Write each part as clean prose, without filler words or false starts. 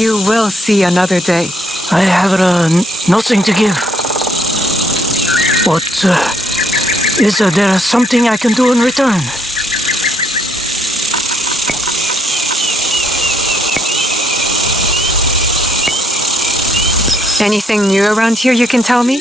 You will see another day. I have nothing to give. What, is there something I can do in return? Anything new around here you can tell me?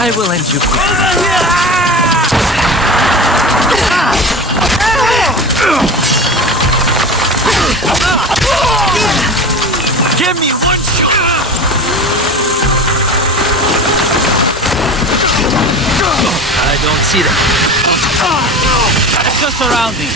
I will end you quickly. Give me one shot! I don't see them. Just surrounding.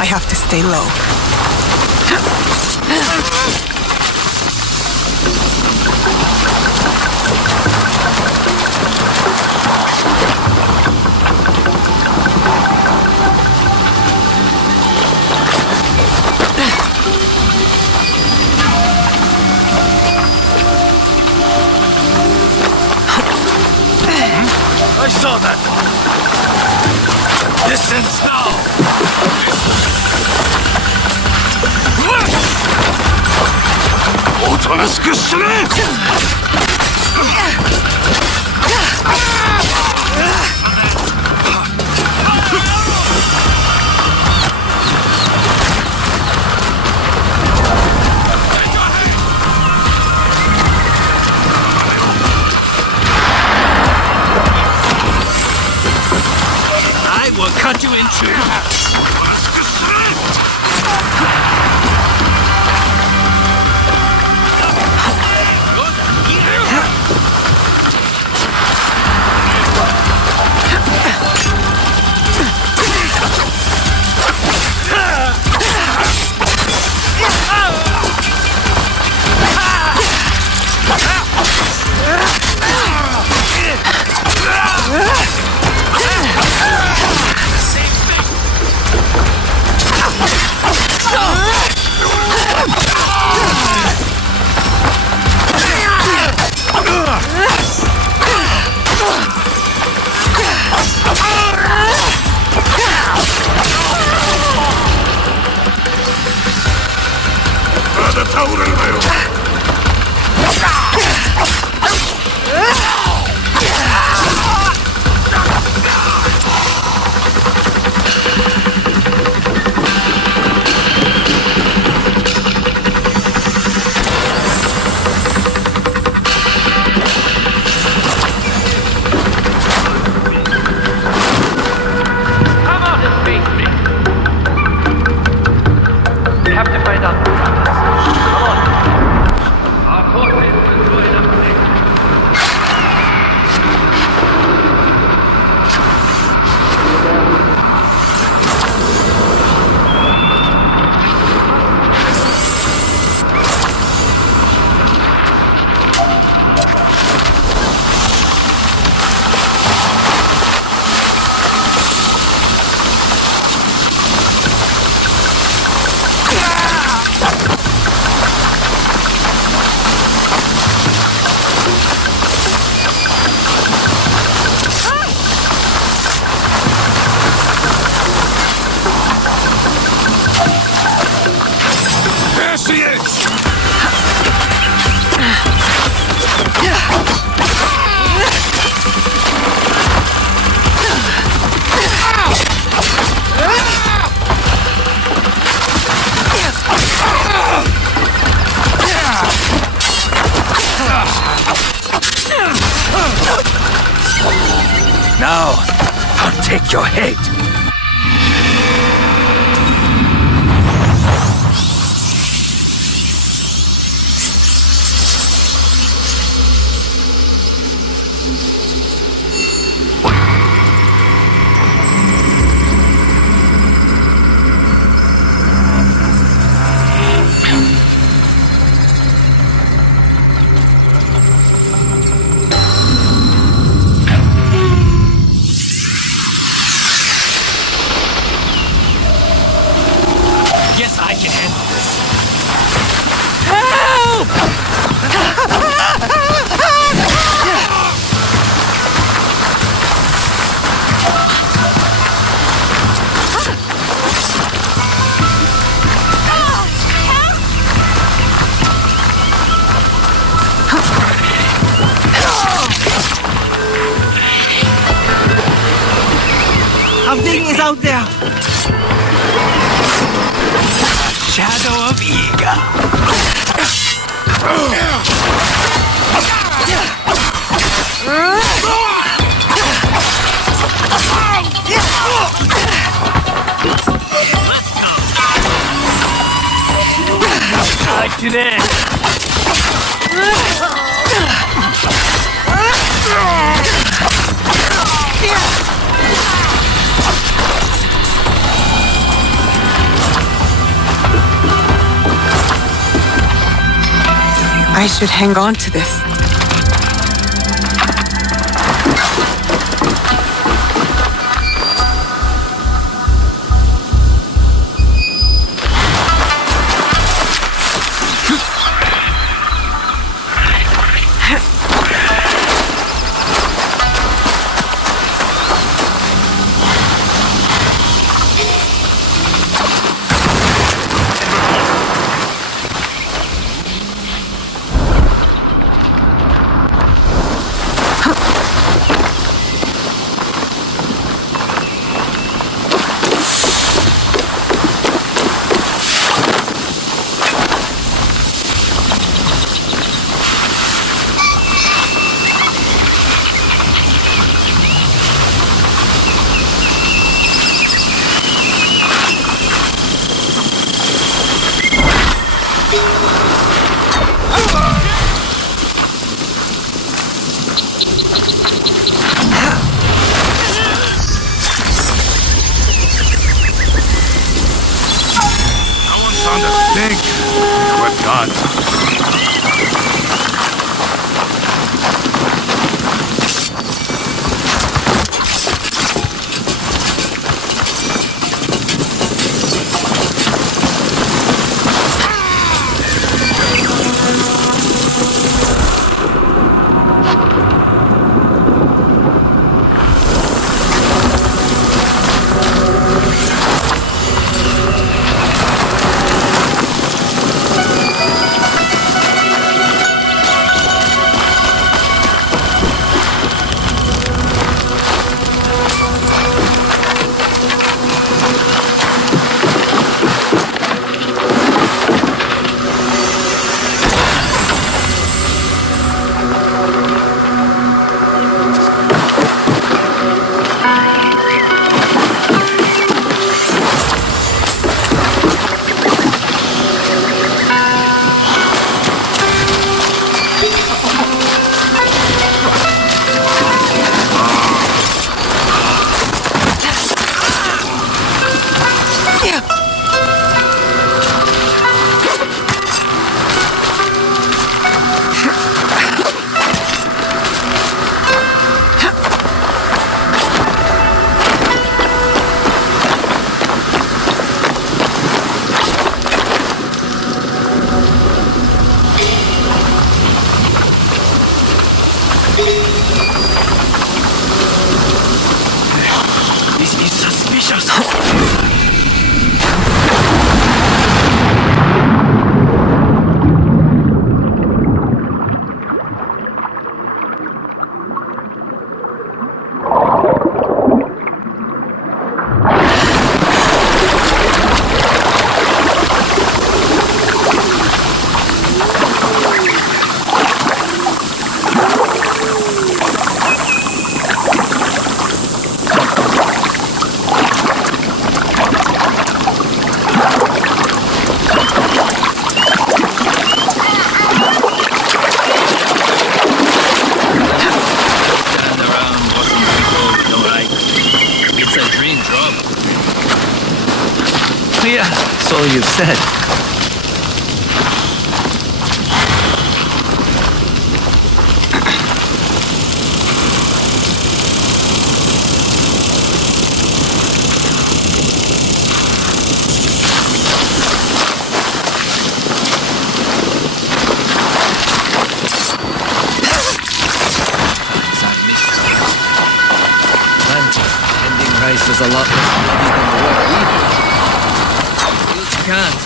I have to stay low. I saw that. Distance now. I will cut you in two. Now, I'll take your head. Yes, I can handle this. Something is out there. Shadow of Ega. Like today. I should hang on to this. Found a snake. What God? This is suspicious. all you've said. Ending rice is a lot less bloody than the work we do. You can't.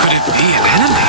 Could it be an enemy?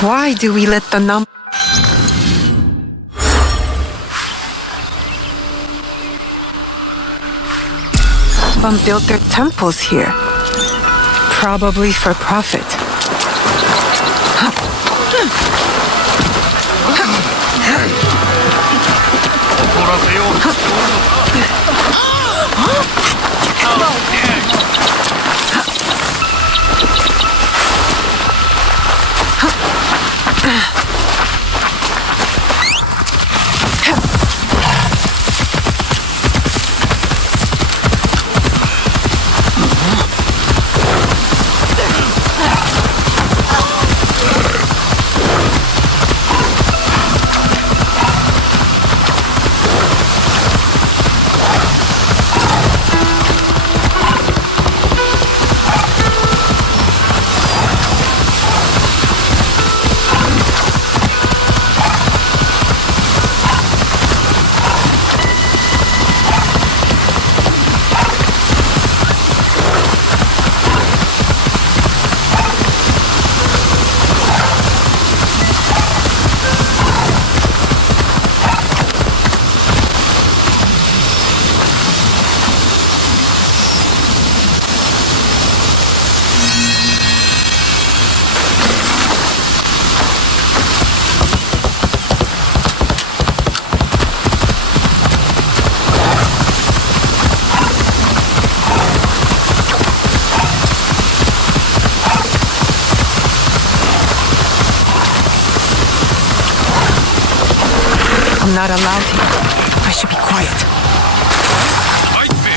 Why do we let the built their temples here? Probably for profit. I'm not allowed here. I should be quiet. Fight me!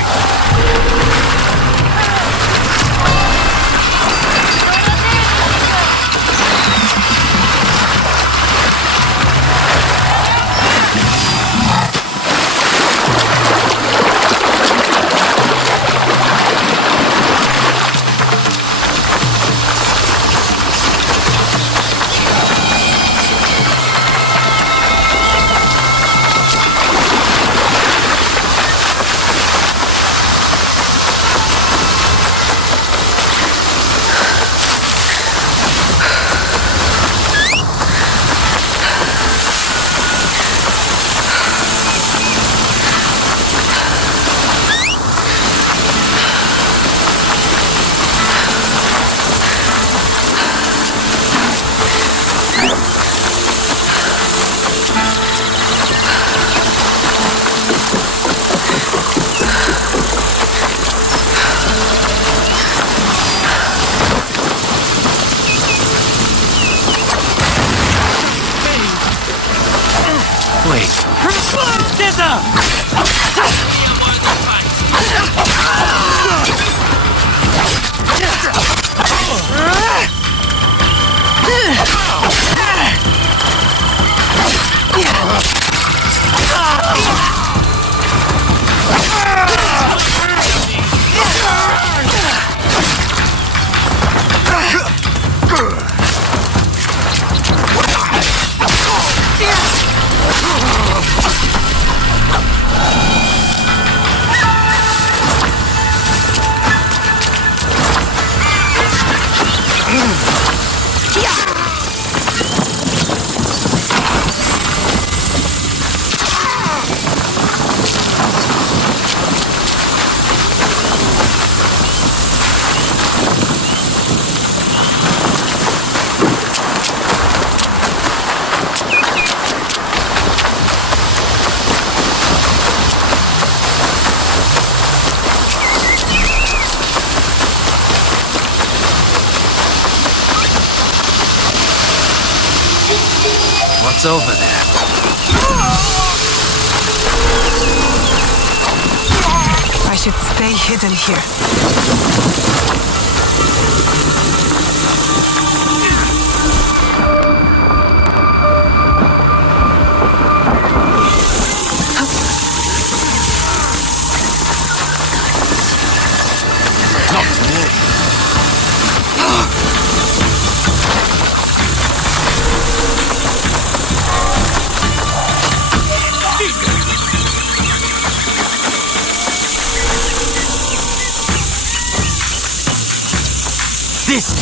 What's over there? I should stay hidden here. Not today. This!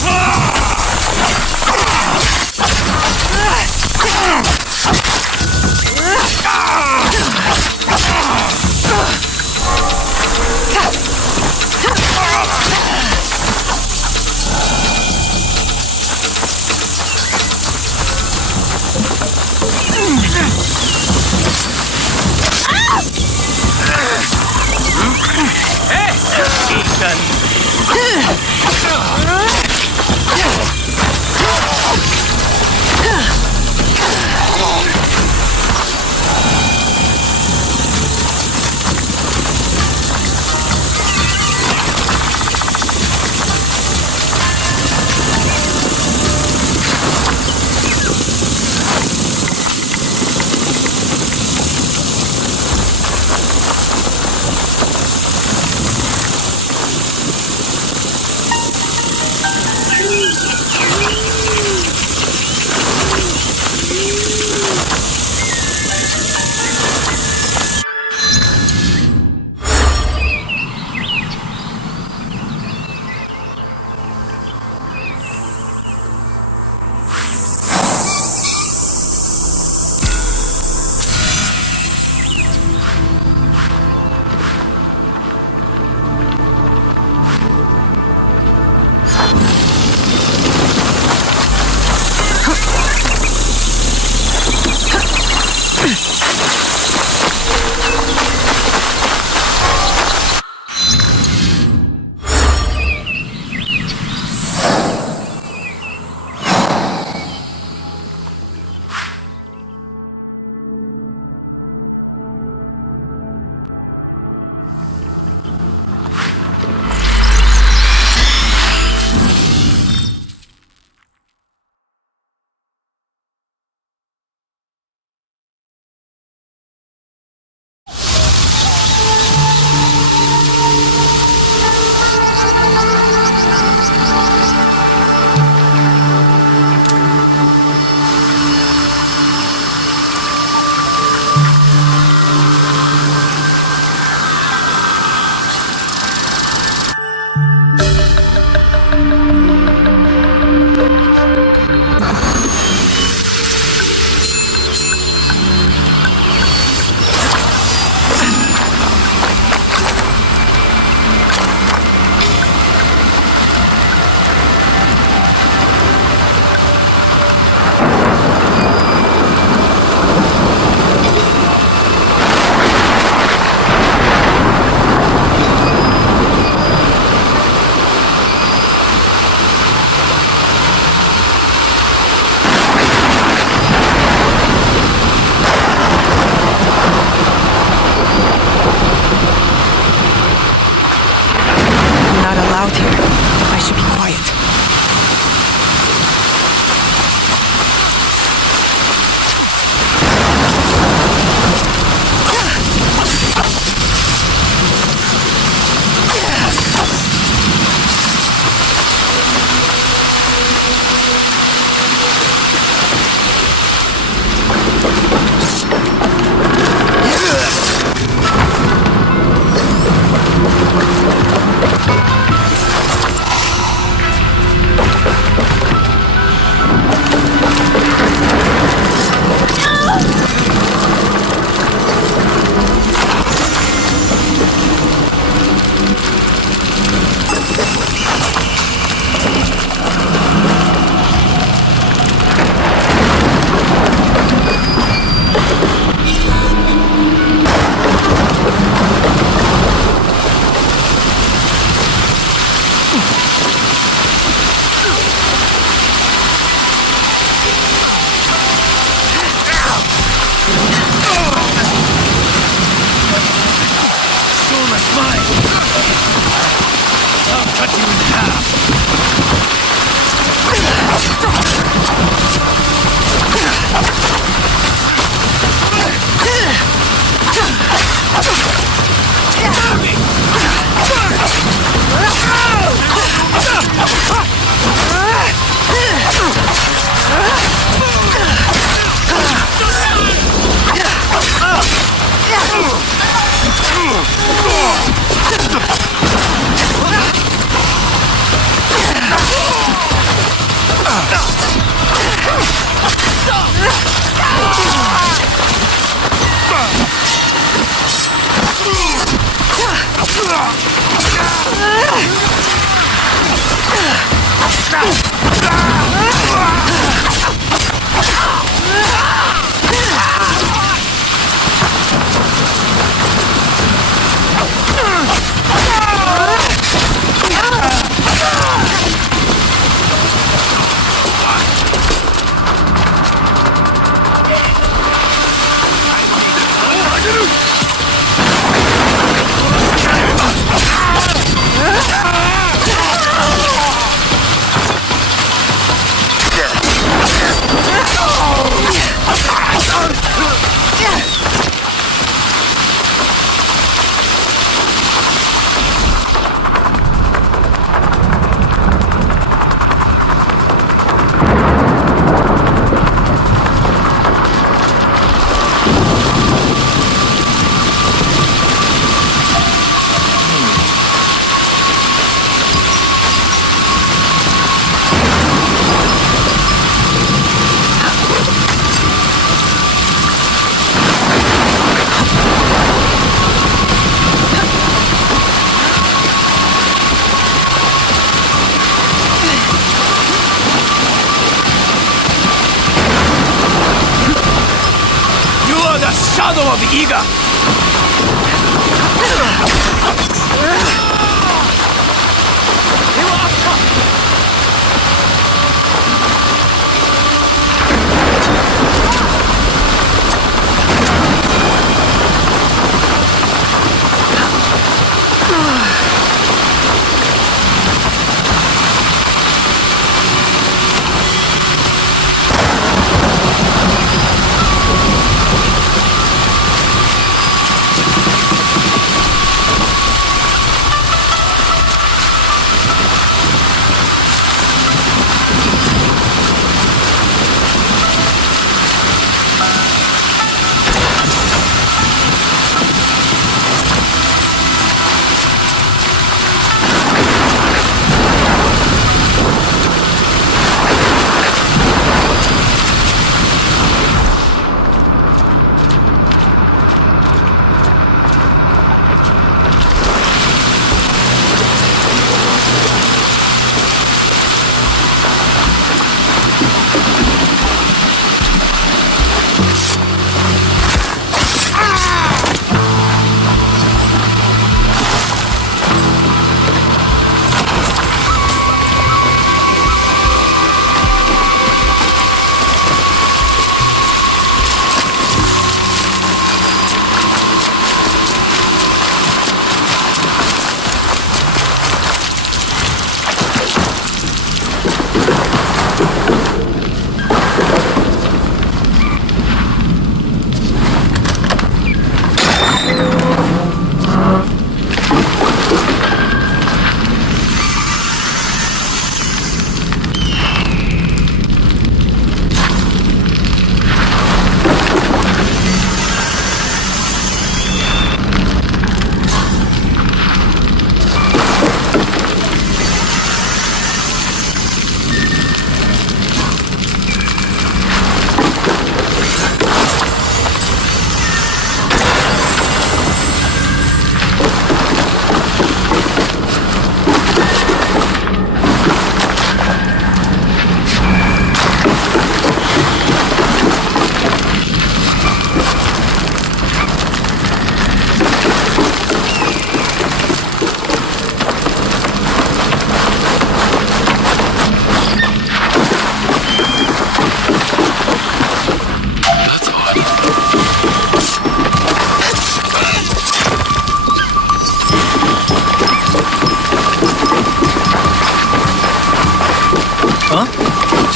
You are the shadow of Iga!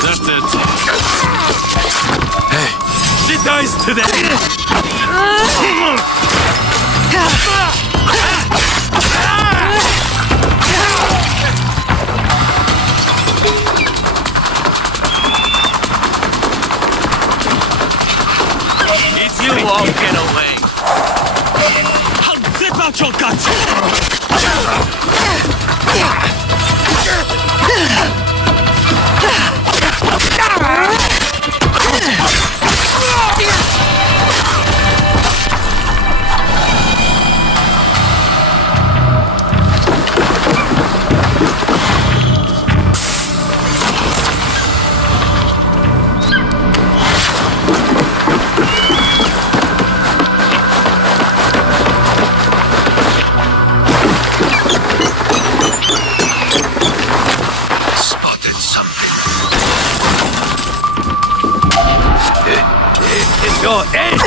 That's it. Hey, she dies today! It's you won't get away! I'll zip out your guts! your end!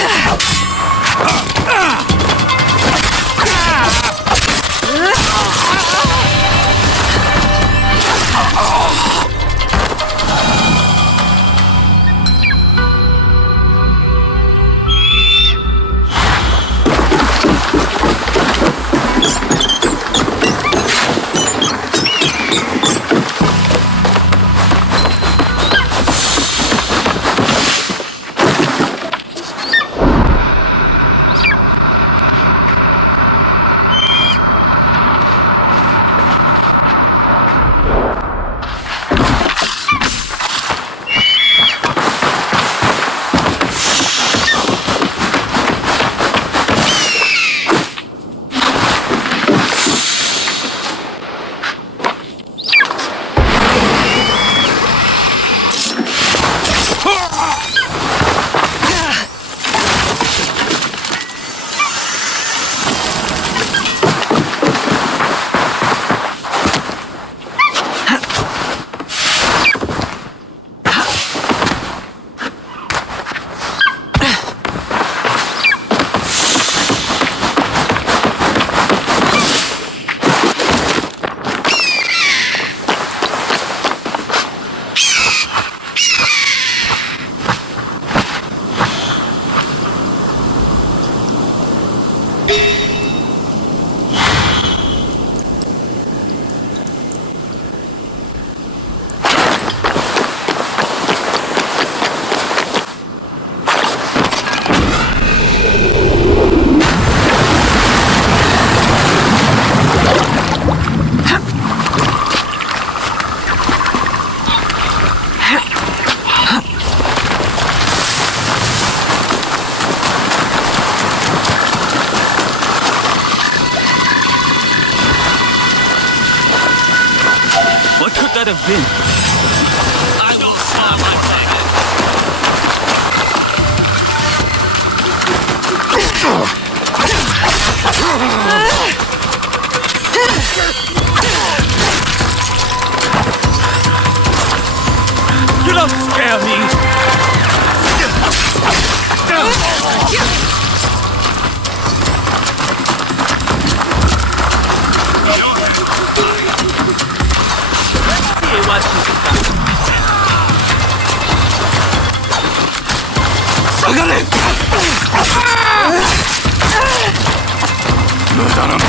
What could that have been? I will stop my dragon. You don't scare me. See what you got. 下がれ無駄なのよ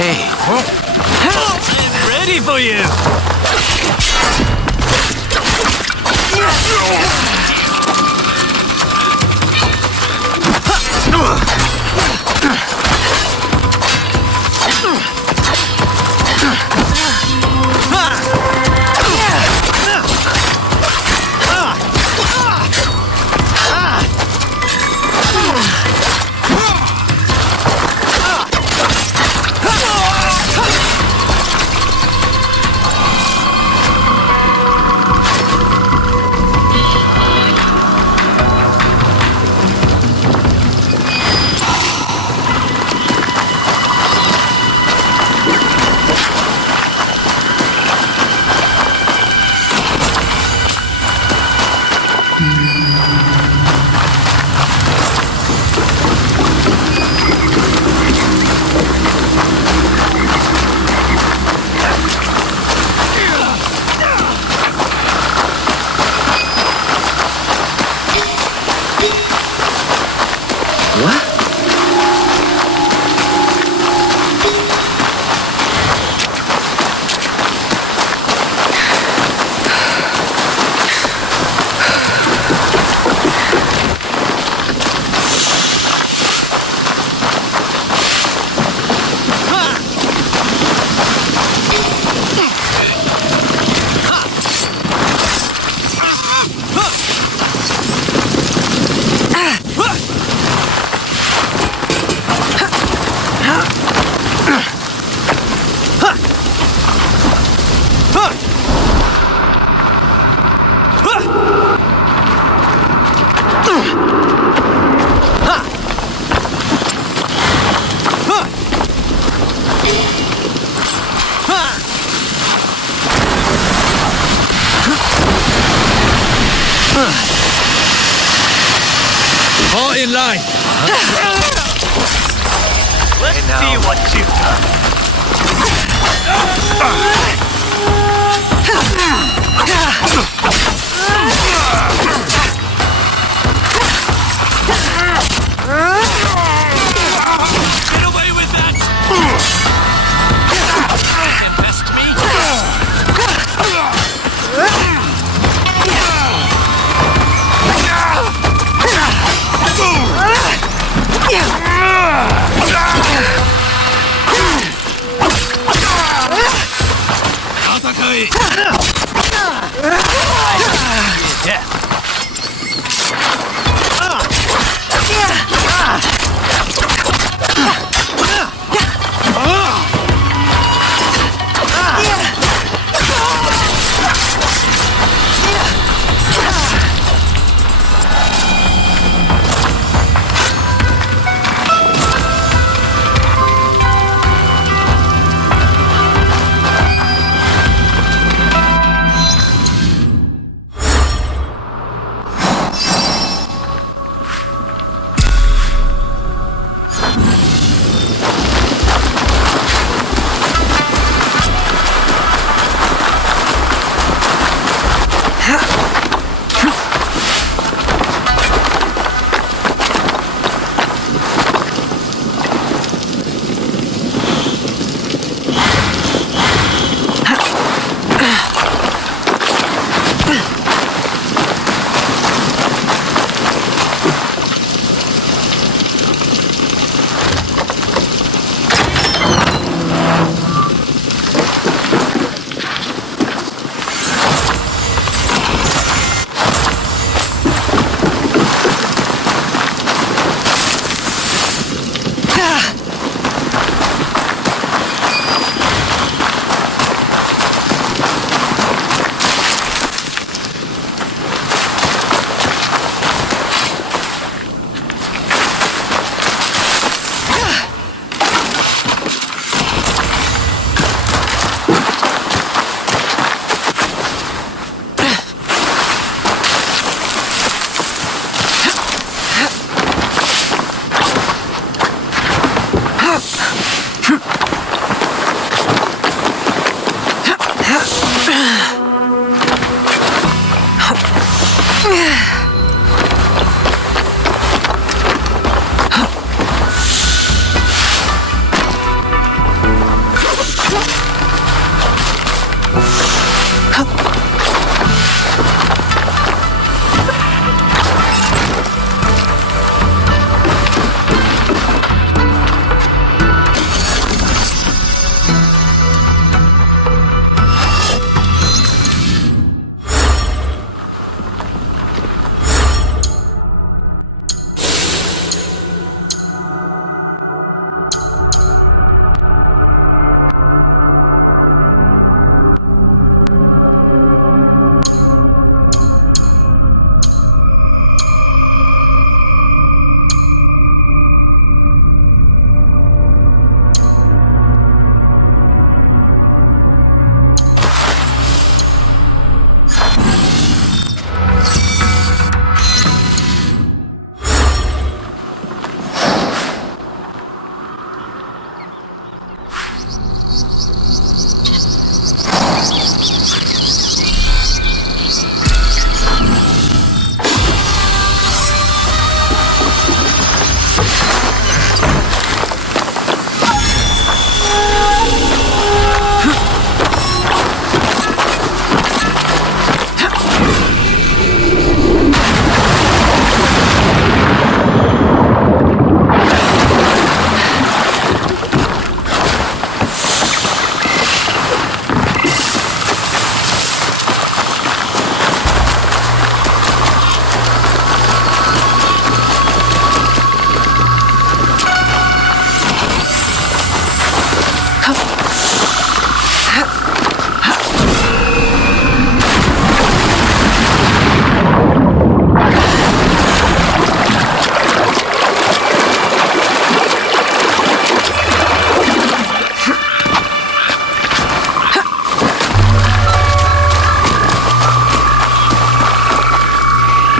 Hey, Ready for you. Fall in line. Let's see what you've done. Get away with that! Invest me?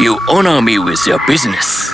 You honor me with your business.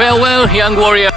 Farewell, young warrior.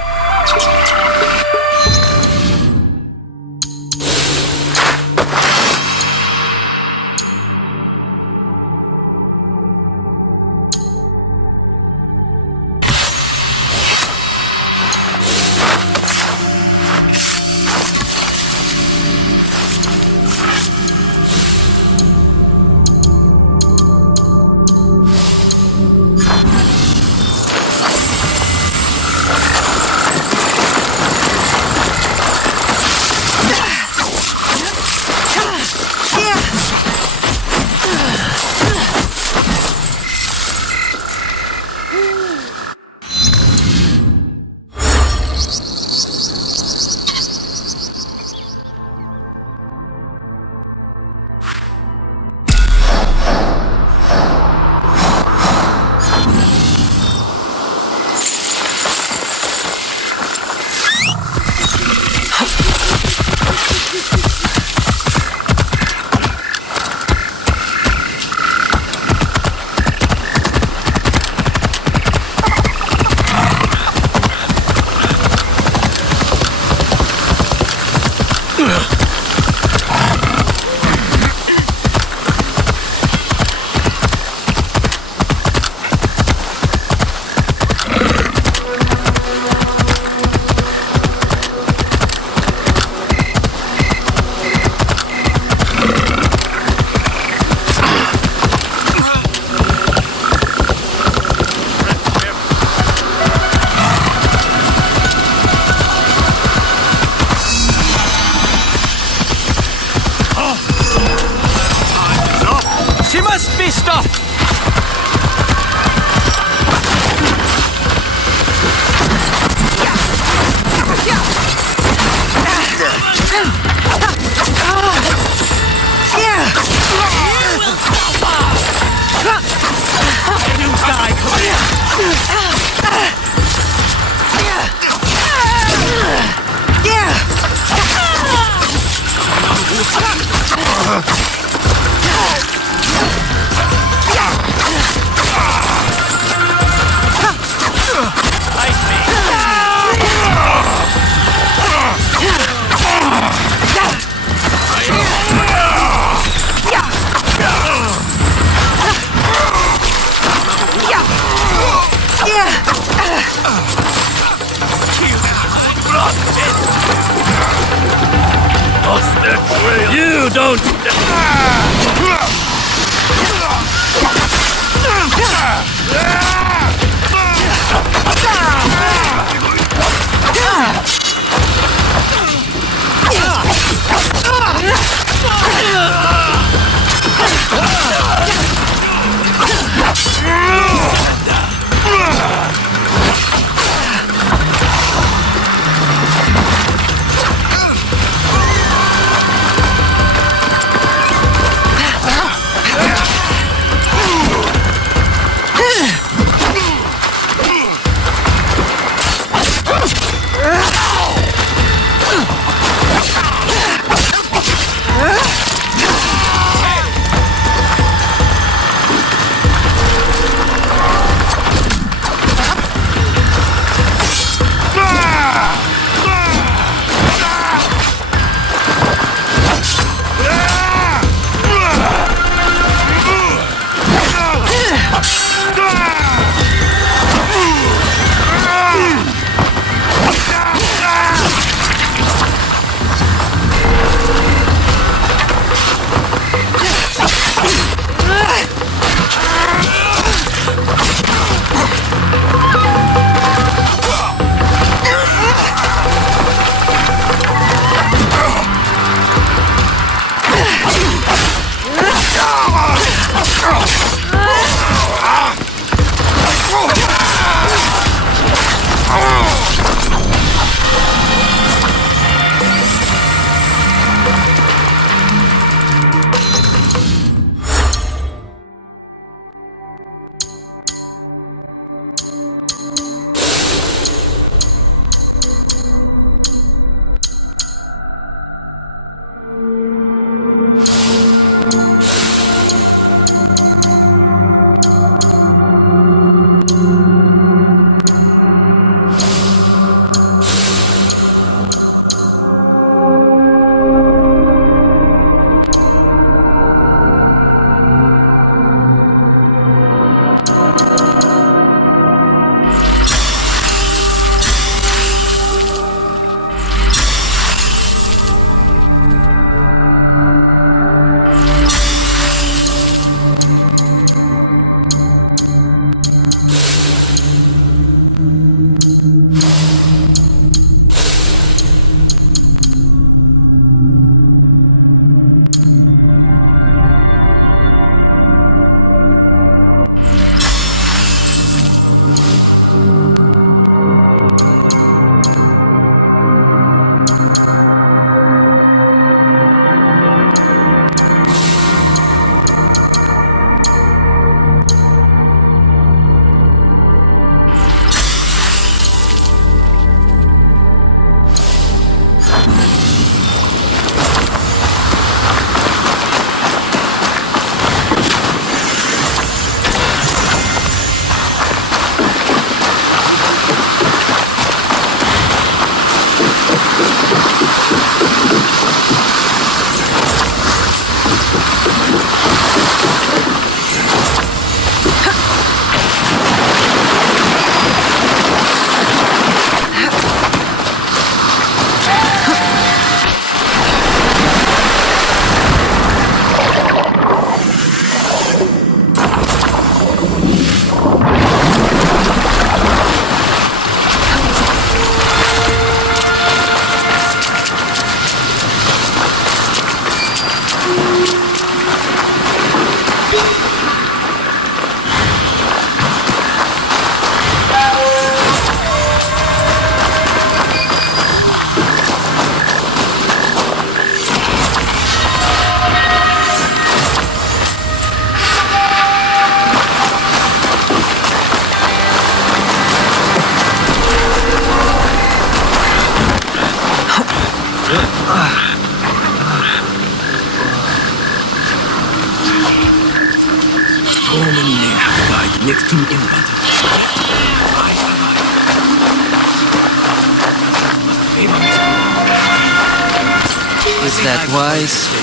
She must be stopped! You don't. So many men have died next to me in battle. Is that wise?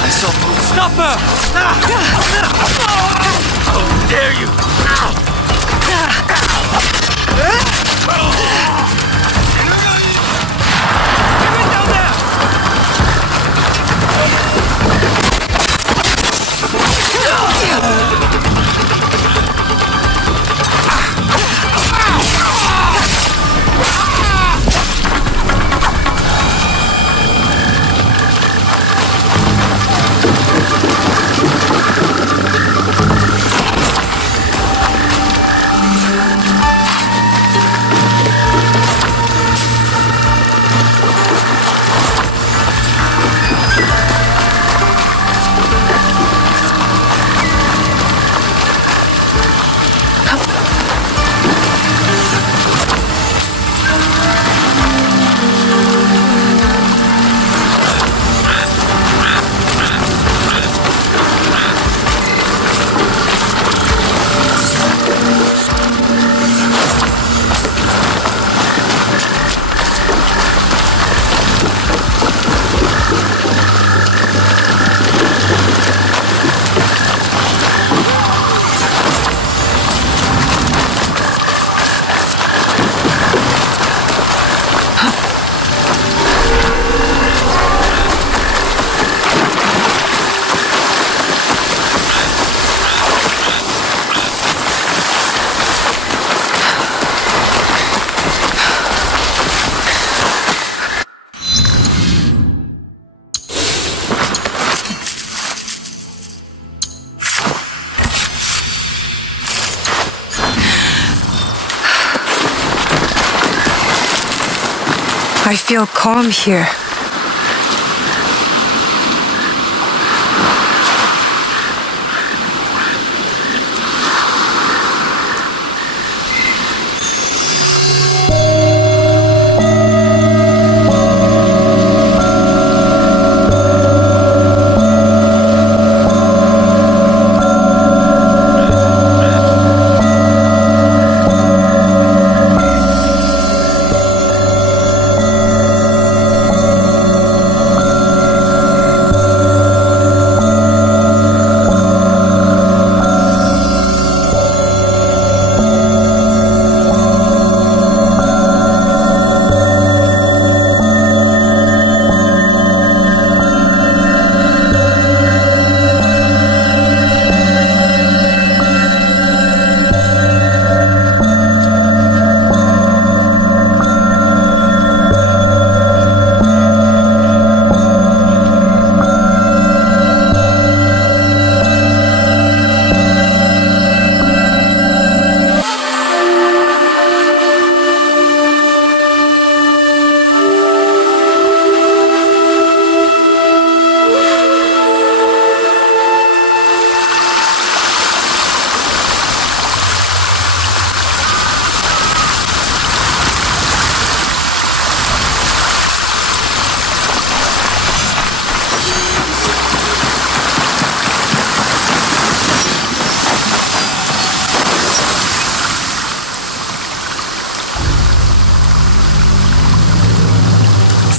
I saw Stop her! How dare you! I feel calm here.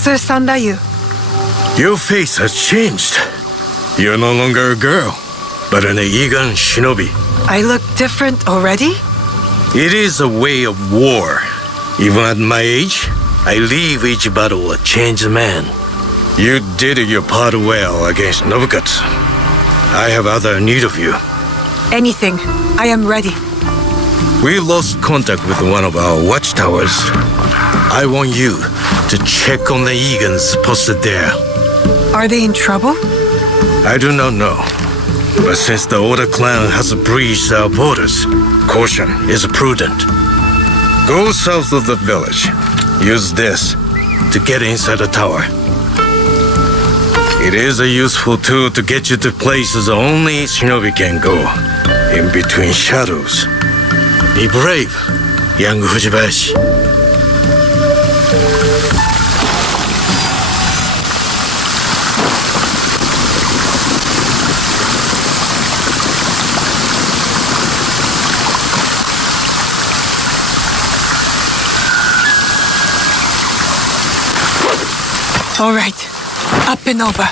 Sir Sandayu, Your face has changed. You're no longer a girl, but an Egan shinobi. I look different already? It is a way of war. Even at my age, I leave each battle a changed man. You did your part well against Nobukatsu. I have other need of you. Anything. I am ready. We lost contact with one of our watchtowers. I want you to check on the Egans posted there. Are they in trouble? I do not know. But since the Oda clan has breached our borders, caution is prudent. Go south of the village. Use this to get inside the tower. It is a useful tool to get you to places only shinobi can go, in between shadows. Be brave, young Fujibayashi. All right. Up and over.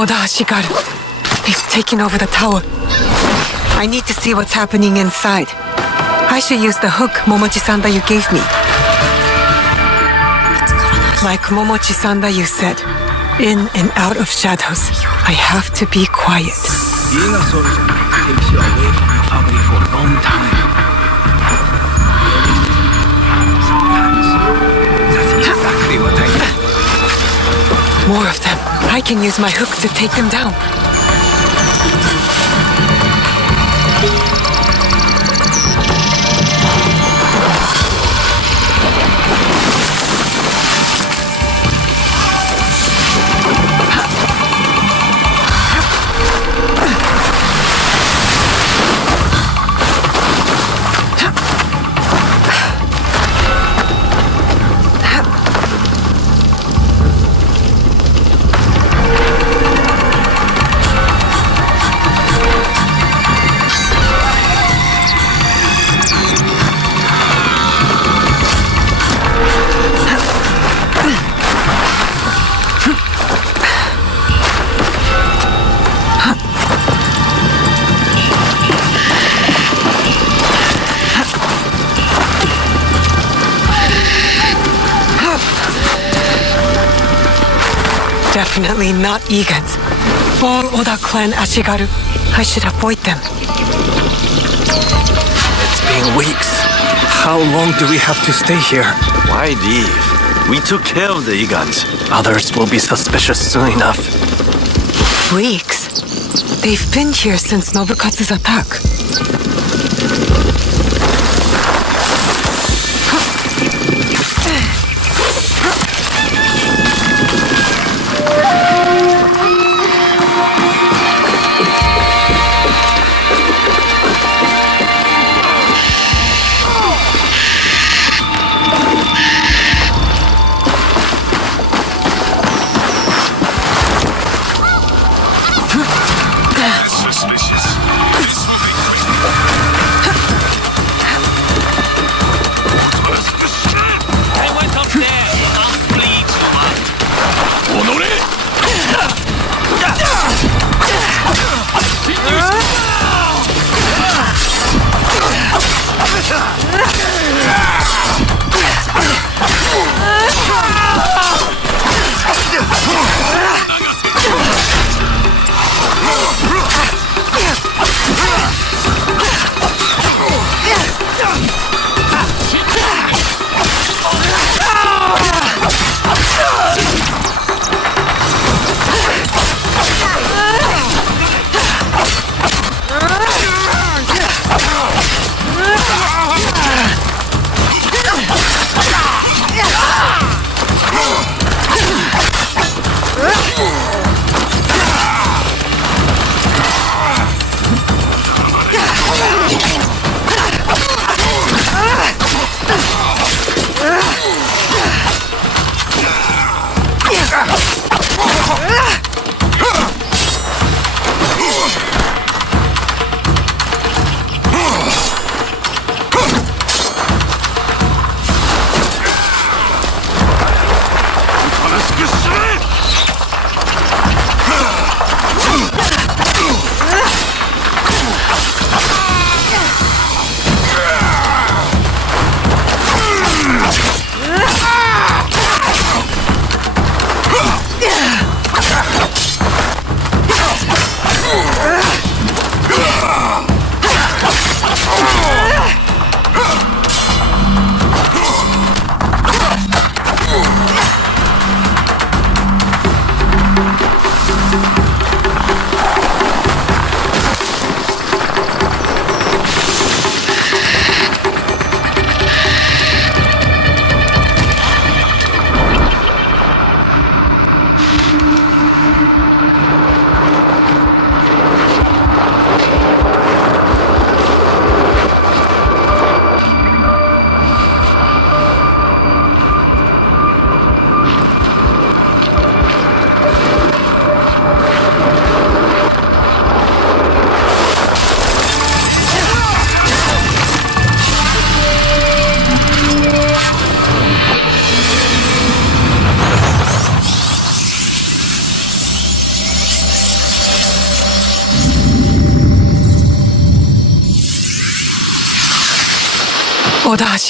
Oda Ashigaru. They've taken over the tower. I need to see what's happening inside. I should use the hook, Momochi-san, that you gave me. Like Momochi-san that you said, in and out of shadows. I have to be quiet. Being a soldier takes you away from your family for a long time. Sometimes, that's exactly what I do. More of them. I can use my hook to take them down. Definitely not Egans. All Oda clan Ashigaru. I should avoid them. It's been weeks. How long do we have to stay here? Why leave? We took care of the Igans. Others will be suspicious soon enough. Weeks? They've been here since Nobukatsu's attack. They went up there without fleeing too much.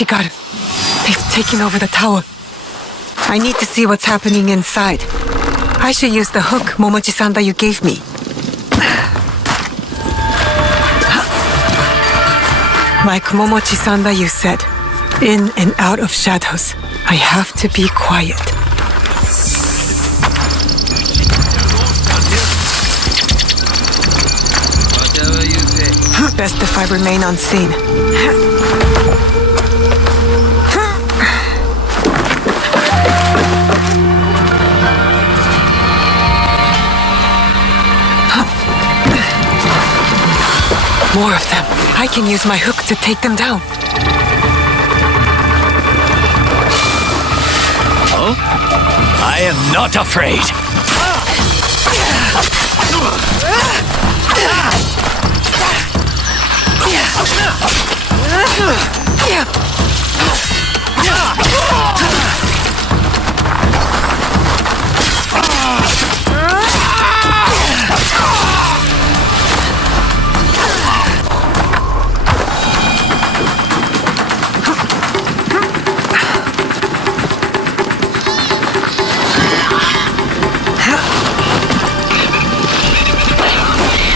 Ashigaru. They've taken over the tower. I need to see what's happening inside. I should use the hook, Momochi-san, that you gave me. Like Momochi-san that you said, in and out of shadows. I have to be quiet. Whatever you say. Best if I remain unseen. More of them. I can use my hook to take them down. I am not afraid.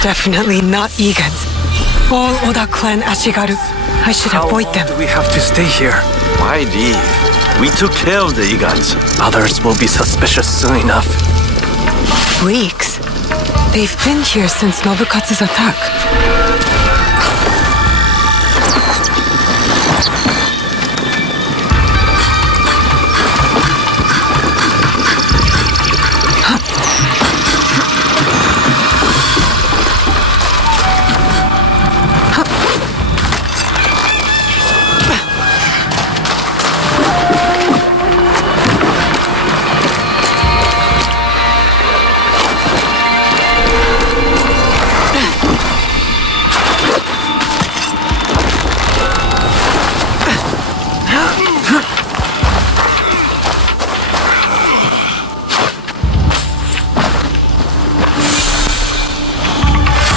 Definitely not Egans. All Oda clan Ashigaru. I should How avoid long them. do we have to stay here? Why leave? We took care of the Igans. Others will be suspicious soon enough. Weeks. They've been here since Nobukatsu's attack.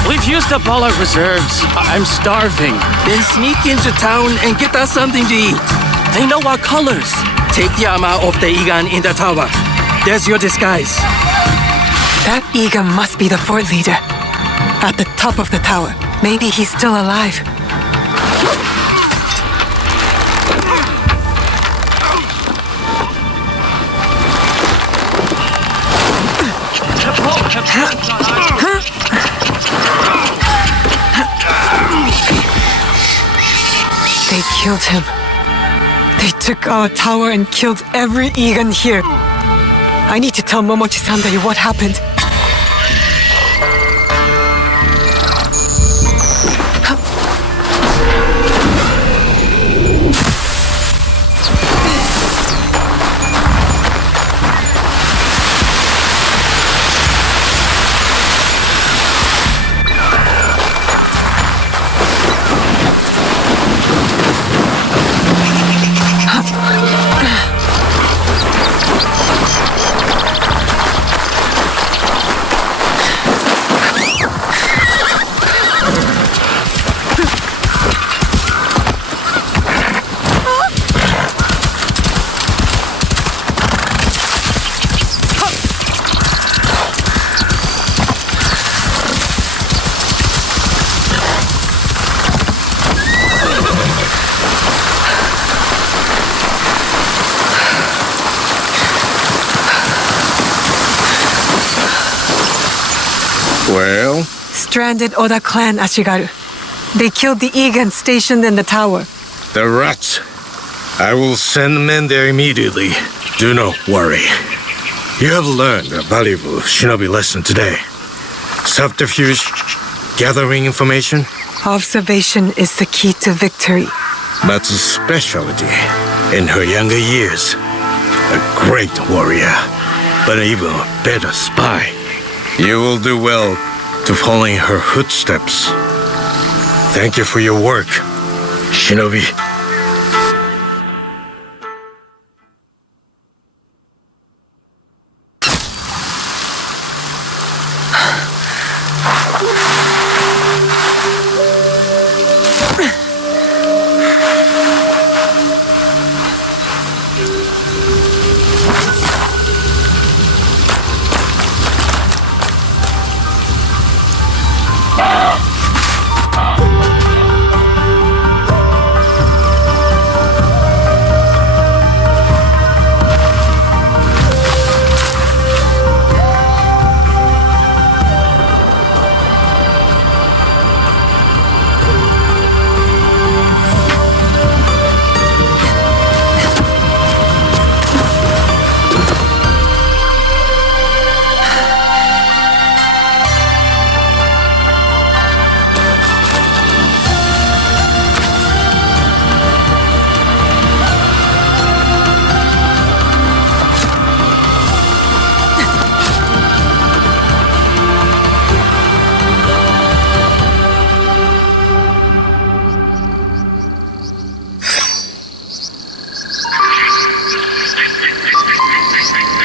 We've used up all our reserves. I'm starving. Then sneak into town and get us something to eat. They know our colors. Take the armor of the Igan in the tower. There's your disguise. That Egan must be the fort leader. At the top of the tower. Maybe he's still alive. They killed him. They took our tower and killed every Egan here. I need to tell Momochi-san what happened. Well, Stranded Oda clan Ashigaru. They killed the Egan stationed in the tower. the rats. I will send men there immediately. Do not worry. You have learned a valuable shinobi lesson today. Subterfuge, gathering information, Observation is the key to victory. Matsu's specialty in her younger years. A great warrior, but an even better spy. You will do well to follow in her footsteps. Thank you for your work, Shinobi.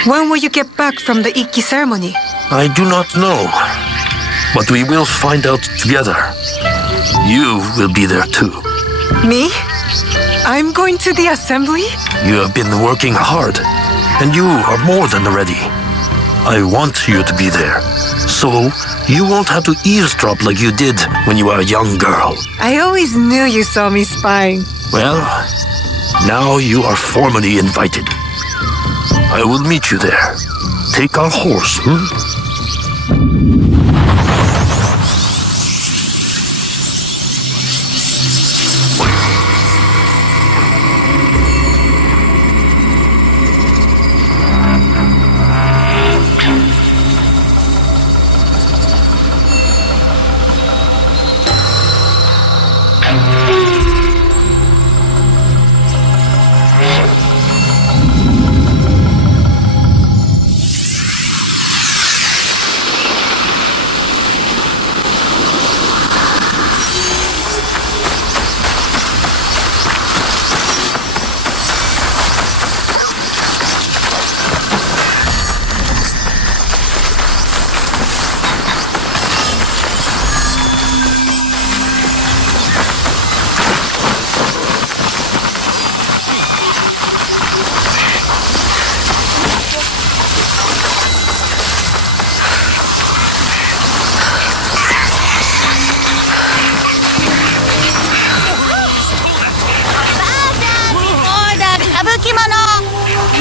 When will you get back from the Ikki ceremony? I do not know. But we will find out together. You will be there too. Me? I'm going to the assembly? You have been working hard, and you are more than ready. I want you to be there, so you won't have to eavesdrop like you did when you were a young girl. I always knew you saw me spying. Well, now you are formally invited. I will meet you there. Take our horse,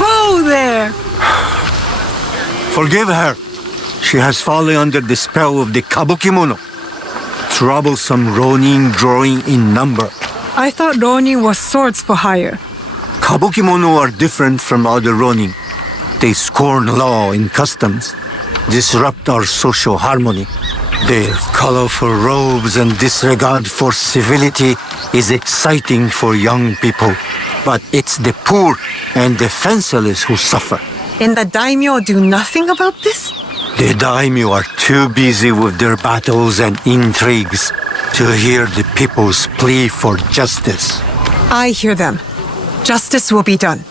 Whoa there! Forgive her. She has fallen under the spell of the Kabukimono. Troublesome Ronin growing in number. I thought Ronin was swords for hire. Kabukimono are different from other Ronin. They scorn law and customs, disrupt our social harmony. Their colorful robes and disregard for civility is exciting for young people. But it's the poor and defenseless who suffer. And the daimyo do nothing about this? The daimyo are too busy with their battles and intrigues to hear the people's plea for justice. I hear them. Justice will be done.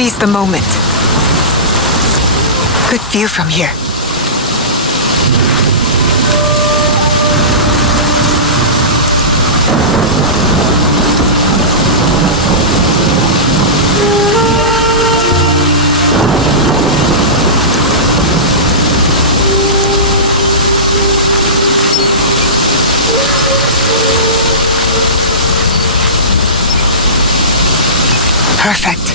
Seize the moment. Good view from here. Perfect.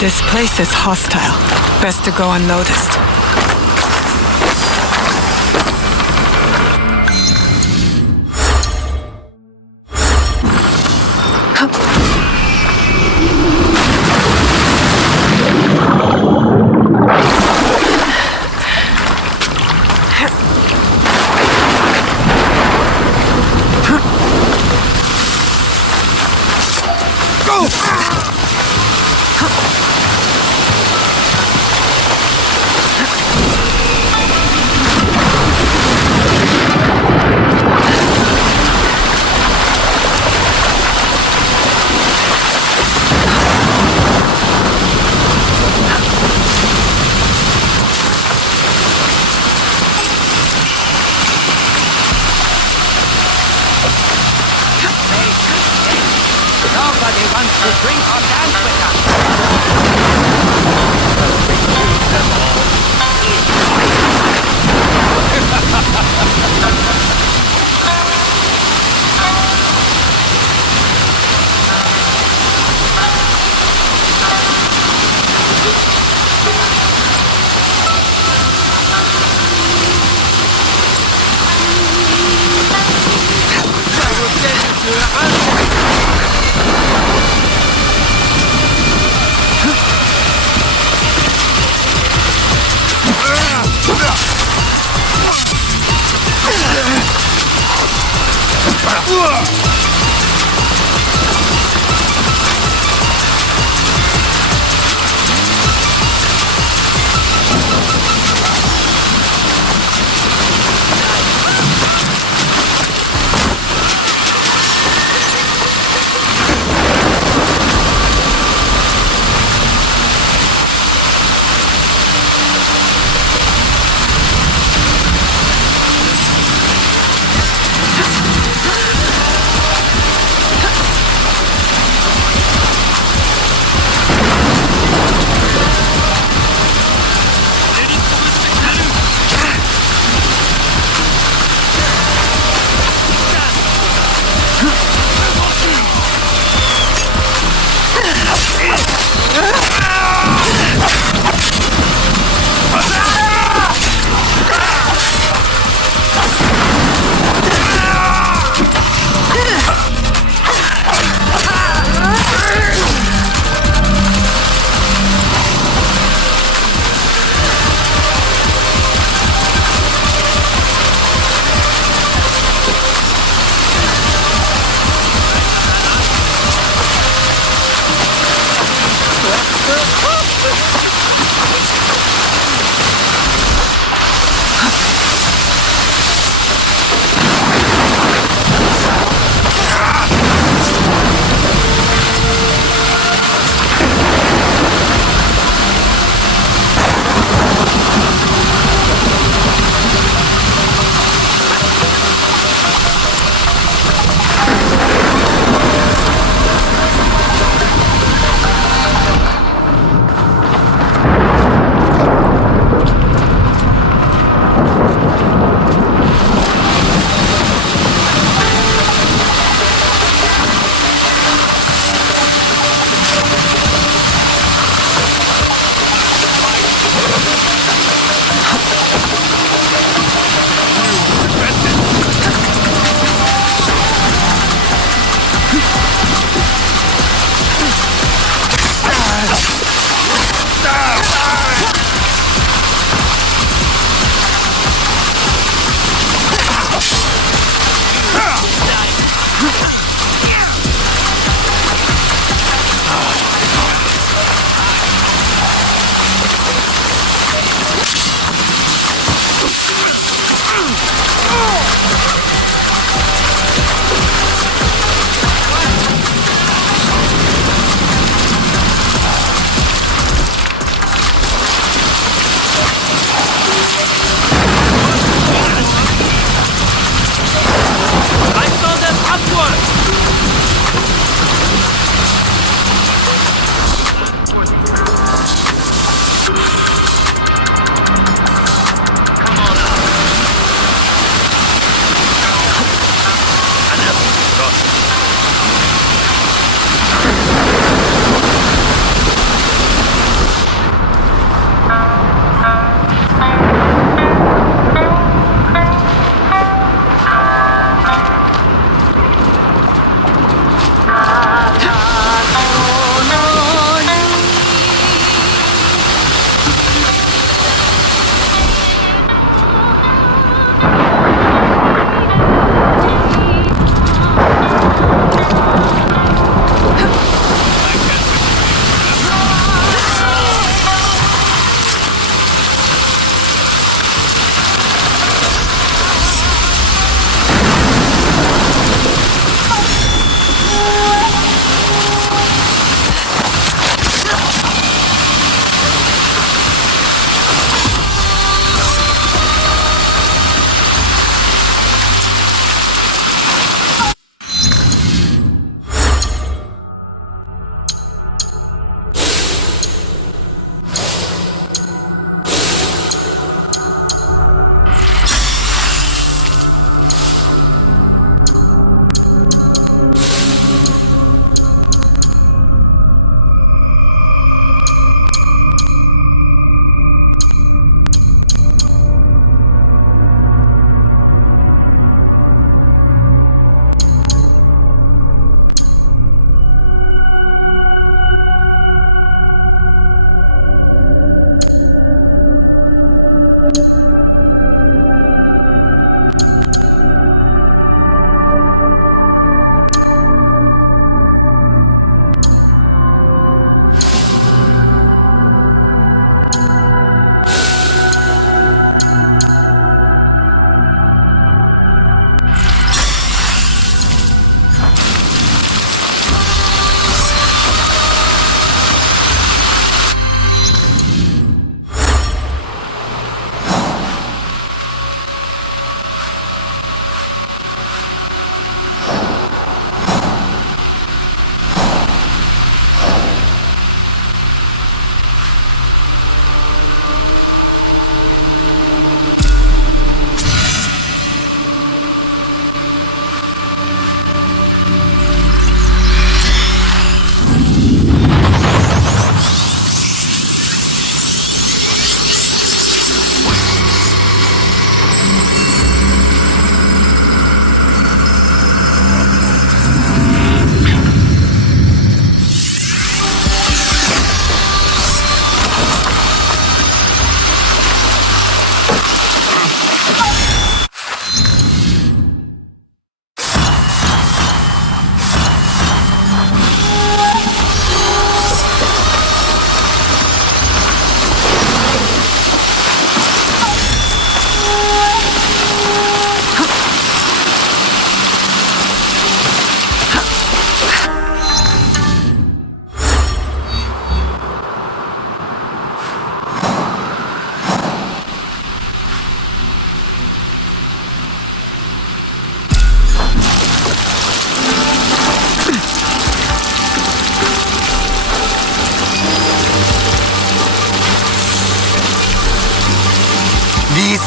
This place is hostile. Best to go unnoticed. Nobody wants to drink or dance with us. I will send you to a hunter.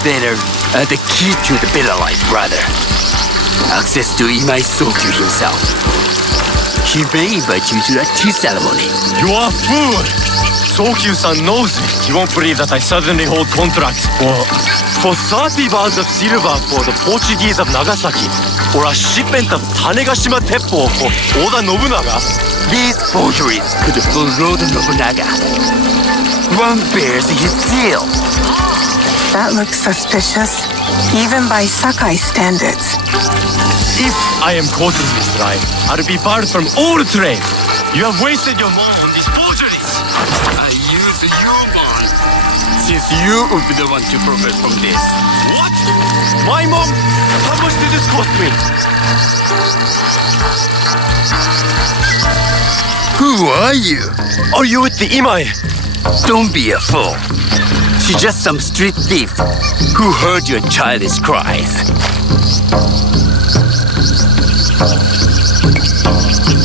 better, the key to the better life, brother. Access to Imai Sokyu himself. He may invite you to that tea ceremony. You are fool! Sokyu-san knows me. He won't believe that I suddenly hold contracts for 30 bars of silver for the Portuguese of Nagasaki, or a shipment of Tanegashima Teppo for Oda Nobunaga. These forgeries could fool Lord Nobunaga. One bears his seal. That looks suspicious, even by Sakai standards. If I am caught in this lie, I'll be barred from all trade. You have wasted your money on these forgeries. I use your bond, since you would be the one to profit from this. What? My mom? How much did this cost me? Who are you? Are you with the Imai? Don't be a fool. She's just some street thief who heard your childish cries.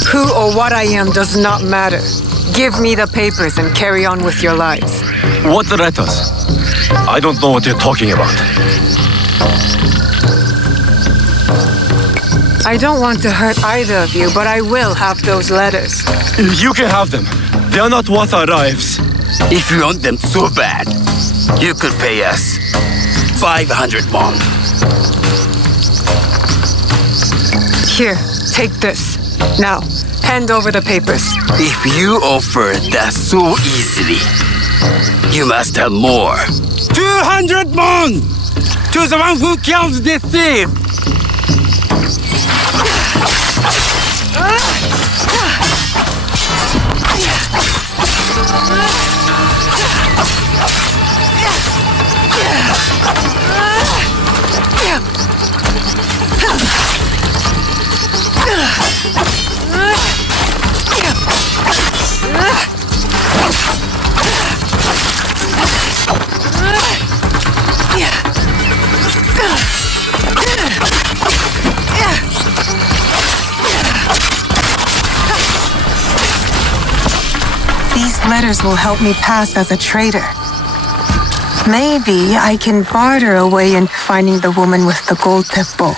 Who or what I am does not matter. Give me the papers and carry on with your lives. What letters? I don't know what you're talking about. I don't want to hurt either of you, but I will have those letters. You can have them. They are not worth our lives. If you want them so bad, you could pay us 500 won. Here, take this. Now, hand over the papers. If you offer that so easily, you must have more. 200 won! To the one who killed this thief! These letters will help me pass as a traitor. Maybe I can barter a way into finding the woman with the gold teppo.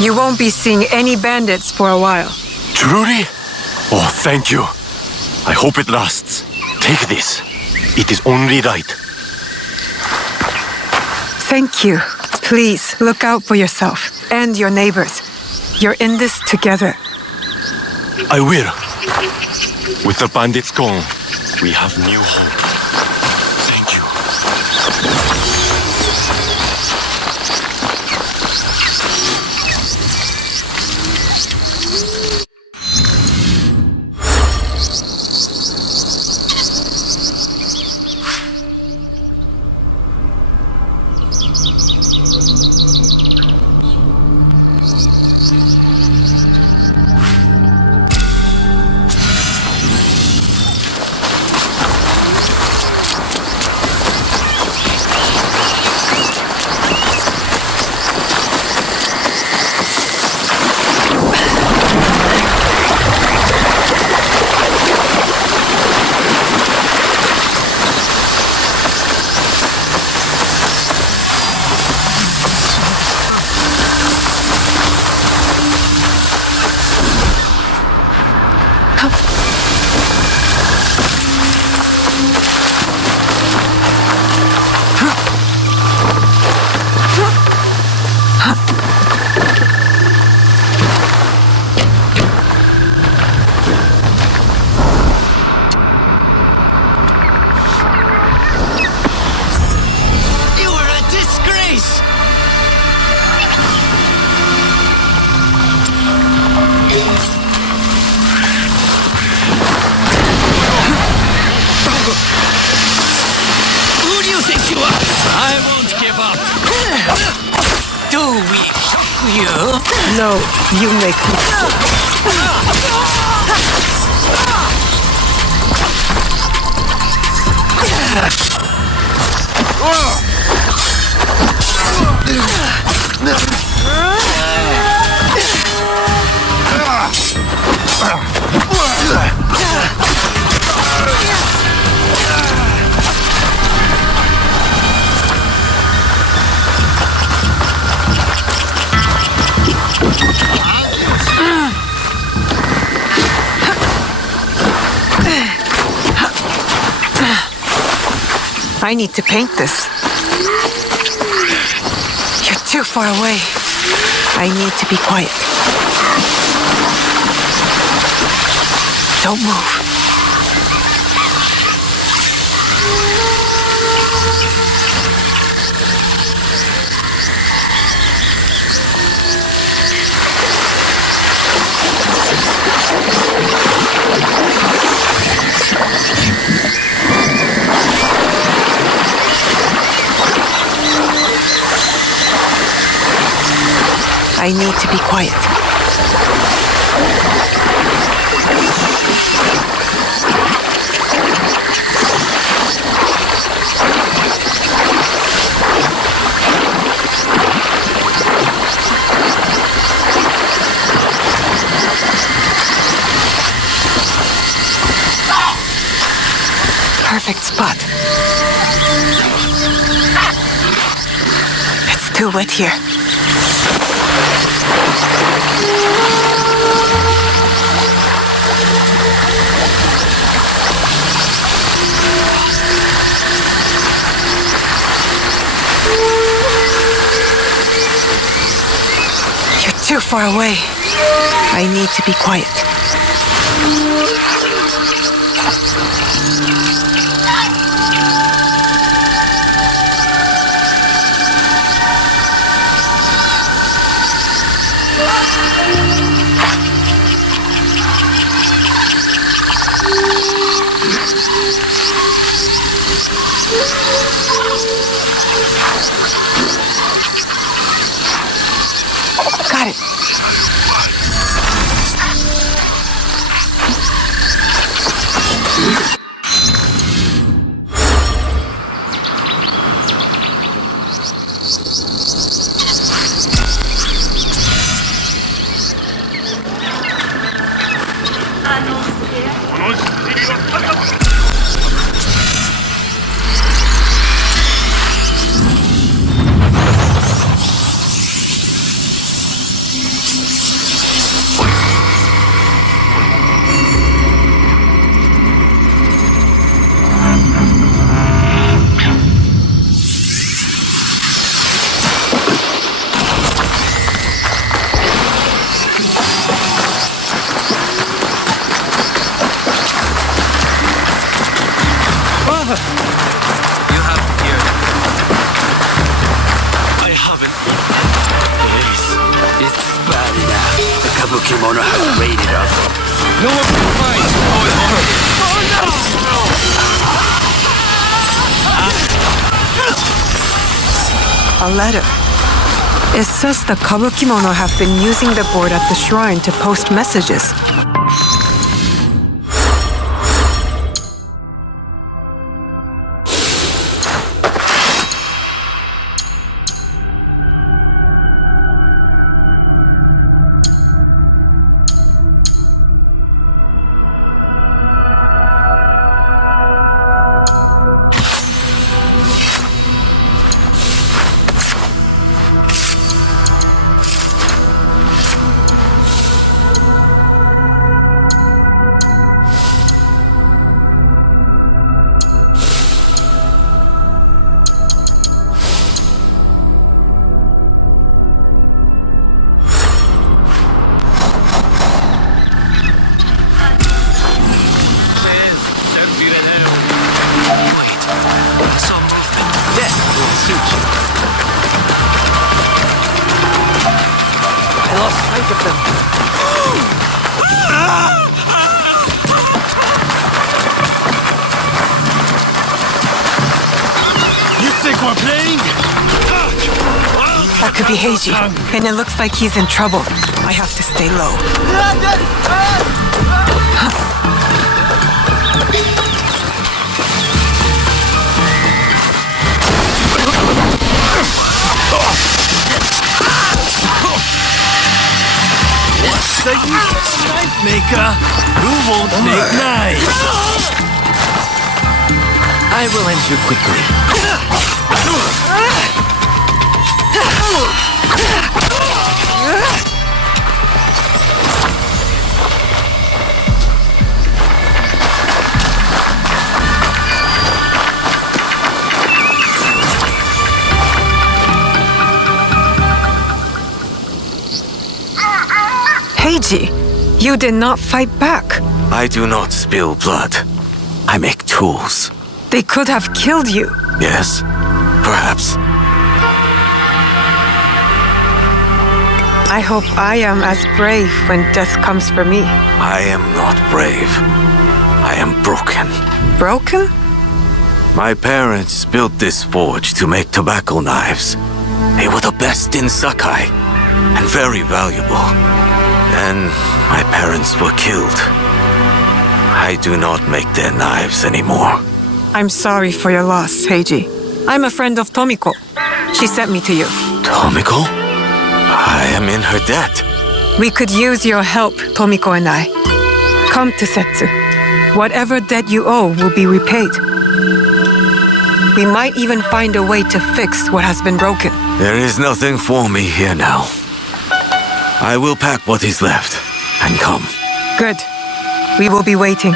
You won't be seeing any bandits for a while. Truly? Oh, thank you. I hope it lasts. Take this. It is only right. Thank you. Please, look out for yourself and your neighbors. You're in this together. I will. With the bandits gone, we have new hope. Thank you. I won't give up. Do we shock you? No, you make me. I need to paint this. You're too far away. I need to be quiet. Don't move. I need to be quiet. Perfect spot. It's too wet here. You're too far away. I need to be quiet. Got it. You have here. I haven't. Please. It's bad enough. The Kabukimono has raided us. No one can fight. A letter. It says the Kabukimono have been using the board at the shrine to post messages. I lost sight of them. You That could be Heiji, and it looks like he's in trouble. I have to stay low. The knife maker who won't make knives. I will enter quickly. Heiji, you did not fight back. I do not spill blood. I make tools. They could have killed you. Yes, perhaps. I hope I am as brave when death comes for me. I am not brave. I am broken. Broken? My parents built this forge to make tobacco knives. They were the best in Sakai, and very valuable. Then my parents were killed. I do not make their knives anymore. I'm sorry for your loss, Heiji. I'm a friend of Tomiko. She sent me to you. Tomiko? I am in her debt. We could use your help, Tomiko and I. Come to Setsu. Whatever debt you owe will be repaid. We might even find a way to fix what has been broken. There is nothing for me here now. I will pack what is left and come. Good. We will be waiting.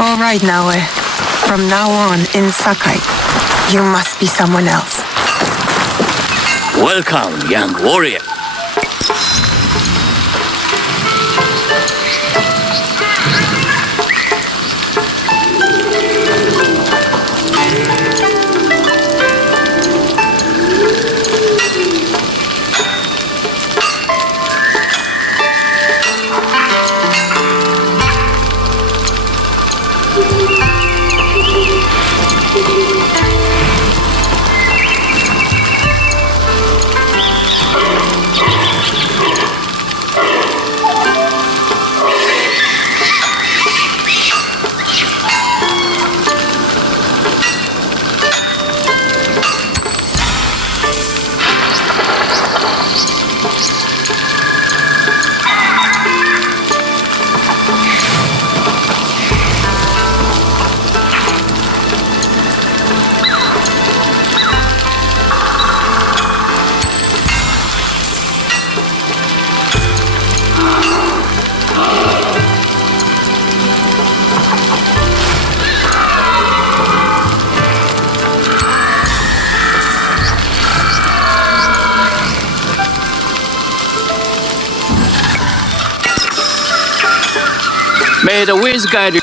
All right, Naoe. From now on, in Sakai, you must be someone else. Welcome, young warrior. May the winds guide you.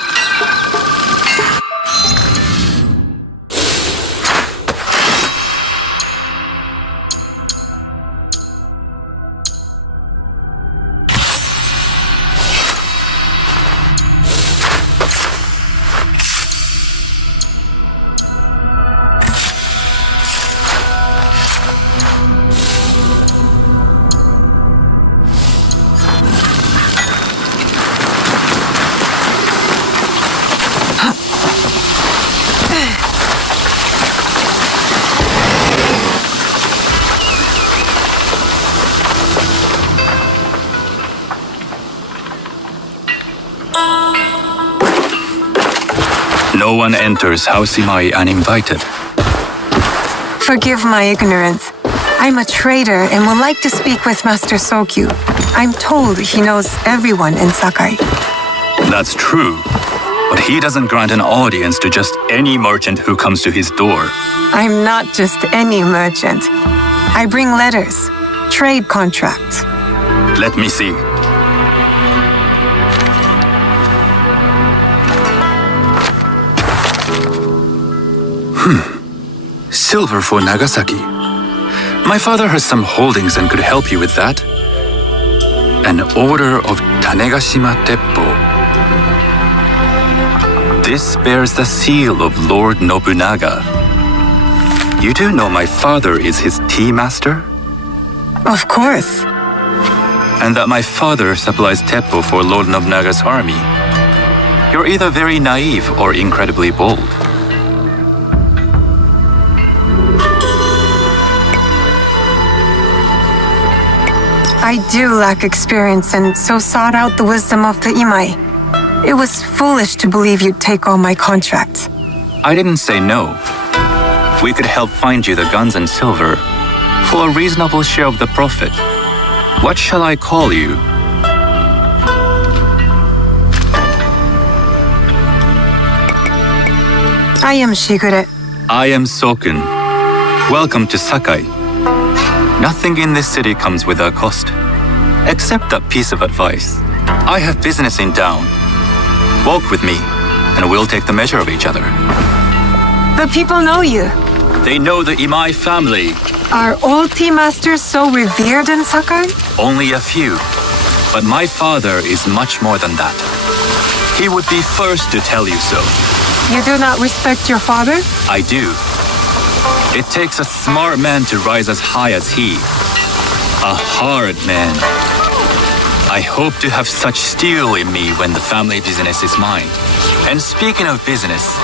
No one enters House Imai uninvited. Forgive my ignorance. I'm a trader and would like to speak with Master Sokyu. I'm told he knows everyone in Sakai. That's true, but he doesn't grant an audience to just any merchant who comes to his door. I'm not just any merchant. I bring letters, trade contracts. Let me see. Silver for Nagasaki. My father has some holdings and could help you with that. An order of Tanegashima Teppo. This bears the seal of Lord Nobunaga. You do know my father is his tea master? Of course. And that my father supplies Teppo for Lord Nobunaga's army. You're either very naive or incredibly bold. I do lack experience and so sought out the wisdom of the Imai. It was foolish to believe you'd take all my contracts. I didn't say no. We could help find you the guns and silver for a reasonable share of the profit. What shall I call you? I am Shigure. I am Sokun. Welcome to Sakai. Nothing in this city comes without cost, except that piece of advice. I have business in town. Walk with me, and we'll take the measure of each other. The people know you. They know the Imai family. Are all tea masters so revered in Sakai? Only a few. But my father is much more than that. He would be first to tell you so. You do not respect your father? I do. It takes a smart man to rise as high as he. A hard man. I hope to have such steel in me when the family business is mine. And speaking of business,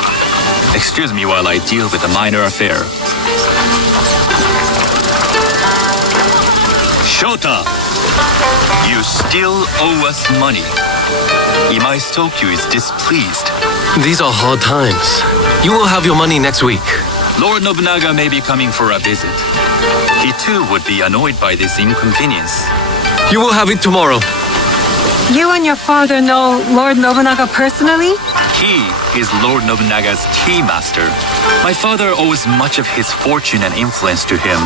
excuse me while I deal with a minor affair. Shota! You still owe us money. Imai Sokyu is displeased. These are hard times. You will have your money next week. Lord Nobunaga may be coming for a visit. He too would be annoyed by this inconvenience. You will have it tomorrow. You and your father know Lord Nobunaga personally? He is Lord Nobunaga's tea master. My father owes much of his fortune and influence to him.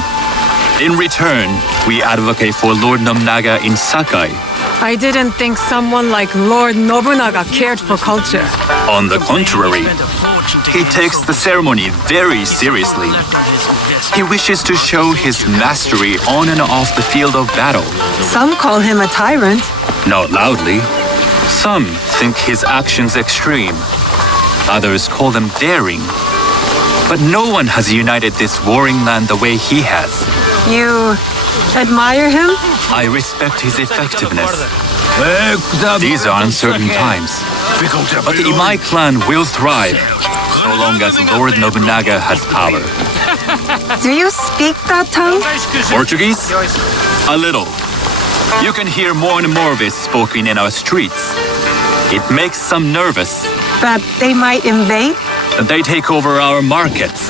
In return, we advocate for Lord Nobunaga in Sakai. I didn't think someone like Lord Nobunaga cared for culture. On the contrary, he takes the ceremony very seriously. He wishes to show his mastery on and off the field of battle. Some call him a tyrant. Not loudly. Some think his actions extreme. Others call them daring. But no one has united this warring land the way he has. You admire him? I respect his effectiveness. These are uncertain times. But the Imai clan will thrive so long as Lord Nobunaga has power. Do you speak that tongue? Portuguese? A little. You can hear more and more of it spoken in our streets. It makes some nervous. That they might invade? That they take over our markets.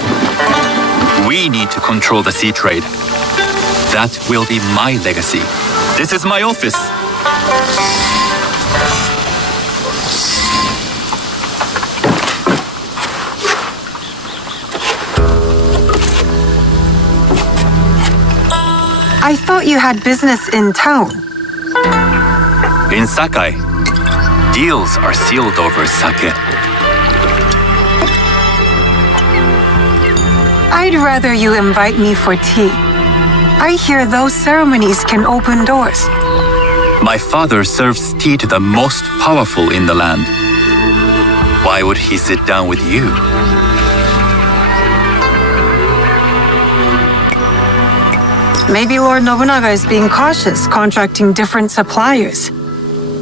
We need to control the sea trade. That will be my legacy. This is my office. I thought you had business in town. In Sakai, deals are sealed over sake. I'd rather you invite me for tea. I hear those ceremonies can open doors. My father serves tea to the most powerful in the land. Why would he sit down with you? Maybe Lord Nobunaga is being cautious, contracting different suppliers.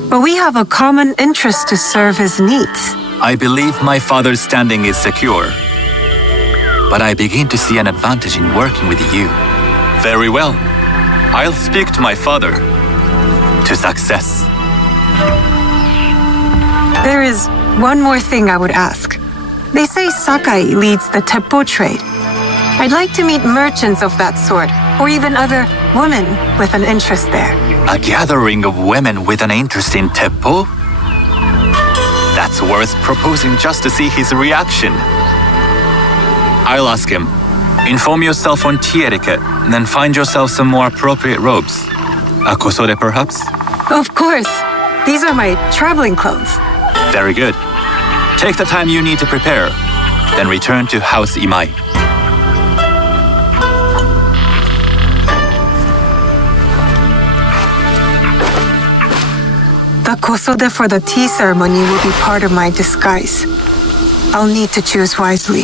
But we have a common interest to serve his needs. I believe my father's standing is secure. But I begin to see an advantage in working with you. Very well. I'll speak to my father. To success. There is one more thing I would ask. They say Sakai leads the Teppo trade. I'd like to meet merchants of that sort, or even other women with an interest there. A gathering of women with an interest in Teppo? That's worth proposing just to see his reaction. I'll ask him. Inform yourself on tea etiquette, and then find yourself some more appropriate robes. A kosode, perhaps? Of course. These are my traveling clothes. Very good. Take the time you need to prepare, then return to House Imai. The kosode for the tea ceremony will be part of my disguise. I'll need to choose wisely.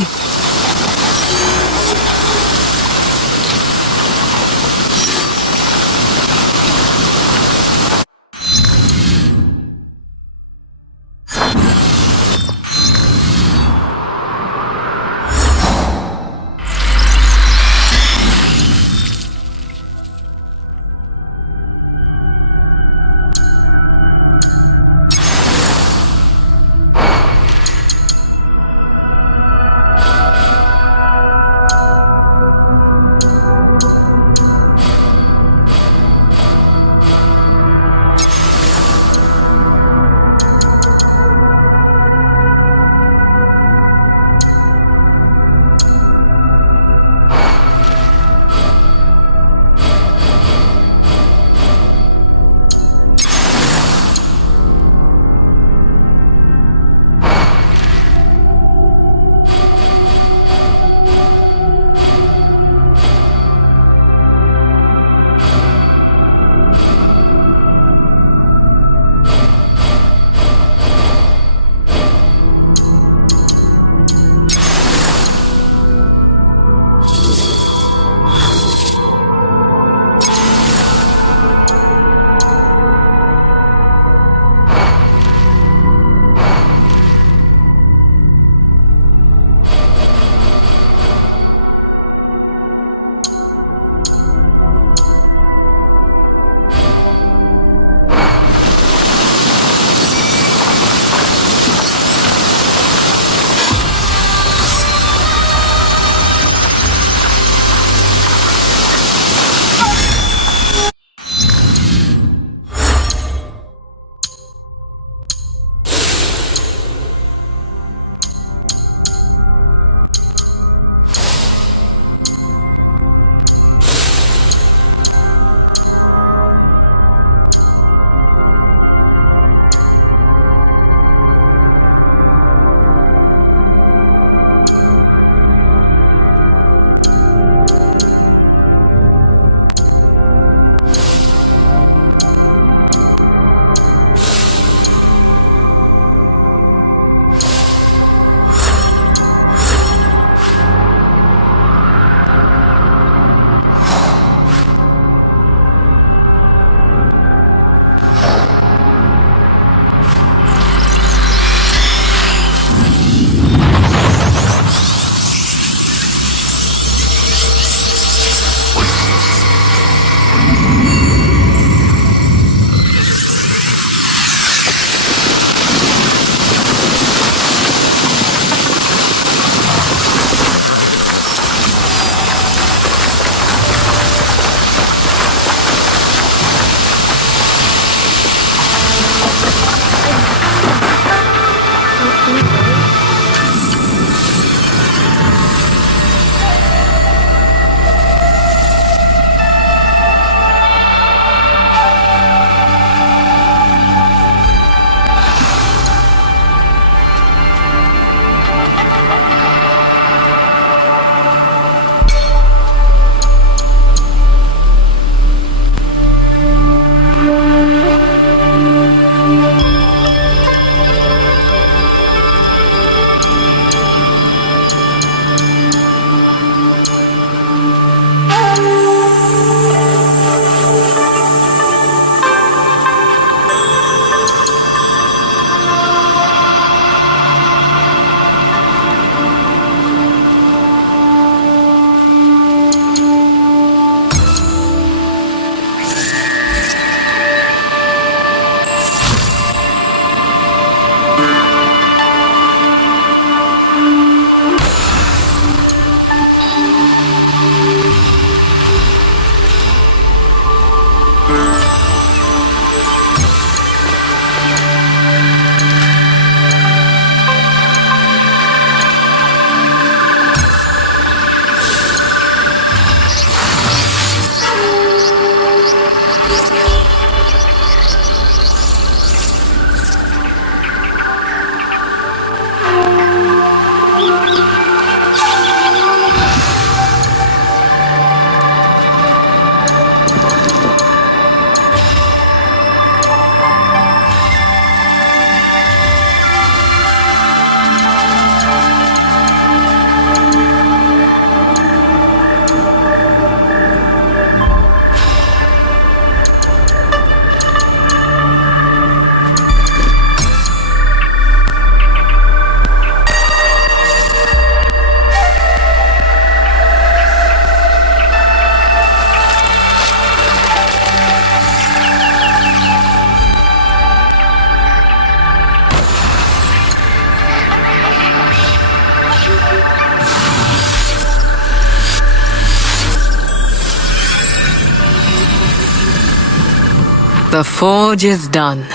The forge is done.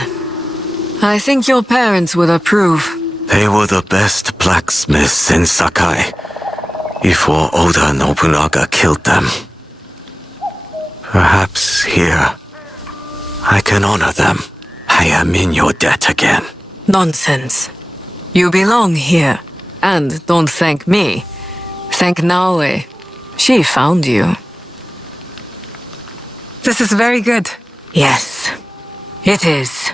I think your parents will approve. They were the best blacksmiths in Sakai before Oda Nobunaga killed them. Perhaps here I can honor them. I am in your debt again. Nonsense. You belong here. And don't thank me. Thank Naoe. She found you. This is very good. Yes, it is.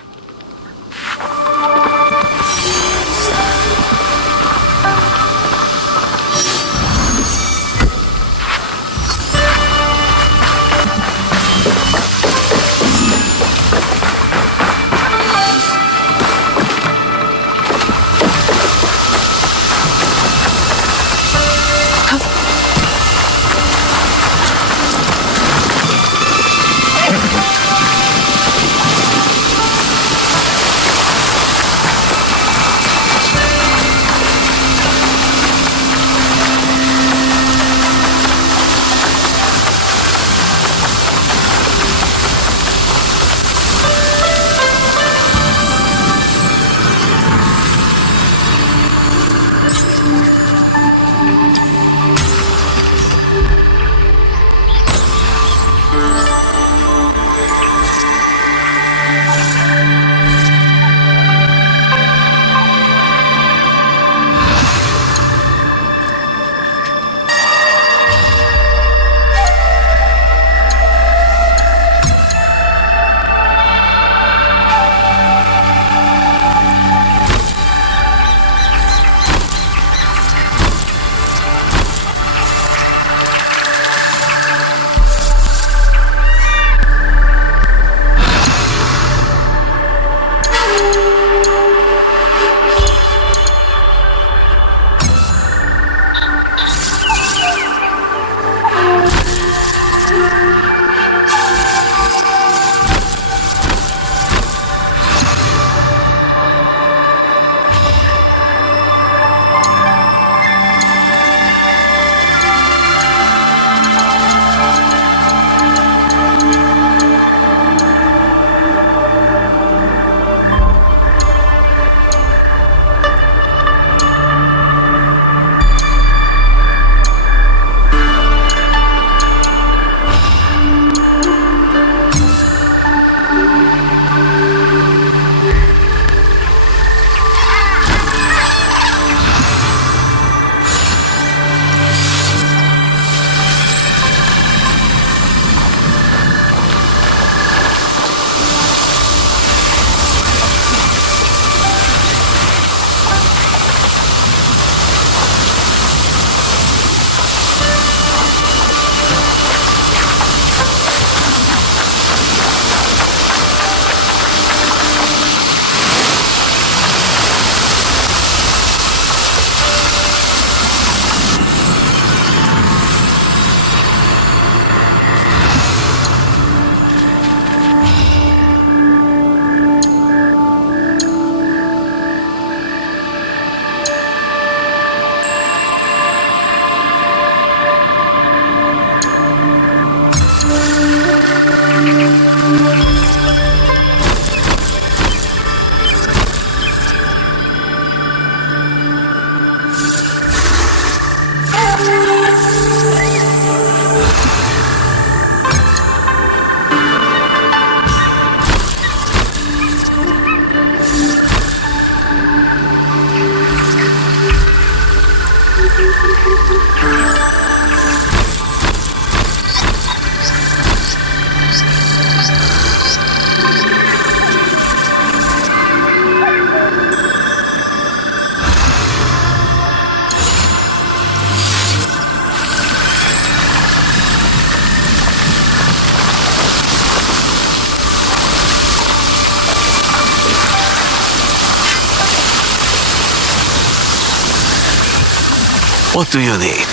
What do you need?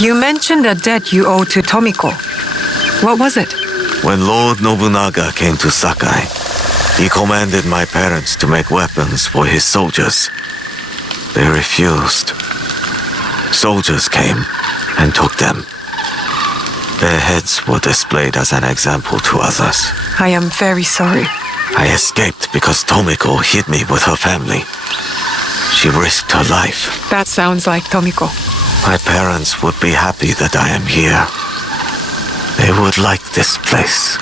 You mentioned a debt you owe to Tomiko. What was it? When Lord Nobunaga came to Sakai, he commanded my parents to make weapons for his soldiers. They refused. Soldiers came and took them. Their heads were displayed as an example to others. I am very sorry. I escaped because Tomiko hid me with her family. She risked her life. That sounds like Tomiko. My parents would be happy that I am here. They would like this place.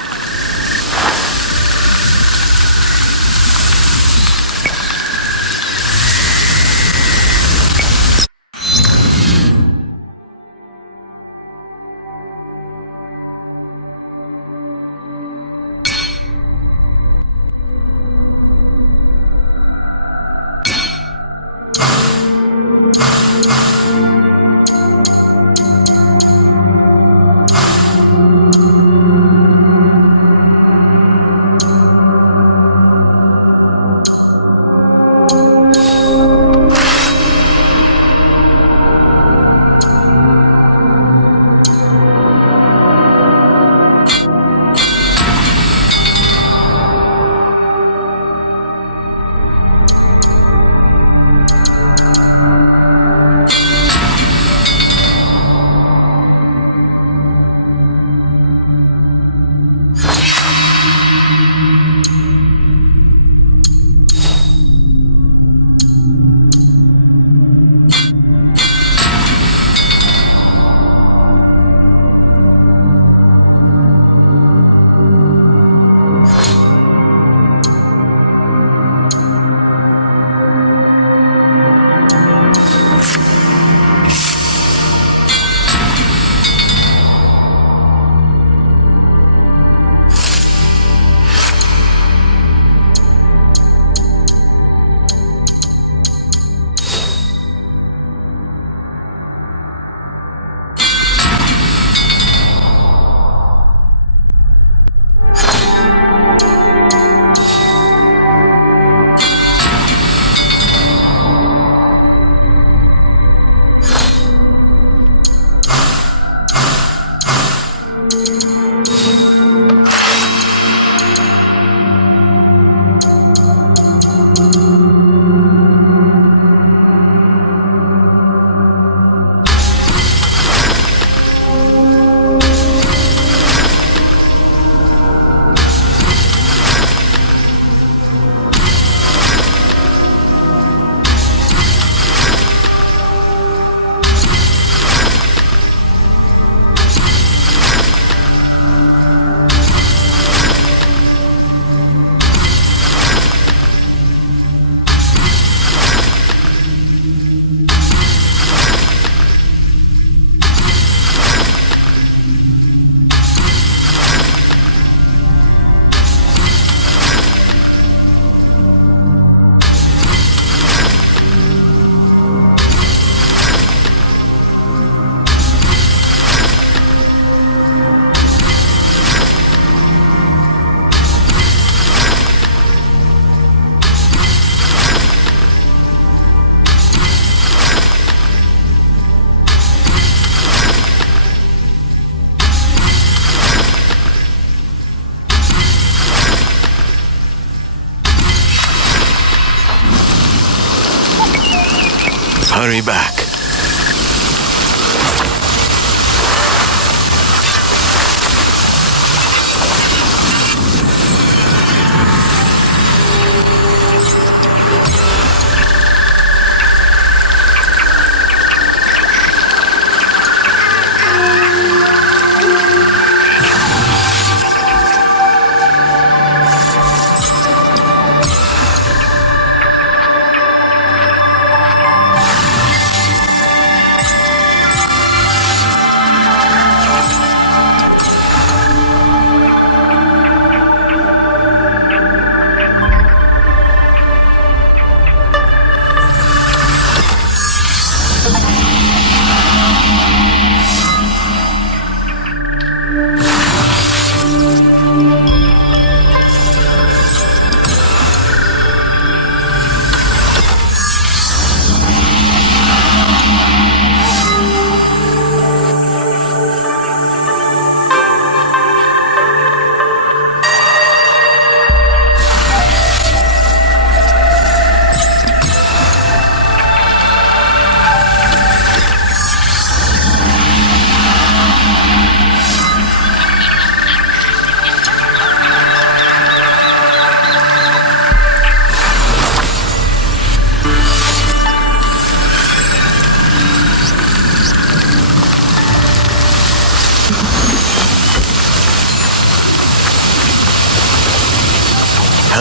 Hurry back.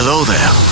Hello there.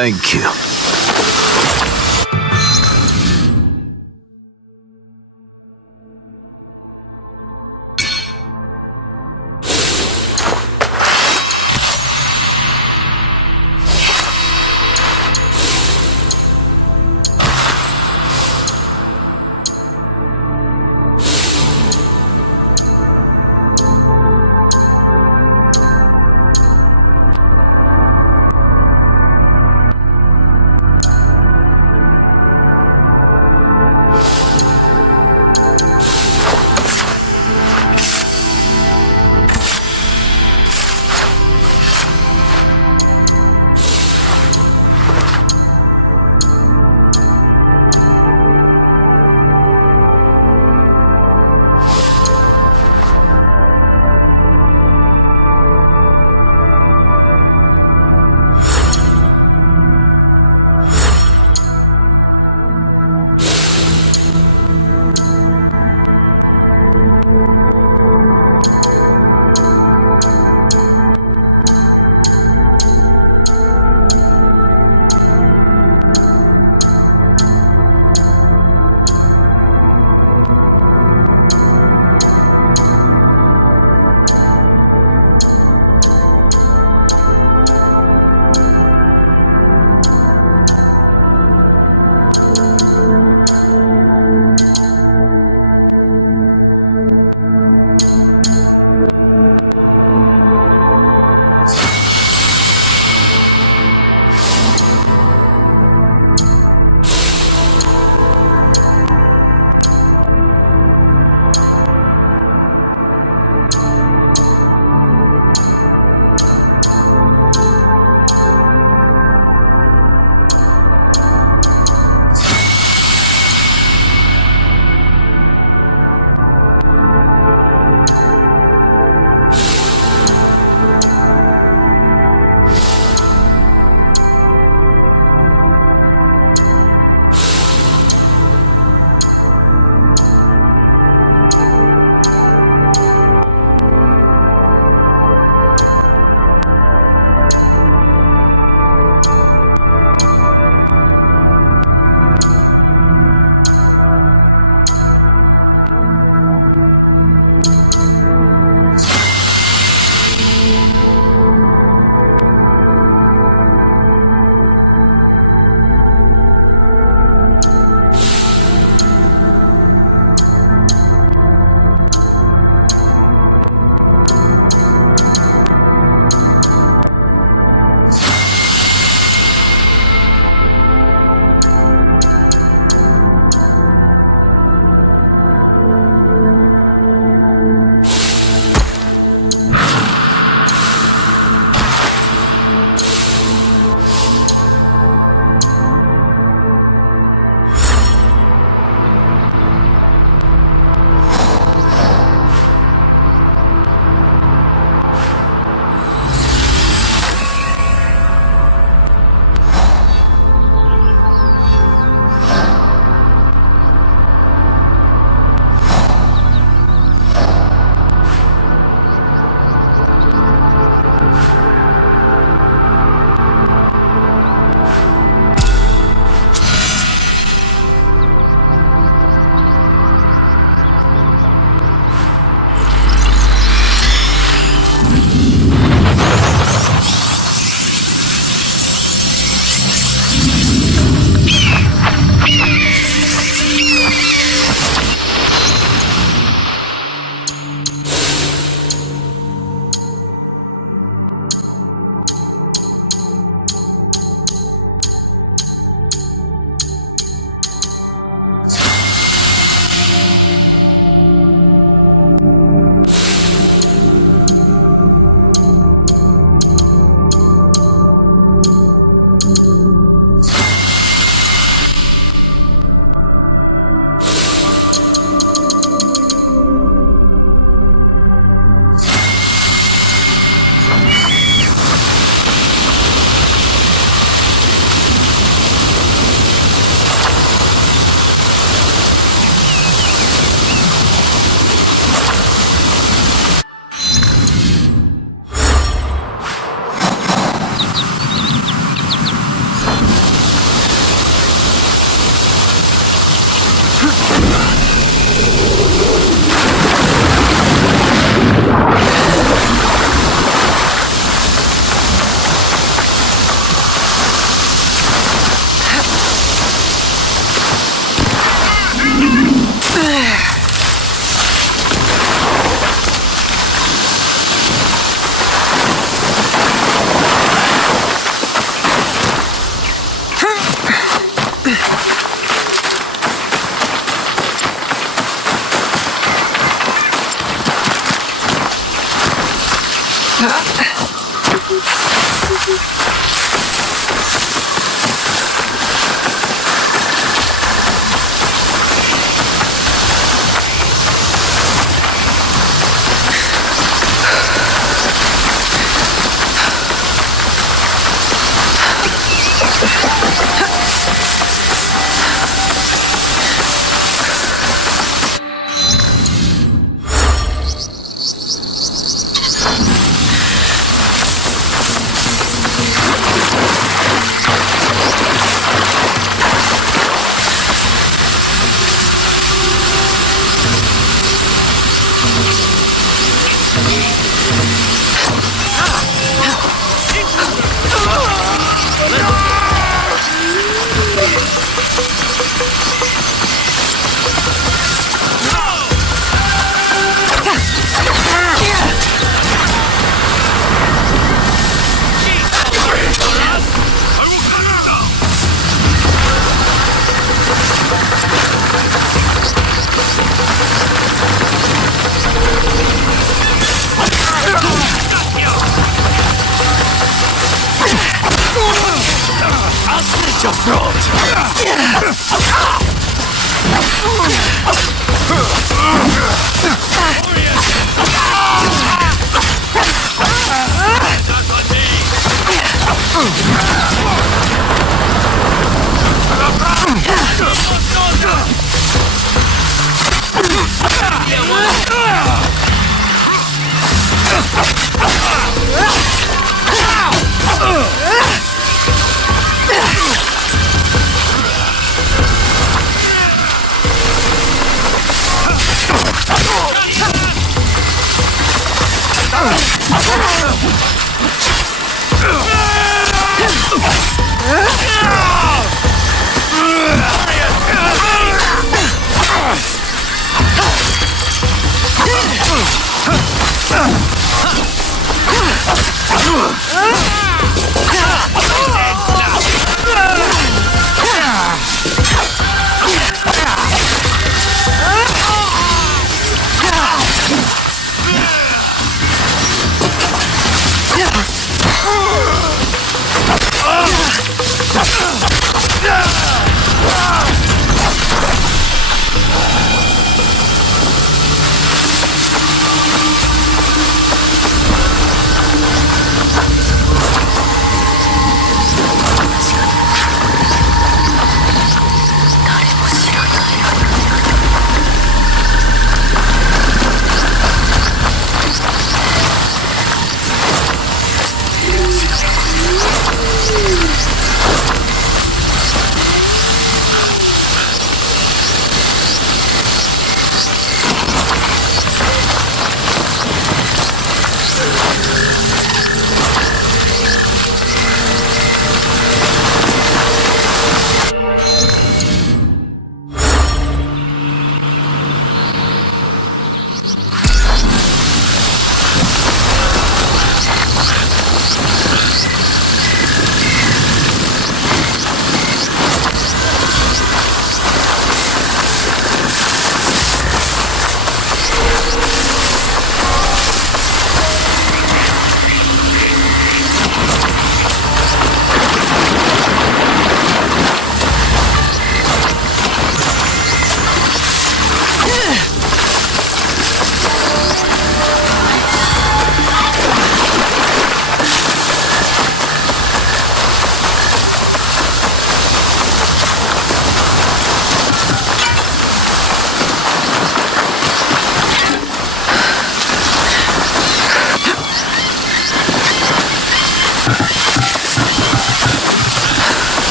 Thank you.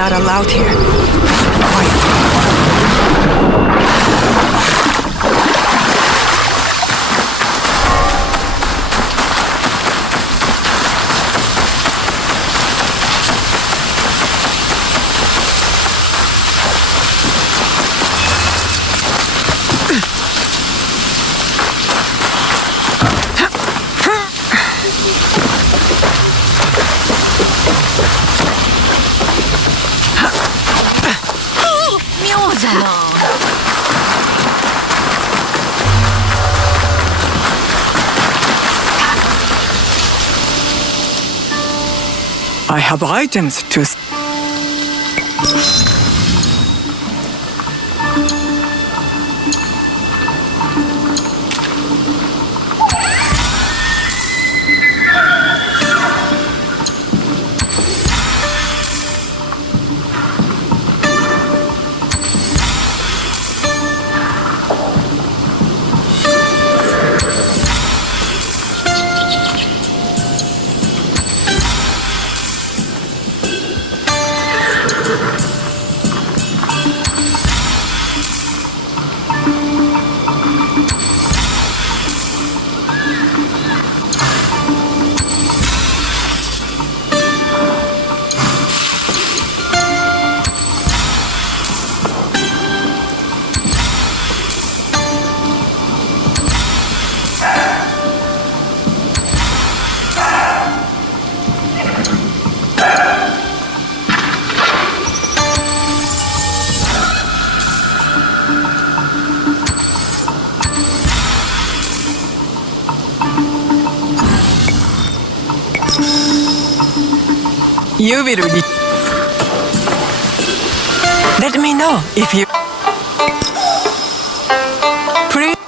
not allowed here. Quiet. I have items to... You will need. Let me know if you. Please.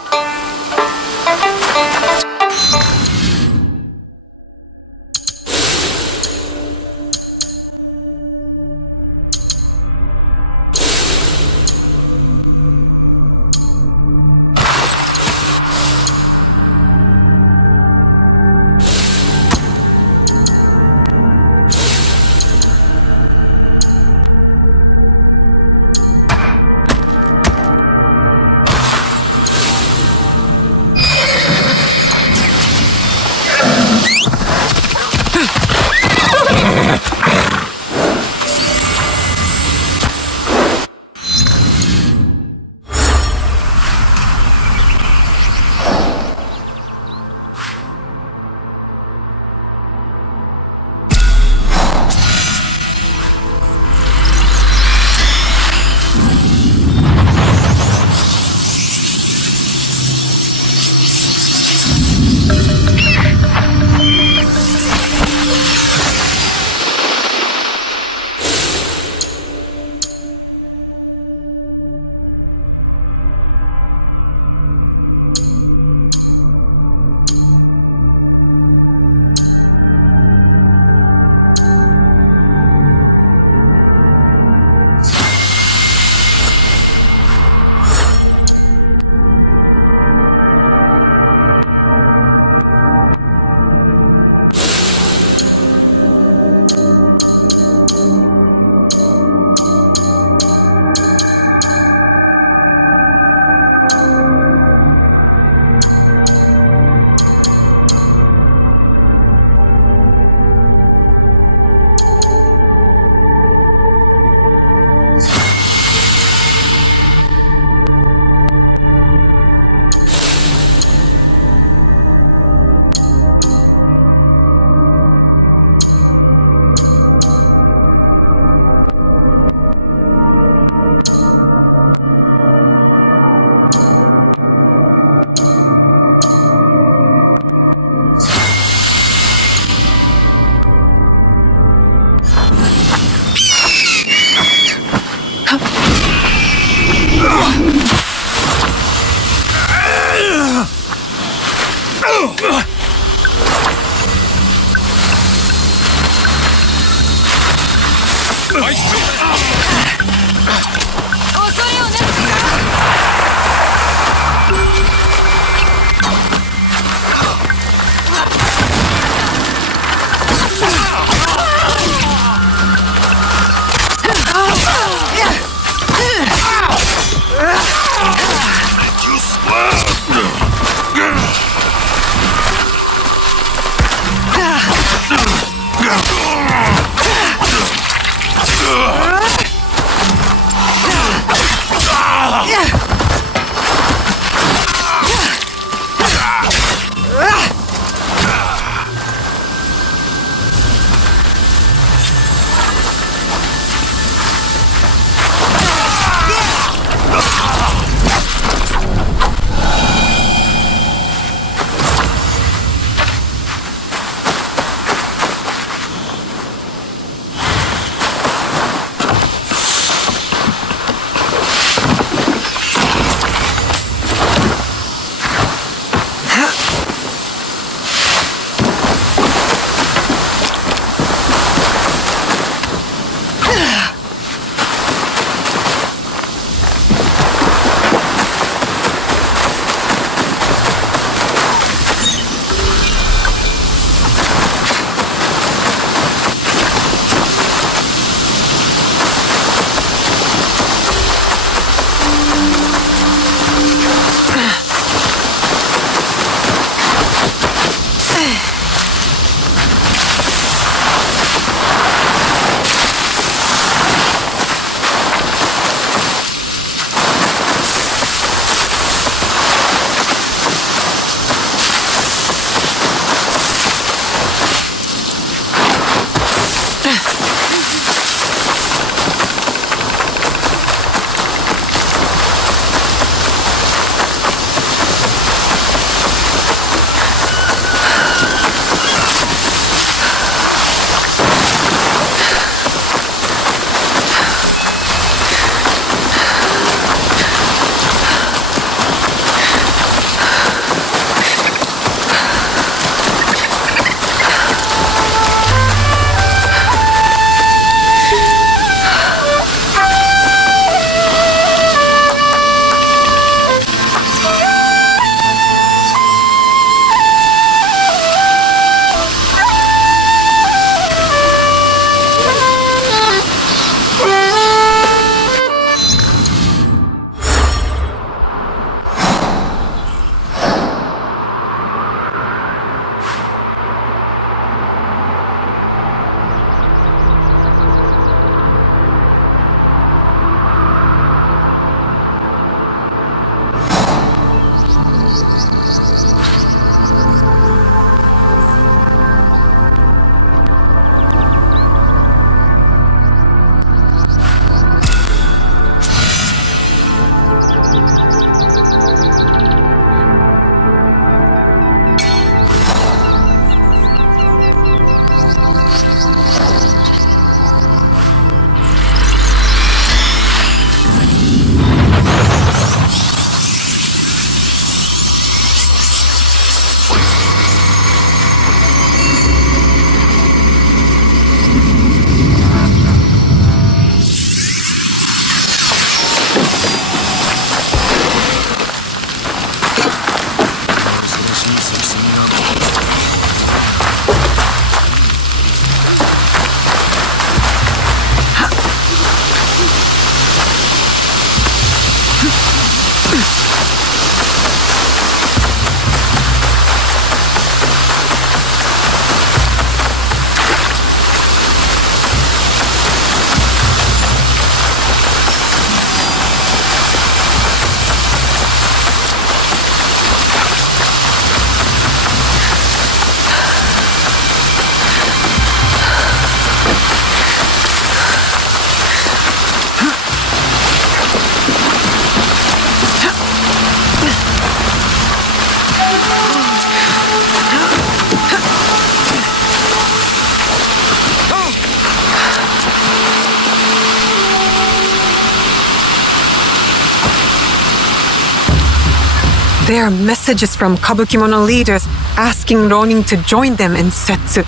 There are messages from Kabukimono leaders asking Ronin to join them in Setsu.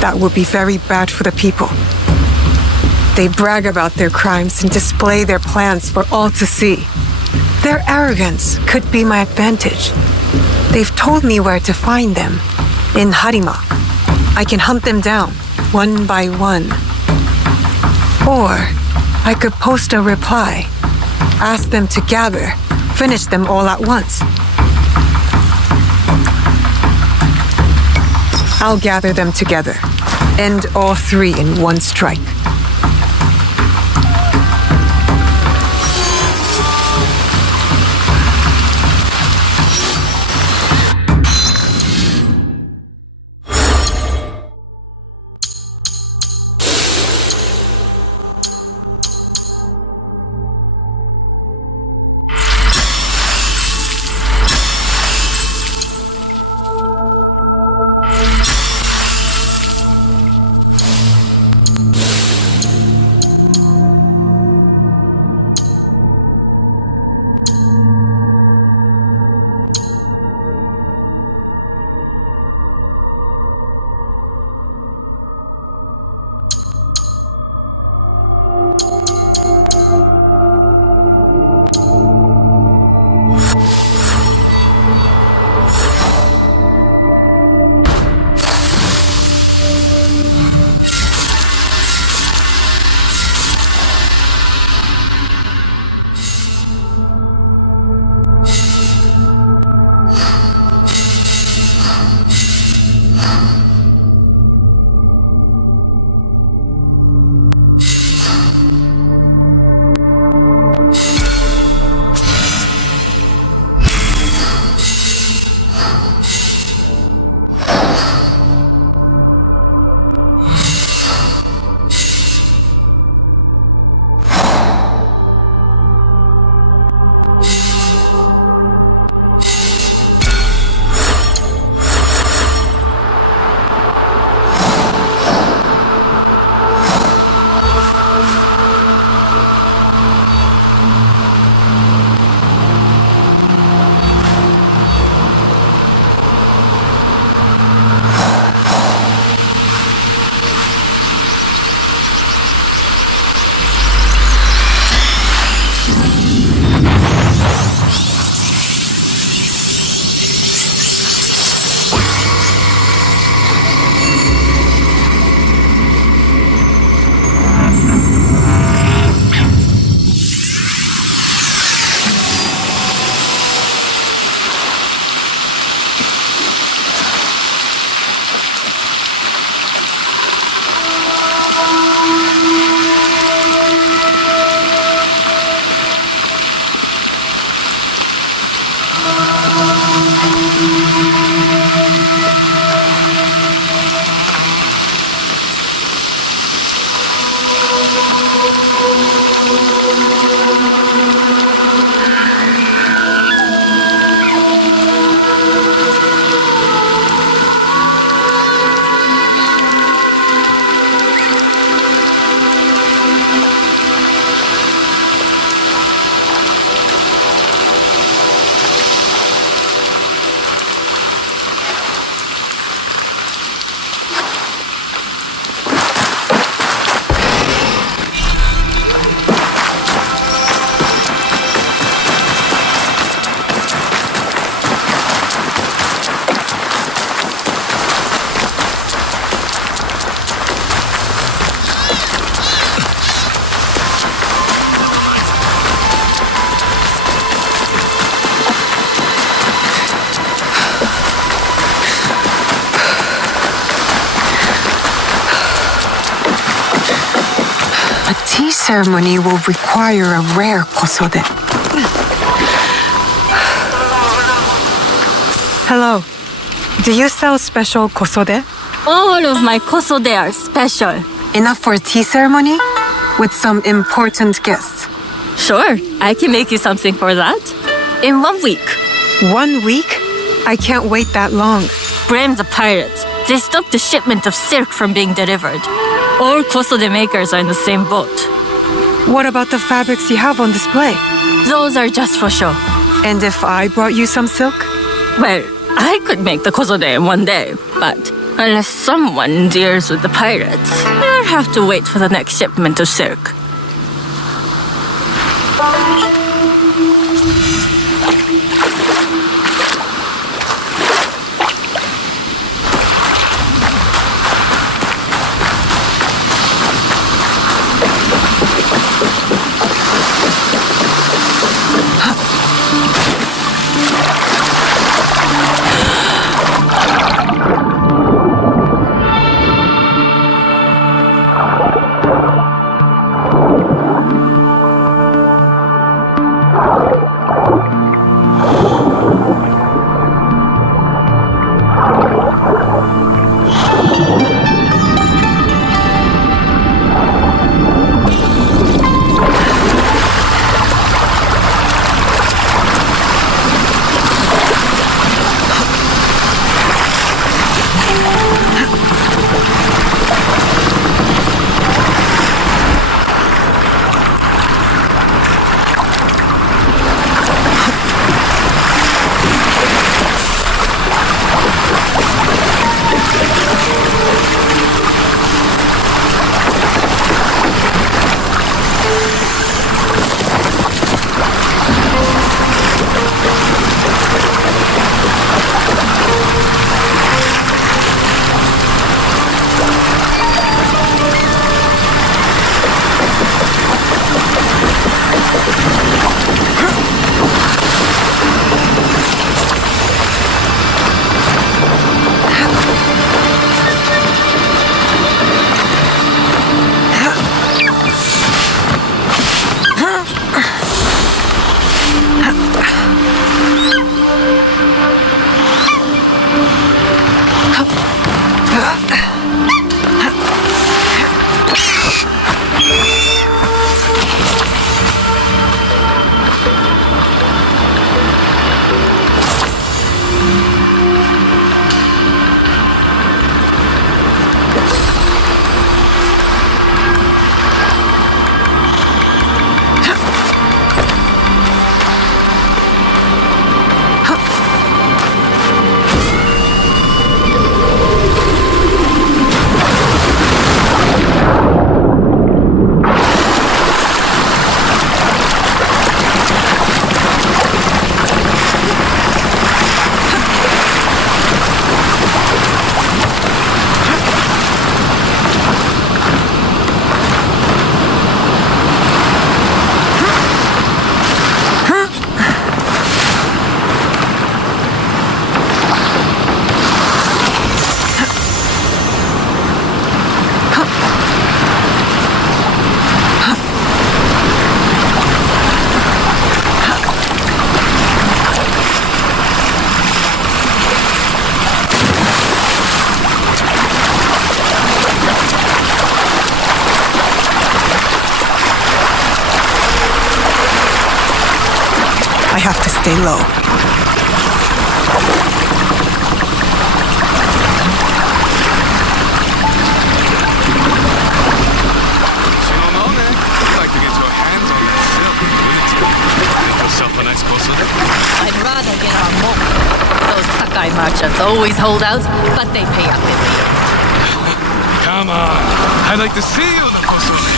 That would be very bad for the people. They brag about their crimes and display their plans for all to see. Their arrogance could be my advantage. They've told me where to find them. In Harima. I can hunt them down, one by one. Or I could post a reply. Ask them to gather. Finish them all at once. I'll gather them together. End all three in one strike. Ceremony will require a rare kosode. Hello. Do you sell special kosode? All of my kosode are special. Enough for a tea ceremony? With some important guests? Sure, I can make you something for that. In 1 week. 1 week? I can't wait that long. Blame the pirates. They stopped the shipment of silk from being delivered. All kosode makers are in the same boat. What about the fabrics you have on display? Those are just for show. And if I brought you some silk? Well, I could make the kozode in one day, but unless someone deals with the pirates, you'll have to wait for the next shipment of silk. I have to stay low. I'd rather get our money. Those Sakai merchants always hold out, but they pay up in the end. Come on. I'd like to see you, Nakosone.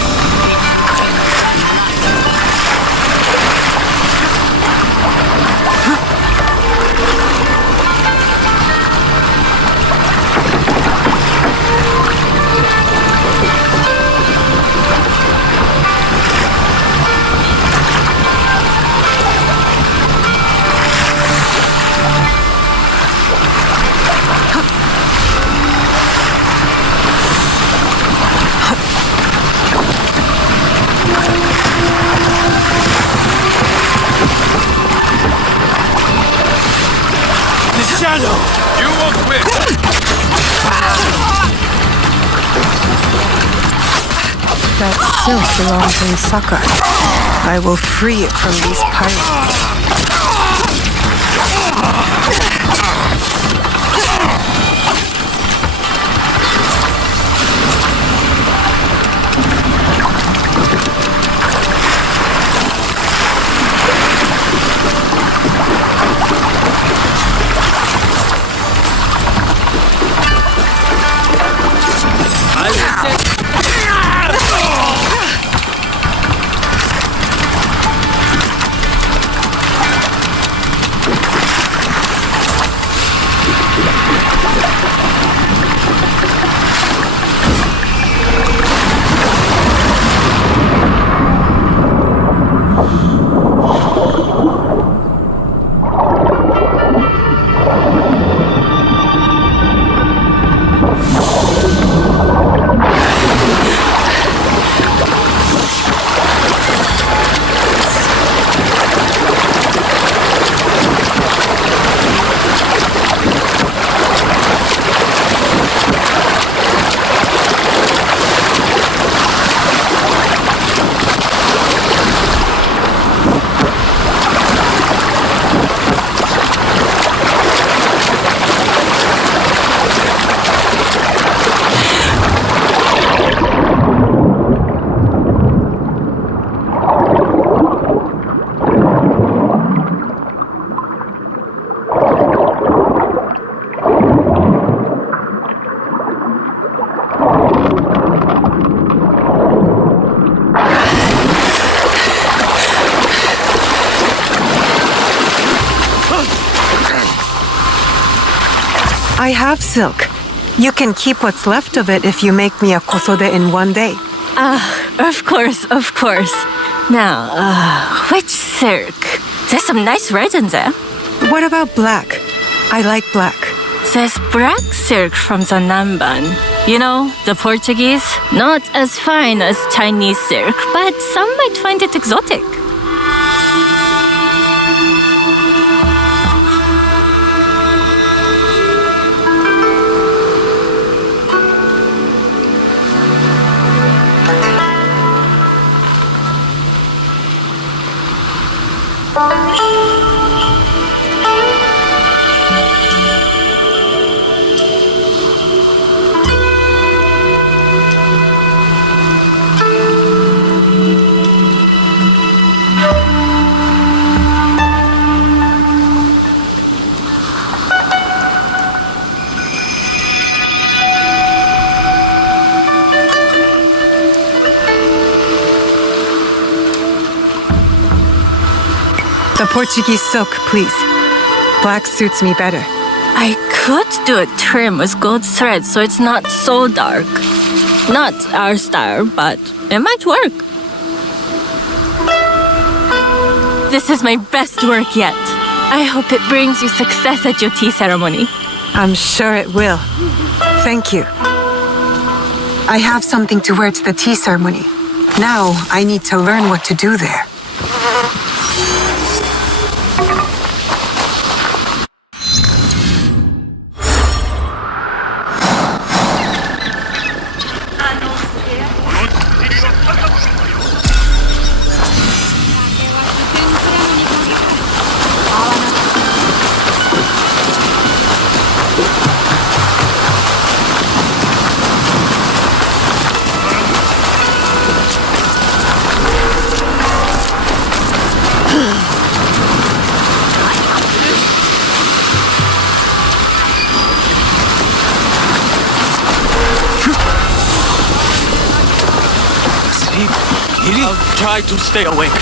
Shadow! You won't win! That silk belongs in Sakai. I will free it from these pirates. I have silk. You can keep what's left of it if you make me a kosode in one day. Of course, of course. Now, which silk? There's some nice red in there. What about black? I like black. There's black silk from the Namban. You know, the Portuguese. Not as fine as Chinese silk, but some might find it exotic. The Portuguese silk, please. Black suits me better. I could do a trim with gold thread so it's not so dark. Not our style, but it might work. This is my best work yet. I hope it brings you success at your tea ceremony. I'm sure it will. Thank you. I have something to wear to the tea ceremony. Now I need to learn what to do there. I'll try to stay awake.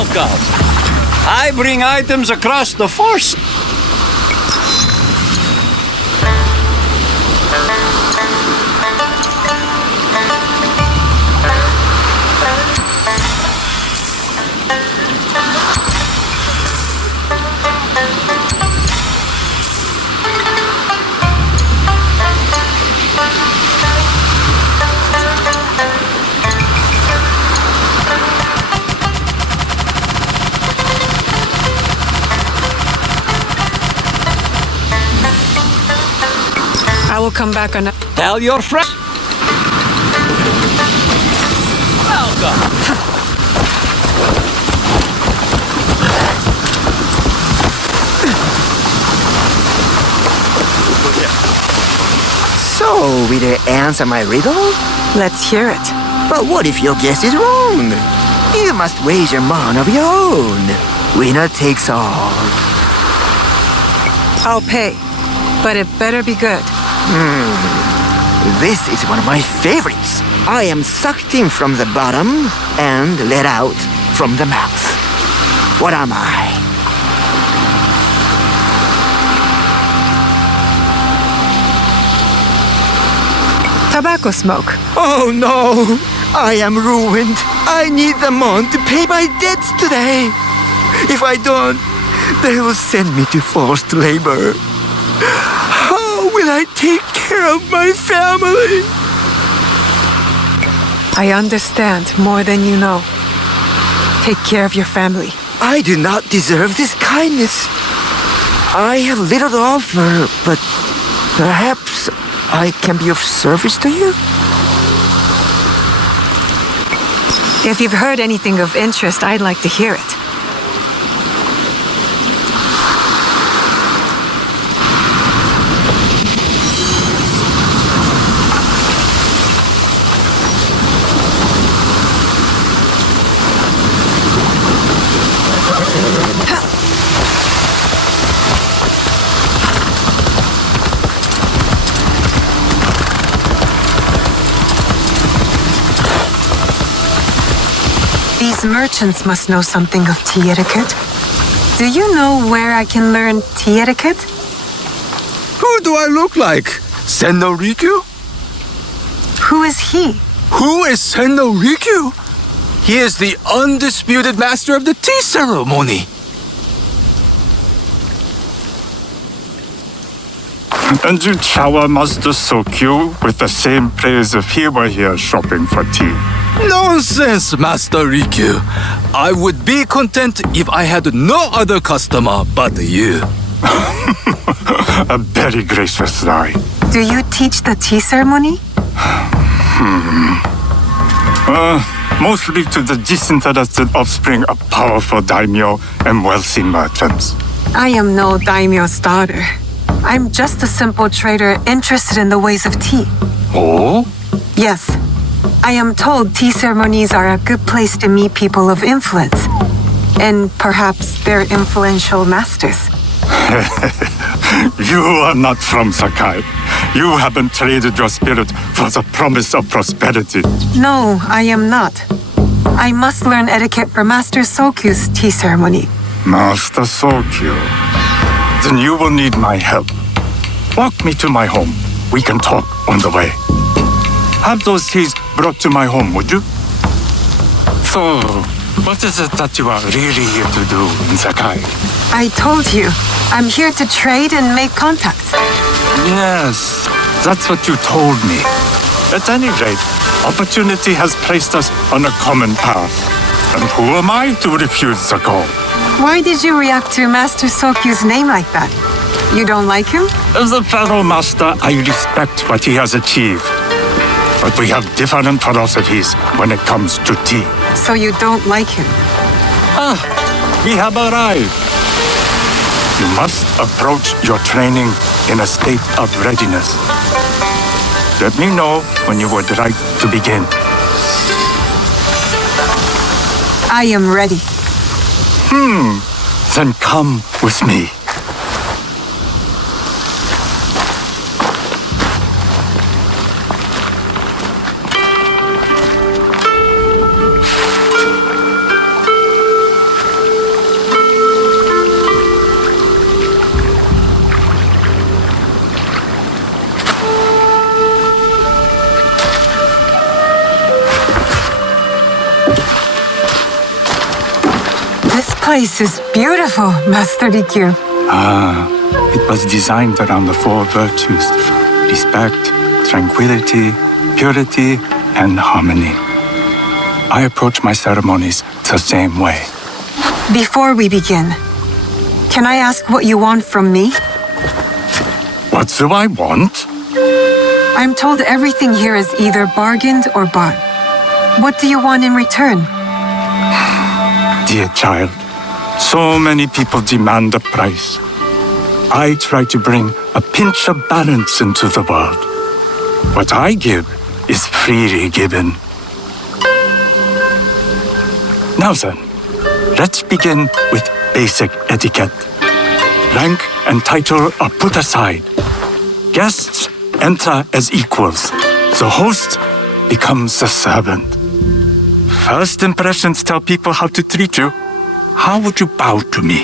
Welcome. I bring items across the force. I will come back on. Tell your friend. Welcome. So, will you answer my riddle? Let's hear it. But what if your guess is wrong? You must wager one of your own. Winner takes all. I'll pay, but it better be good. This is one of my favorites. I am sucked in from the bottom and let out from the mouth. What am I? Tobacco smoke. Oh no! I am ruined. I need the money to pay my debts today. If I don't, they will send me to forced labor. How will I take care of my family? I understand more than you know. Take care of your family. I do not deserve this kindness. I have little to offer, but perhaps I can be of service to you? If you've heard anything of interest, I'd like to hear it. These merchants must know something of tea etiquette. Do you know where I can learn tea etiquette? Who do I look like? Senno Rikyu? Who is he? Who is Senno Rikyu? He is the undisputed master of the tea ceremony. And you shower Master Sokyu with the same praise if he were here shopping for tea. Nonsense, Master Rikyu. I would be content if I had no other customer but you. A very gracious lie. Do you teach the tea ceremony? Mostly to the disinterested offspring of powerful daimyo and wealthy merchants. I am no daimyo's daughter. I'm just a simple trader interested in the ways of tea. Oh? Yes. I am told tea ceremonies are a good place to meet people of influence. And perhaps their influential masters. You are not from Sakai. You haven't traded your spirit for the promise of prosperity. No, I am not. I must learn etiquette for Master Sokyu's tea ceremony. Master Sokyu. Then you will need my help. Walk me to my home. We can talk on the way. Have those teas brought to my home, would you? So, what is it that you are really here to do in Sakai? I told you, I'm here to trade and make contacts. Yes, that's what you told me. At any rate, opportunity has placed us on a common path. And who am I to refuse the call? Why did you react to Master Sokyu's name like that? You don't like him? As a fellow master, I respect what he has achieved. But we have different philosophies when it comes to tea. So you don't like him? We have arrived. You must approach your training in a state of readiness. Let me know when you would like to begin. I am ready. Then come with me. place is beautiful, Master Rikyu. Ah, it was designed around the four virtues: respect, tranquility, purity, and harmony. I approach my ceremonies the same way. Before we begin, can I ask what you want from me? What do I want? I'm told everything here is either bargained or bought. What do you want in return? Dear child, so many people demand a price. I try to bring a pinch of balance into the world. What I give is freely given. Now then, let's begin with basic etiquette. Rank and title are put aside. Guests enter as equals. The host becomes the servant. First impressions tell people how to treat you. How would you bow to me?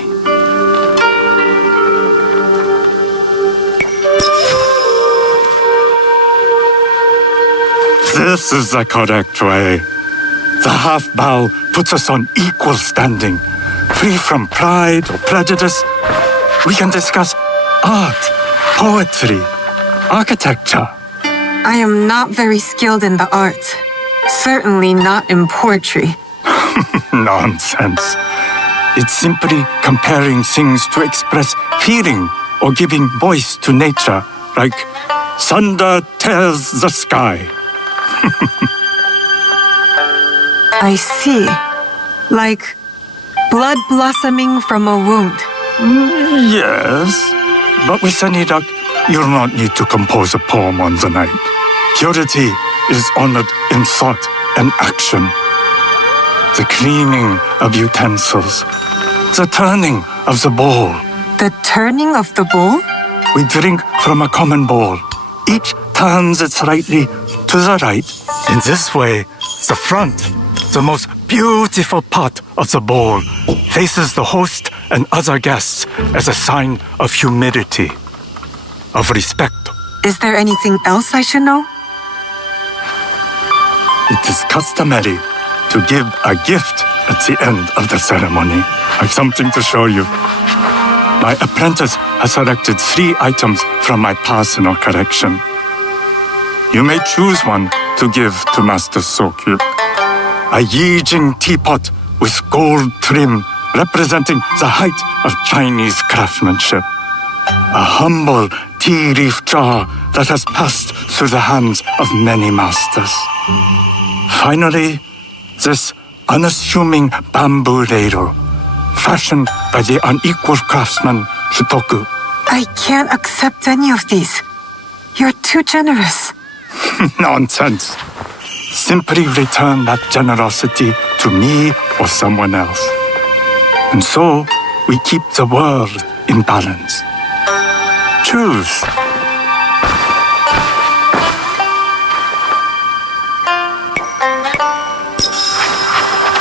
This is the correct way. The half bow puts us on equal standing, free from pride or prejudice. We can discuss art, poetry, architecture. I am not very skilled in the arts. Certainly not in poetry. Nonsense. It's simply comparing things to express feeling or giving voice to nature, like thunder tears the sky. I see. Like blood blossoming from a wound. Yes, but with any luck, you'll not need to compose a poem on the night. Purity is honored in thought and action. The cleaning of utensils, the turning of the bowl. The turning of the bowl? We drink from a common bowl. Each turns it slightly to the right. In this way, the front, the most beautiful part of the bowl, faces the host and other guests as a sign of humility, of respect. Is there anything else I should know? It is customary to give a gift at the end of the ceremony. I've something to show you. My apprentice has selected 3 items from my personal collection. You may choose one to give to Master Sokyu. A Yijing teapot with gold trim representing the height of Chinese craftsmanship. A humble tea leaf jar that has passed through the hands of many masters. Finally, this unassuming bamboo ladle, fashioned by the unequal craftsman Shutoku. I can't accept any of these. You're too generous. Nonsense. Simply return that generosity to me or someone else. And so, we keep the world in balance. Choose.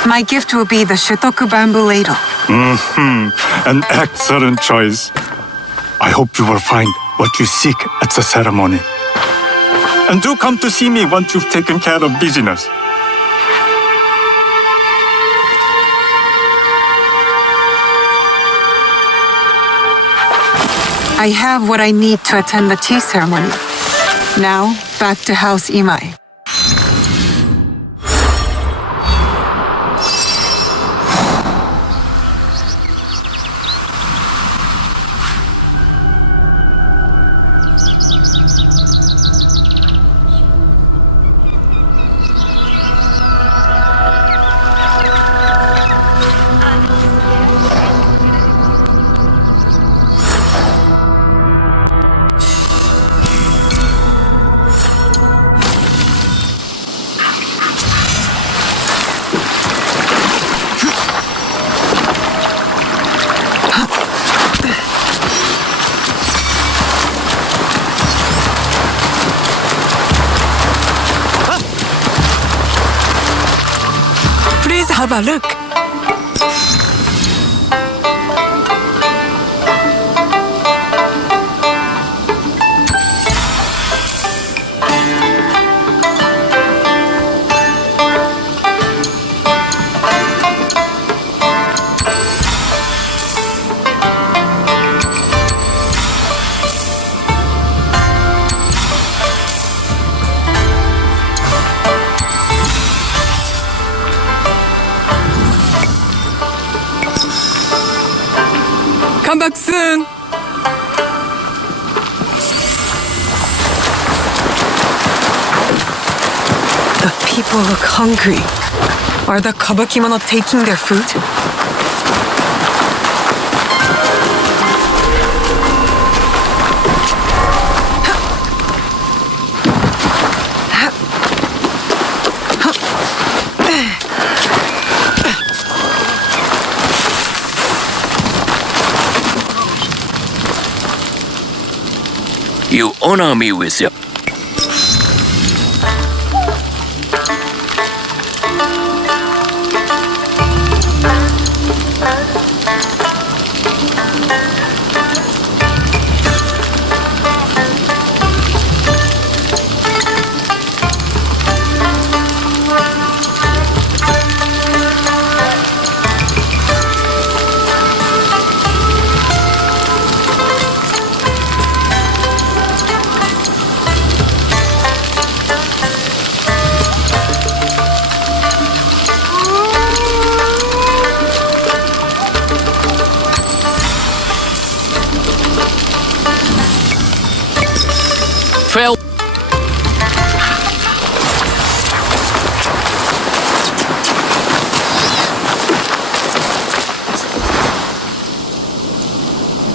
My gift will be the Shutoku bamboo ladle. An excellent choice. I hope you will find what you seek at the ceremony. And do come to see me once you've taken care of business. I have what I need to attend the tea ceremony. Now, back to House Imai. Please have a look. back soon. The people look hungry. Are the Kabakimono taking their food? You honor me with your...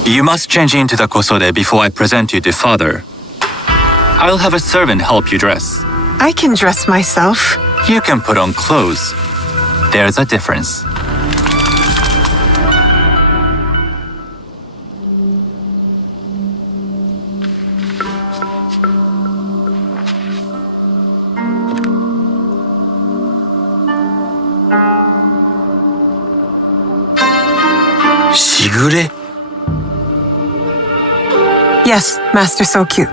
You must change into the kosode before I present you to father. I'll have a servant help you dress. I can dress myself. You can put on clothes. There's a difference. Shigure? Yes, Master Sokyu.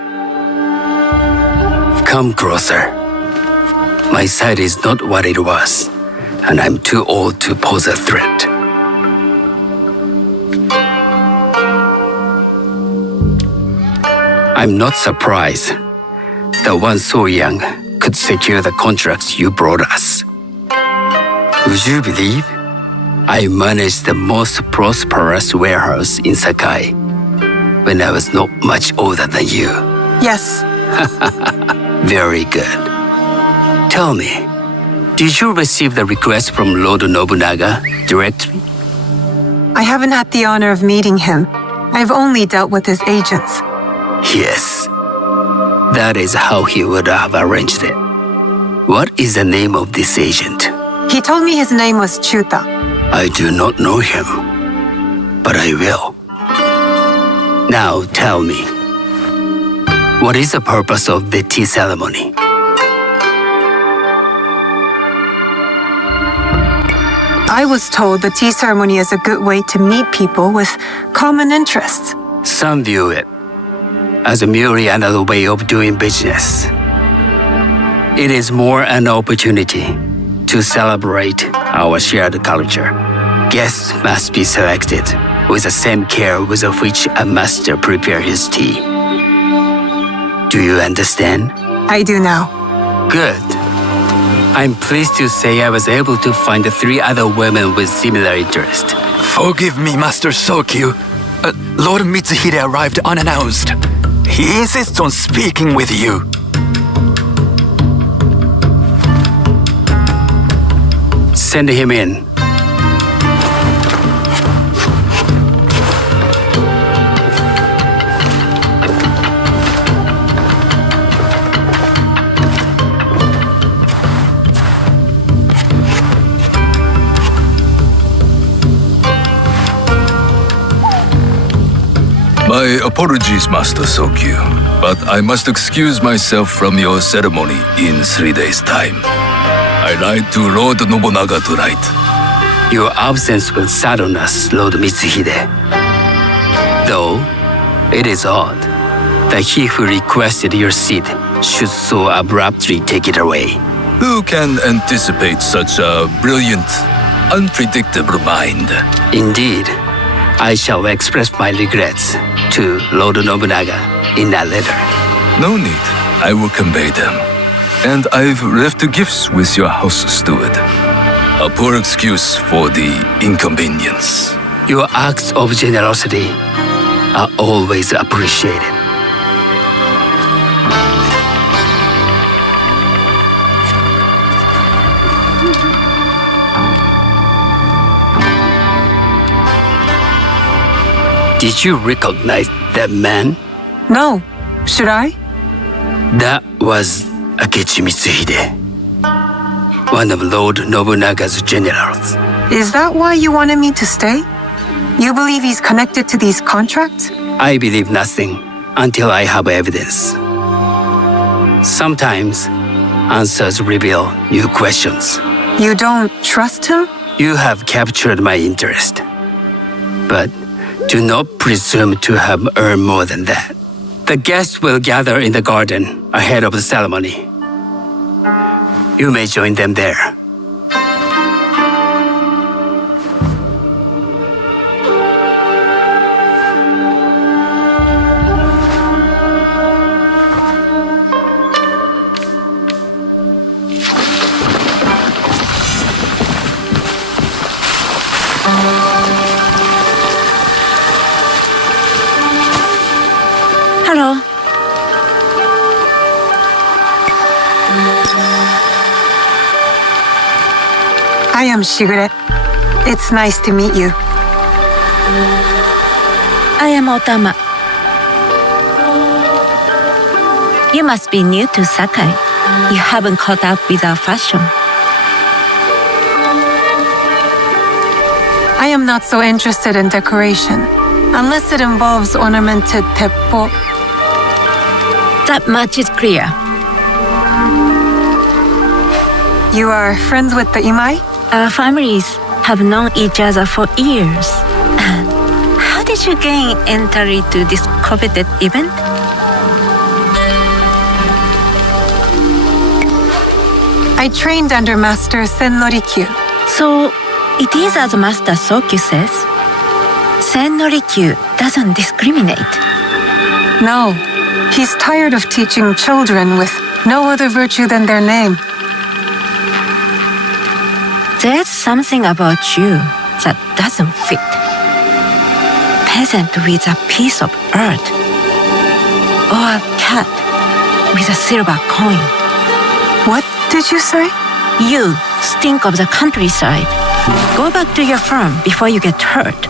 Come closer. My sight is not what it was, and I'm too old to pose a threat. I'm not surprised that one so young could secure the contracts you brought us. Would you believe I managed the most prosperous warehouse in Sakai when I was not much older than you? Yes. Very good. Tell me, did you receive the request from Lord Nobunaga directly? I haven't had the honor of meeting him. I've only dealt with his agents. Yes. That is how he would have arranged it. What is the name of this agent? He told me his name was Chuta. I do not know him, but I will. Now tell me, what is the purpose of the tea ceremony? I was told the tea ceremony is a good way to meet people with common interests. Some view it as merely another way of doing business. It is more an opportunity to celebrate our shared culture. Guests must be selected with the same care with which a master prepares his tea. Do you understand? I do now. Good. I'm pleased to say I was able to find 3 other women with similar interest. Forgive me, Master Sokyu. Lord Mitsuhide arrived unannounced. He insists on speaking with you. Send him in. My apologies, Master Sokyu, but I must excuse myself from your ceremony in 3 days' time. I lied to Lord Nobunaga tonight. Your absence will sadden us, Lord Mitsuhide. Though, it is odd that he who requested your seat should so abruptly take it away. Who can anticipate such a brilliant, unpredictable mind? Indeed, I shall express my regrets to Lord Nobunaga in that letter. No need. I will convey them. And I've left the gifts with your house steward. A poor excuse for the inconvenience. Your acts of generosity are always appreciated. Did you recognize that man? No. Should I? That was Akechi Mitsuhide, one of Lord Nobunaga's generals. Is that why you wanted me to stay? You believe he's connected to these contracts? I believe nothing until I have evidence. Sometimes answers reveal new questions. You don't trust him? You have captured my interest, but do not presume to have earned more than that. The guests will gather in the garden ahead of the ceremony. You may join them there. Hello. I am Shigure. It's nice to meet you. I am Otama. You must be new to Sakai. You haven't caught up with our fashion. I am not so interested in decoration, unless it involves ornamented teppo. That much is clear. You are friends with the Imai? Our families have known each other for years. How did you gain entry to this coveted event? I trained under Master Sen Norikyu. So, it is as Master Sokyu says. Sen Norikyu doesn't discriminate. No, he's tired of teaching children with no other virtue than their name. There's something about you that doesn't fit. Peasant with a piece of earth, or a cat with a silver coin. What did you say? You stink of the countryside. Go back to your farm before you get hurt.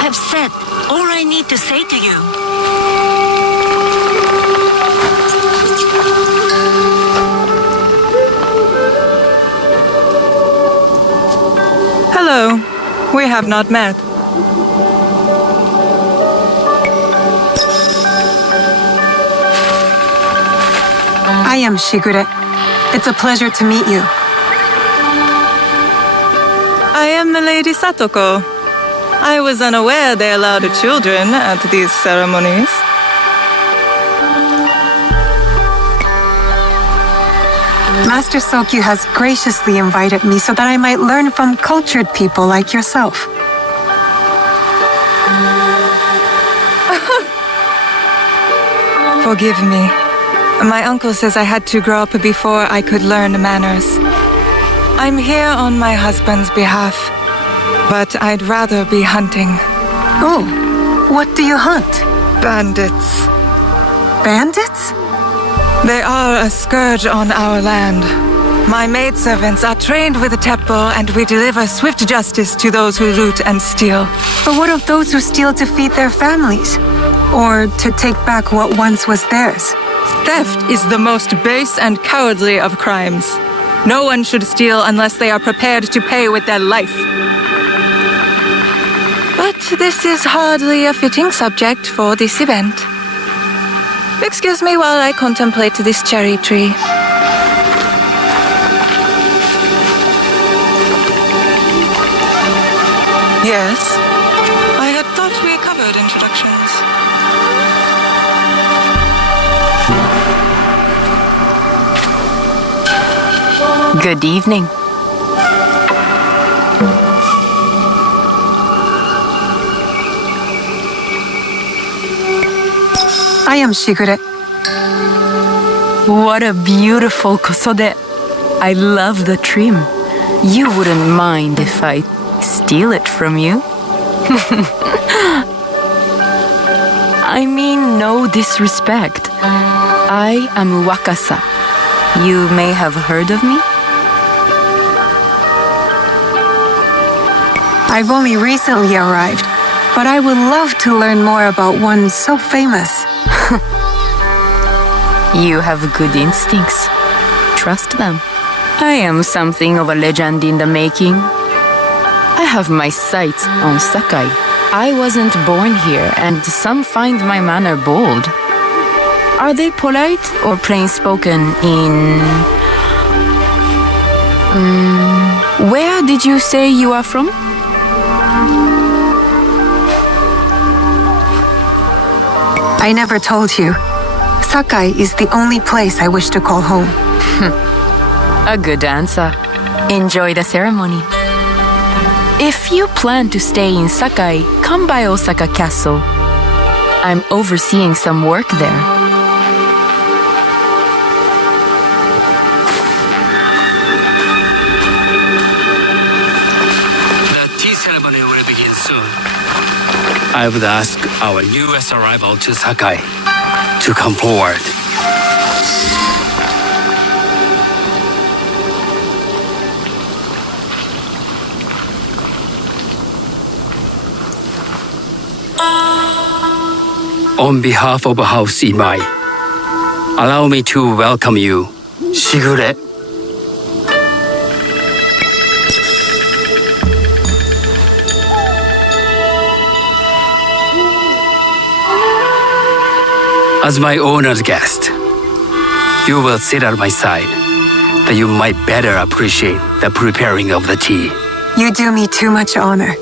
I've said all I need to say to you. Hello. We have not met. I am Shigure. It's a pleasure to meet you. I am the Lady Satoko. I was unaware they allowed children at these ceremonies. Master Sokyu has graciously invited me so that I might learn from cultured people like yourself. Forgive me. My uncle says I had to grow up before I could learn manners. I'm here on my husband's behalf, but I'd rather be hunting. Oh, what do you hunt? Bandits. Bandits? They are a scourge on our land. My maidservants are trained with the teppo, and we deliver swift justice to those who loot and steal. But what of those who steal to feed their families? Or to take back what once was theirs? Theft is the most base and cowardly of crimes. No one should steal unless they are prepared to pay with their life. But this is hardly a fitting subject for this event. Excuse me while I contemplate this cherry tree. Yes, I had thought we covered introductions. Good evening. I am Shigure. What a beautiful kosode. I love the trim. You wouldn't mind if I steal it from you? I mean, no disrespect. I am Wakasa. You may have heard of me? I've only recently arrived, but I would love to learn more about one so famous. You have good instincts. Trust them. I am something of a legend in the making. I have my sights on Sakai. I wasn't born here, and some find my manner bold. Are they polite or plain-spoken in... where did you say you are from? I never told you. Sakai is the only place I wish to call home. A good answer. Enjoy the ceremony. If you plan to stay in Sakai, come by Osaka Castle. I'm overseeing some work there. The tea ceremony will begin soon. I would ask our newest arrival to Sakai to come forward. On behalf of House Imai, allow me to welcome you, Shigure. As my honored guest, you will sit at my side, that you might better appreciate the preparing of the tea. You do me too much honor.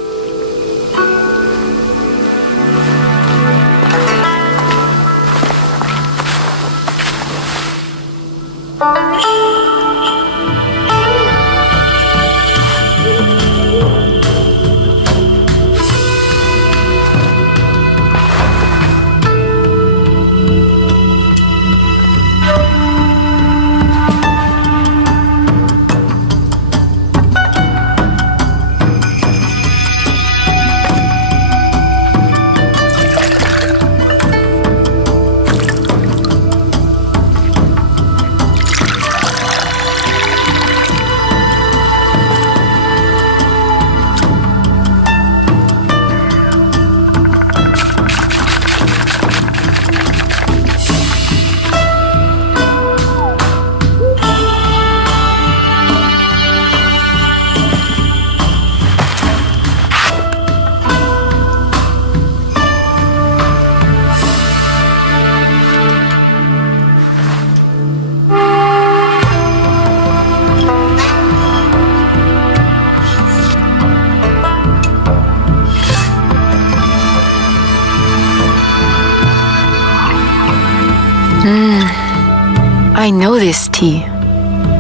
I know this tea.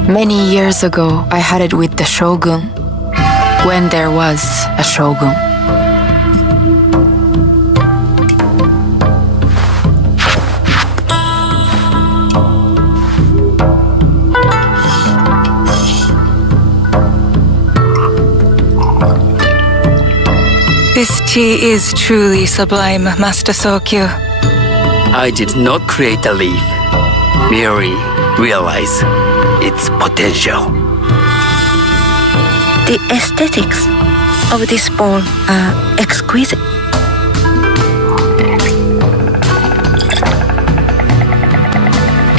Many years ago, I had it with the shogun, when there was a shogun. This tea is truly sublime, Master Sokyu. I did not create the leaf, merely realize its potential. The aesthetics of this bowl are exquisite.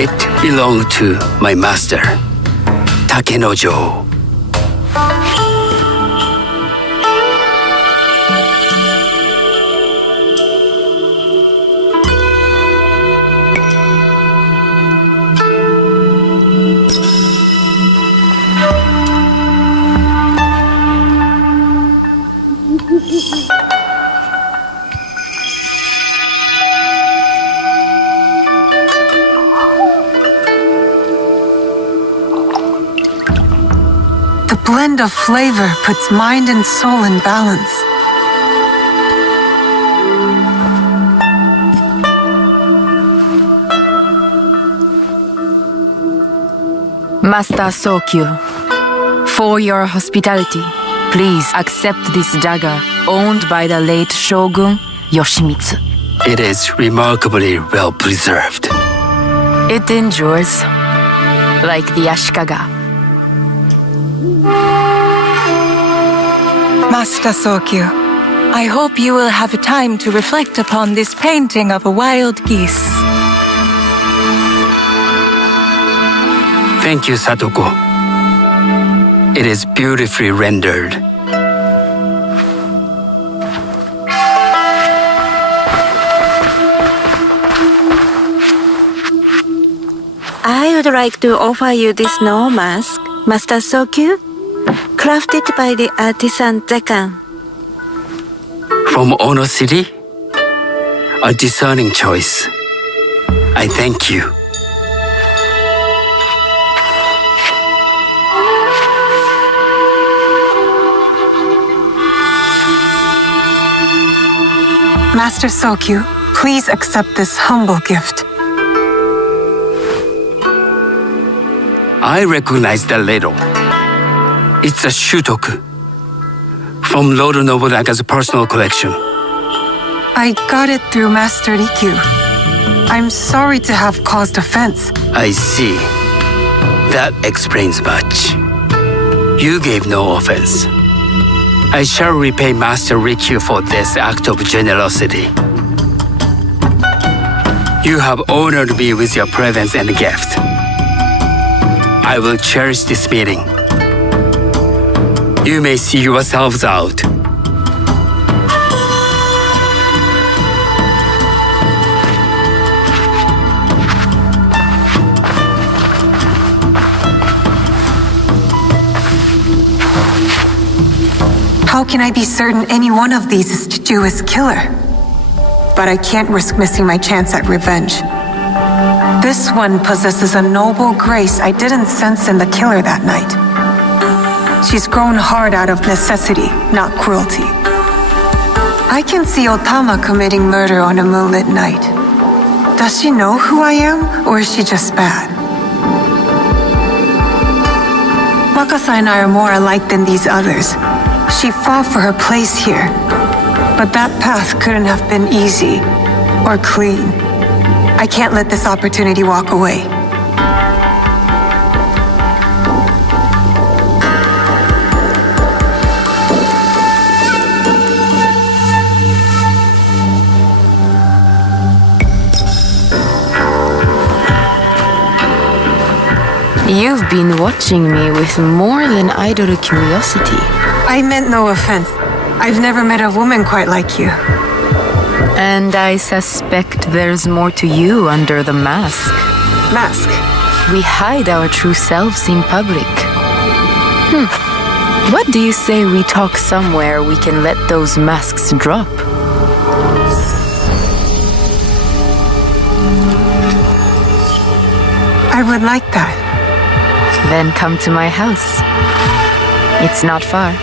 It belonged to my master, Takenojo. The blend of flavor puts mind and soul in balance. Master Sokyu, for your hospitality, please accept this dagger owned by the late Shogun Yoshimitsu. It is remarkably well preserved. It endures, like the Ashikaga. Master Sokyu, I hope you will have time to reflect upon this painting of a wild geese. Thank you, Satoko. It is beautifully rendered. I would like to offer you this snow mask, Master Sokyu, crafted by the artisan Zekan. From Ono City? A discerning choice. I thank you. Master Sokyu, please accept this humble gift. I recognize the ladle. It's a shutoku from Lord Nobunaga's personal collection. I got it through Master Rikyu. I'm sorry to have caused offense. I see. That explains much. You gave no offense. I shall repay Master Rikyu for this act of generosity. You have honored me with your presence and gift. I will cherish this meeting. You may see yourselves out. How can I be certain any one of these is Chichiu's killer? But I can't risk missing my chance at revenge. This one possesses a noble grace I didn't sense in the killer that night. She's grown hard out of necessity, not cruelty. I can see Otama committing murder on a moonlit night. Does she know who I am, or is she just bad? Wakasa and I are more alike than these others. She fought for her place here, but that path couldn't have been easy or clean. I can't let this opportunity walk away. You've been watching me with more than idle curiosity. I meant no offense. I've never met a woman quite like you. And I suspect there's more to you under the mask. Mask? We hide our true selves in public. What do you say we talk somewhere we can let those masks drop? I would like that. Then come to my house. It's not far.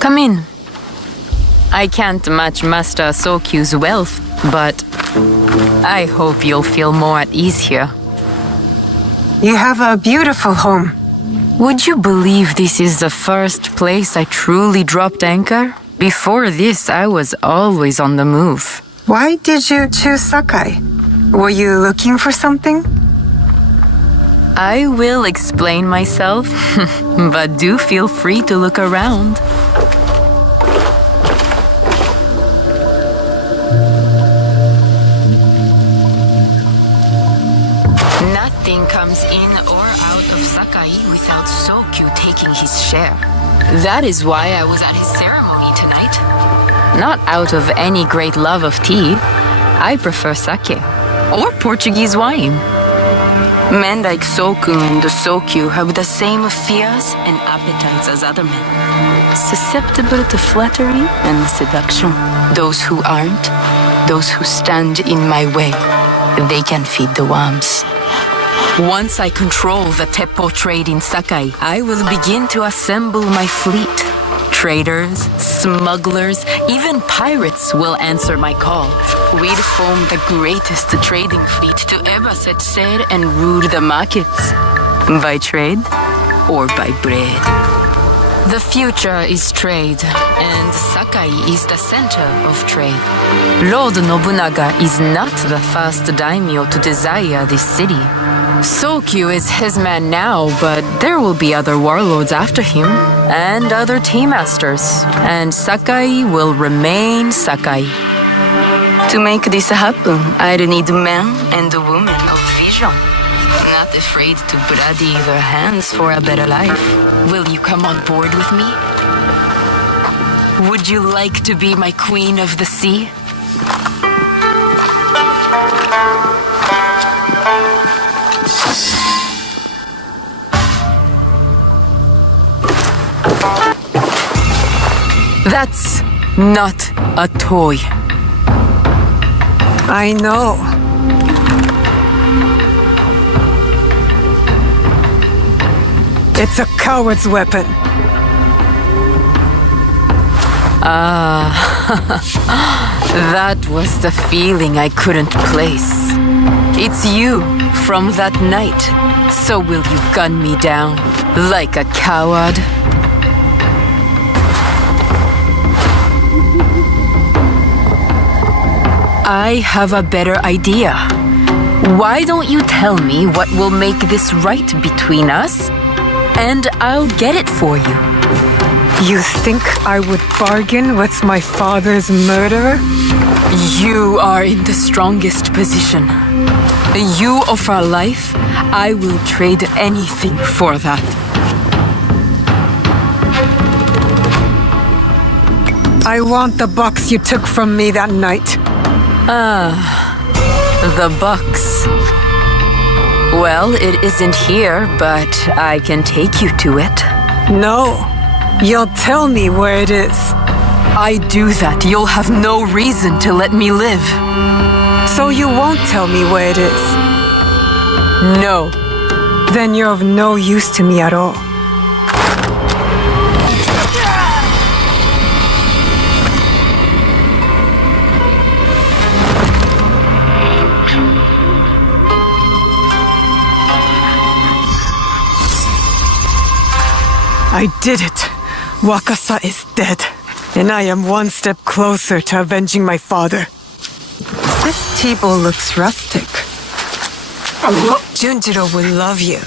Come in. I can't match Master Sokyu's wealth, but I hope you'll feel more at ease here. You have a beautiful home. Would you believe this is the first place I truly dropped anchor? Before this, I was always on the move. Why did you choose Sakai? Were you looking for something? I will explain myself, but do feel free to look around. Nothing comes in or out of Sakai without Sokyu taking his share. That is why I was at his ceremony tonight. Not out of any great love of tea. I prefer sake or Portuguese wine. Men like Sokun and Sokyu have the same fears and appetites as other men. Susceptible to flattery and seduction. Those who aren't, those who stand in my way, they can feed the worms. Once I control the Teppo trade in Sakai, I will begin to assemble my fleet. Traders, smugglers, even pirates will answer my call. We'd form the greatest trading fleet to ever set sail and rule the markets. By trade or by bread. The future is trade, and Sakai is the center of trade. Lord Nobunaga is not the first daimyo to desire this city. Sokyu is his man now, but there will be other warlords after him, and other tea masters, and Sakai will remain Sakai. To make this happen, I'd need men and women of vision, not afraid to bloody their hands for a better life. Will you come on board with me? Would you like to be my queen of the sea? That's not a toy. I know. It's a coward's weapon. Ah, that was the feeling I couldn't place. It's you from that night. So will you gun me down like a coward? I have a better idea. Why don't you tell me what will make this right between us? And I'll get it for you. You think I would bargain with my father's murderer? You are in the strongest position. You offer life, I will trade anything for that. I want the box you took from me that night. Ah, the box. Well, it isn't here, but I can take you to it. No, you'll tell me where it is. I do that, you'll have no reason to let me live. So you won't tell me where it is? No. Then you're of no use to me at all. I did it. Wakasa is dead, and I am one step closer to avenging my father. This table looks rustic. Junjiro will love you.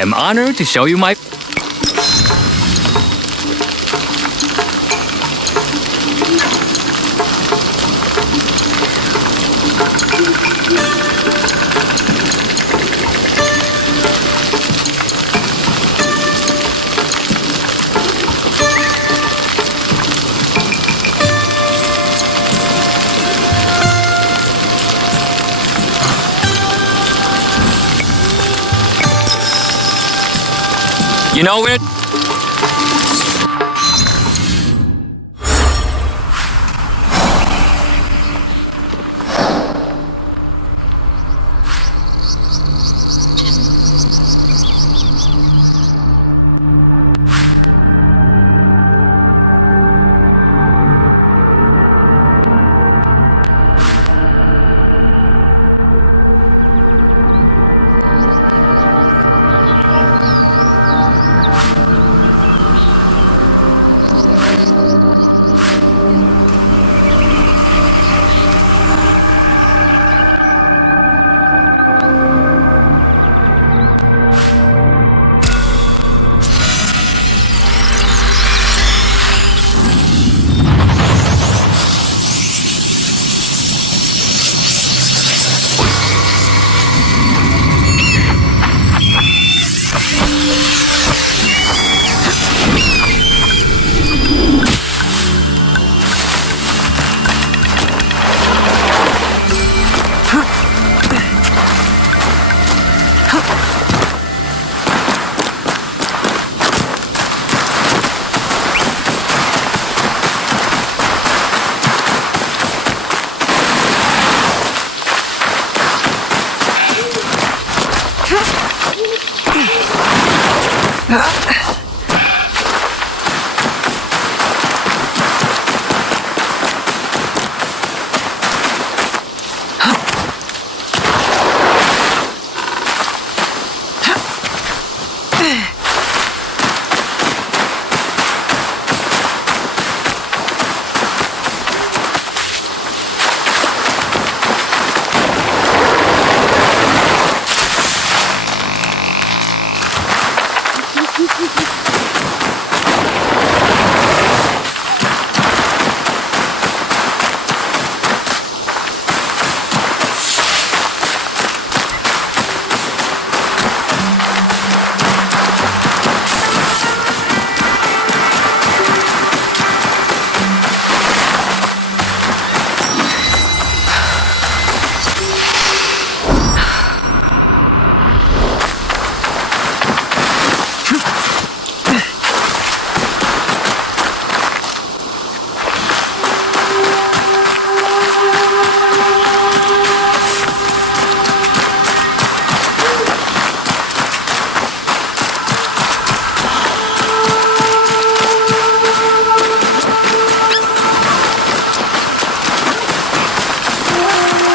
I am honored to show you my... You know it?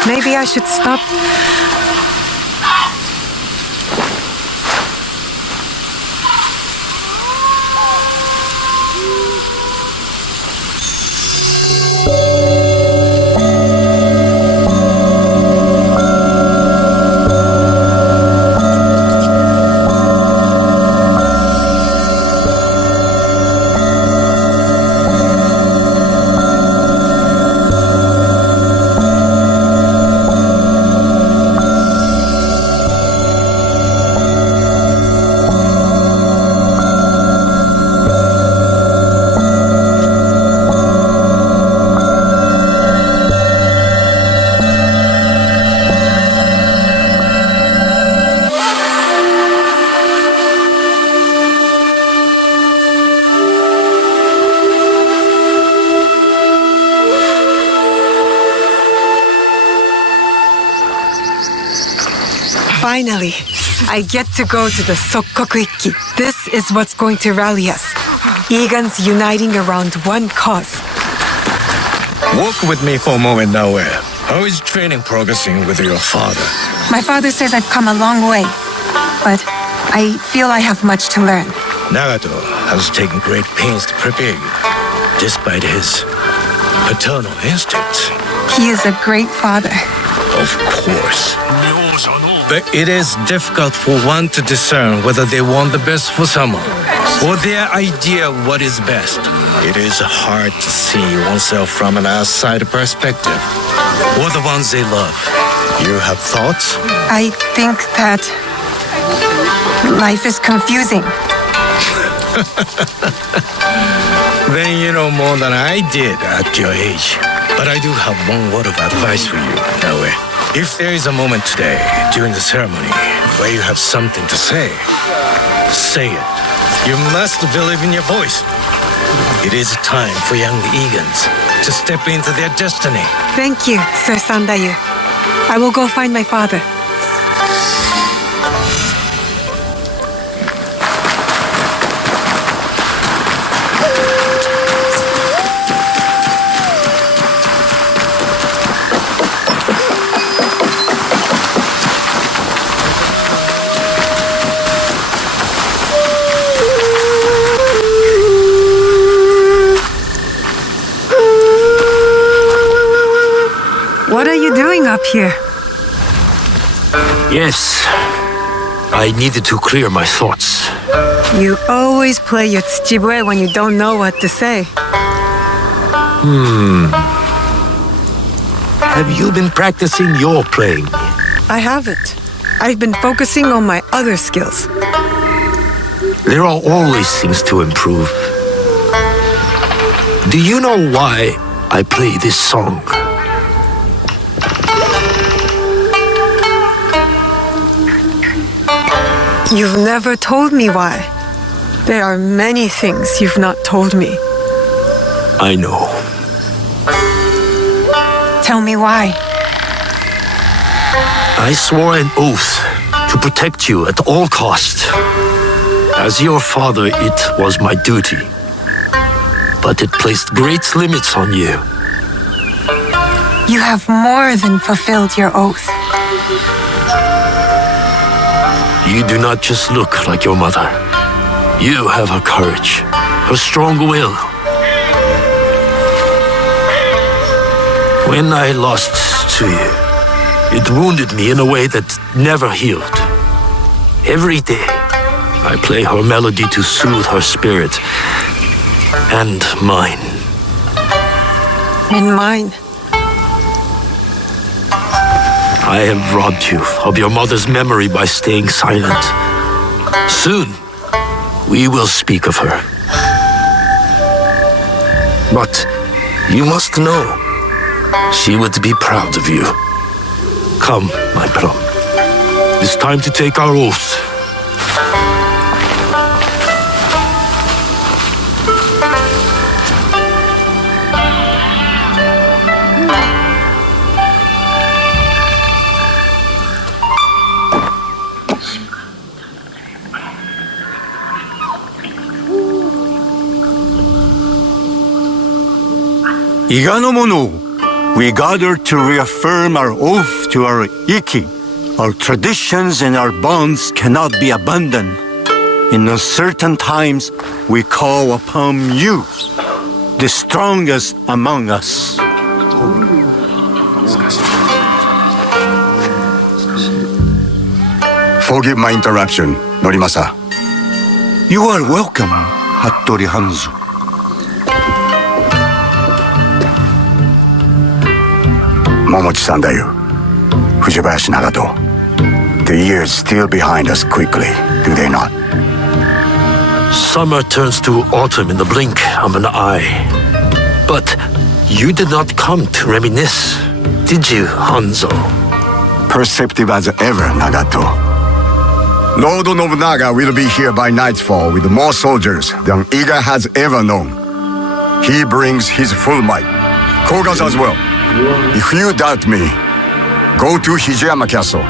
Maybe I should stop. Finally, I get to go to the Sokkoku Ikki. This is what's going to rally us. Egan's uniting around one cause. Walk with me for a moment, Naoe. How is training progressing with your father? My father says I've come a long way, but I feel I have much to learn. Nagato has taken great pains to prepare you, despite his paternal instincts. He is a great father. Of course. But it is difficult for one to discern whether they want the best for someone or their idea of what is best. It is hard to see oneself from an outside perspective or the ones they love. You have thoughts? I think that life is confusing. Then you know more than I did at your age. But I do have one word of advice for you, Naoe. If there is a moment today, during the ceremony, where you have something to say it. You must believe in your voice. It is time for young Egans to step into their destiny. Thank you, Sir Sandayu. I will go find my father. What are you doing up here? Yes, I needed to clear my thoughts. You always play your tsujibue when you don't know what to say. Have you been practicing your playing? I haven't. I've been focusing on my other skills. There are always things to improve. Do you know why I play this song? You've never told me why. There are many things you've not told me. I know. Tell me why. I swore an oath to protect you at all costs. As your father, it was my duty. But it placed great limits on you. You have more than fulfilled your oath. You do not just look like your mother. You have her courage, her strong will. When I lost to you, it wounded me in a way that never healed. Every day, I play her melody to soothe her spirit and mine. And mine. I have robbed you of your mother's memory by staying silent. Soon, we will speak of her. But you must know, she would be proud of you. Come, my plum. It's time to take our oath. Iganomono, we gather to reaffirm our oath to our Iki. Our traditions and our bonds cannot be abandoned. In uncertain times, we call upon you, the strongest among us. Forgive my interruption, Norimasa. You are welcome, Hattori Hanzo. Momochi Sandayu, Fujibayashi Nagato. The years steal behind us quickly, do they not? Summer turns to autumn in the blink of an eye. But you did not come to reminisce, did you, Hanzo? Perceptive as ever, Nagato. Lord Nobunaga will be here by nightfall with more soldiers than Iga has ever known. He brings his full might. Koga's as well. If you doubt me, go to Hijiyama Castle.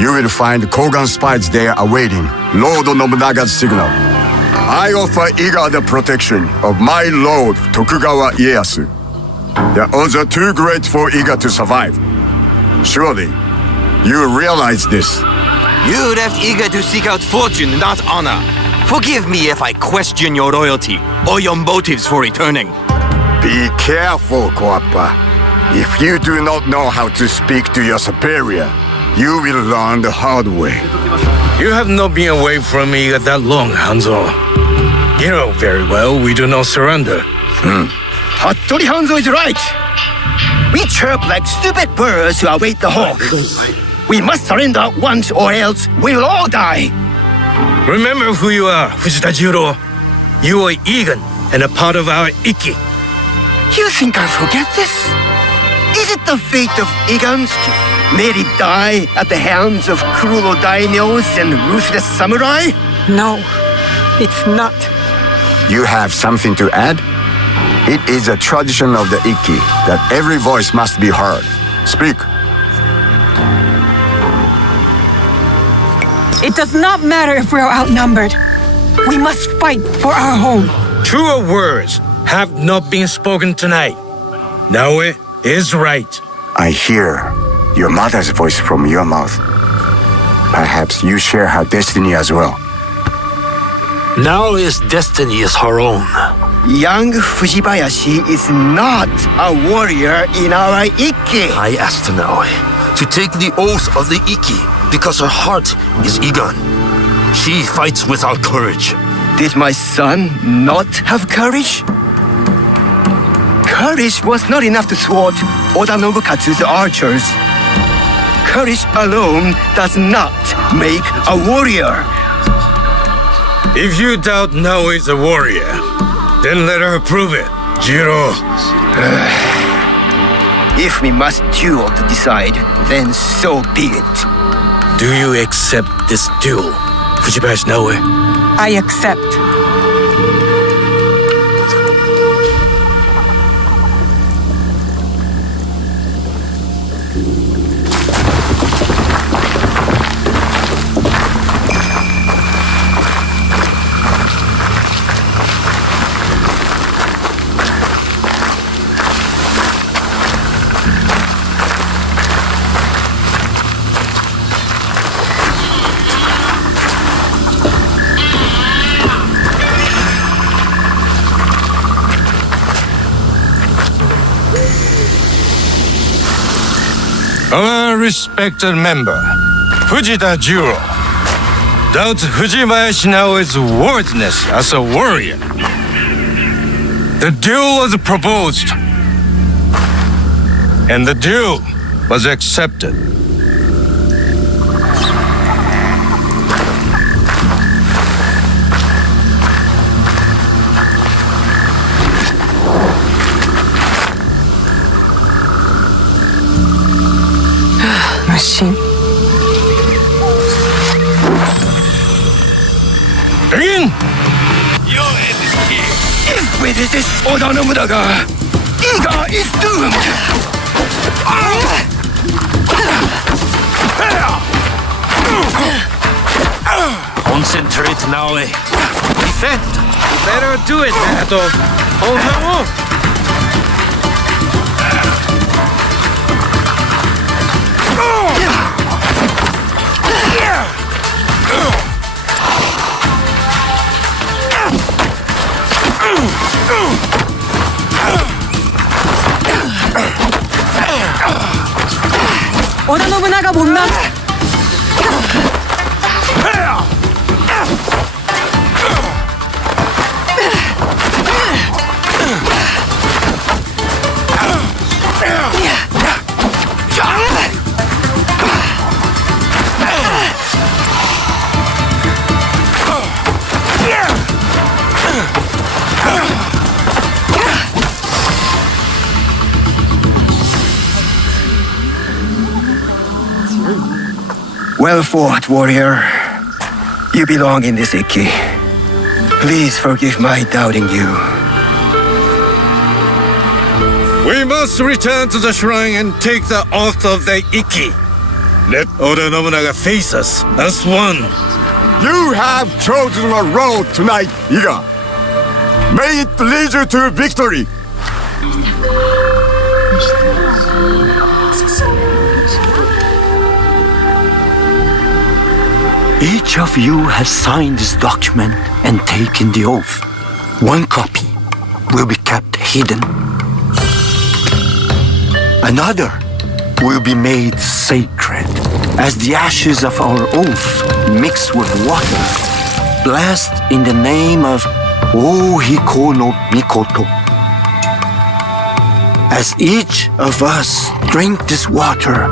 You will find Kogan spies there awaiting Lord Nobunaga's signal. I offer Iga the protection of my lord Tokugawa Ieyasu. The odds are too great for Iga to survive. Surely, you realize this. You left Iga to seek out fortune, not honor. Forgive me if I question your loyalty or your motives for returning. Be careful, Koappa. If you do not know how to speak to your superior, you will learn the hard way. You have not been away from me that long, Hanzo. You know very well we do not surrender. Hattori Hanzo is right. We chirp like stupid birds who await the hawk. We must surrender once or else we will all die. Remember who you are, Fujita Jiro. You are Egan and a part of our Ikki. You think I forget this? Is it the fate of Egans to merely die at the hands of cruel daimyos and ruthless samurai? No, it's not. You have something to add? It is a tradition of the Ikki that every voice must be heard. Speak. It does not matter if we are outnumbered. We must fight for our home. Truer words have not been spoken tonight. Naoe is right. I hear your mother's voice from your mouth. Perhaps you share her destiny as well. Naoe's destiny is her own. Young Fujibayashi is not a warrior in our Ikki. I asked Naoe to take the oath of the Ikki because her heart is Egan. She fights without courage. Did my son not have courage? Courage was not enough to thwart Oda Nobukatsu's archers. Courage alone does not make a warrior. If you doubt Naoe is a warrior, then let her prove it, Jiro. If we must duel to decide, then so be it. Do you accept this duel, Fujibayashi Naoe? I accept. Our respected member, Fujita Jiro, doubts Fujibayashi Naoe's worthiness as a warrior. The duel was proposed, and the duel was accepted. Machine. Begin! Your end is here. If we resist Oda Nobunaga, Iga is doomed! Concentrate, Naoe. Defend! Let her do it, Nato. Hold her off. 오다 노부나가 못 나. Well fought, warrior. You belong in this Ikki. Please forgive my doubting you. We must return to the shrine and take the oath of the Ikki. Let Oda Nobunaga face us as one. You have chosen a road tonight, Iga. May it lead you to victory. Each of you has signed this document and taken the oath. One copy will be kept hidden. Another will be made sacred as the ashes of our oath mixed with water, blessed in the name of Ohiko no Mikoto. As each of us drink this water,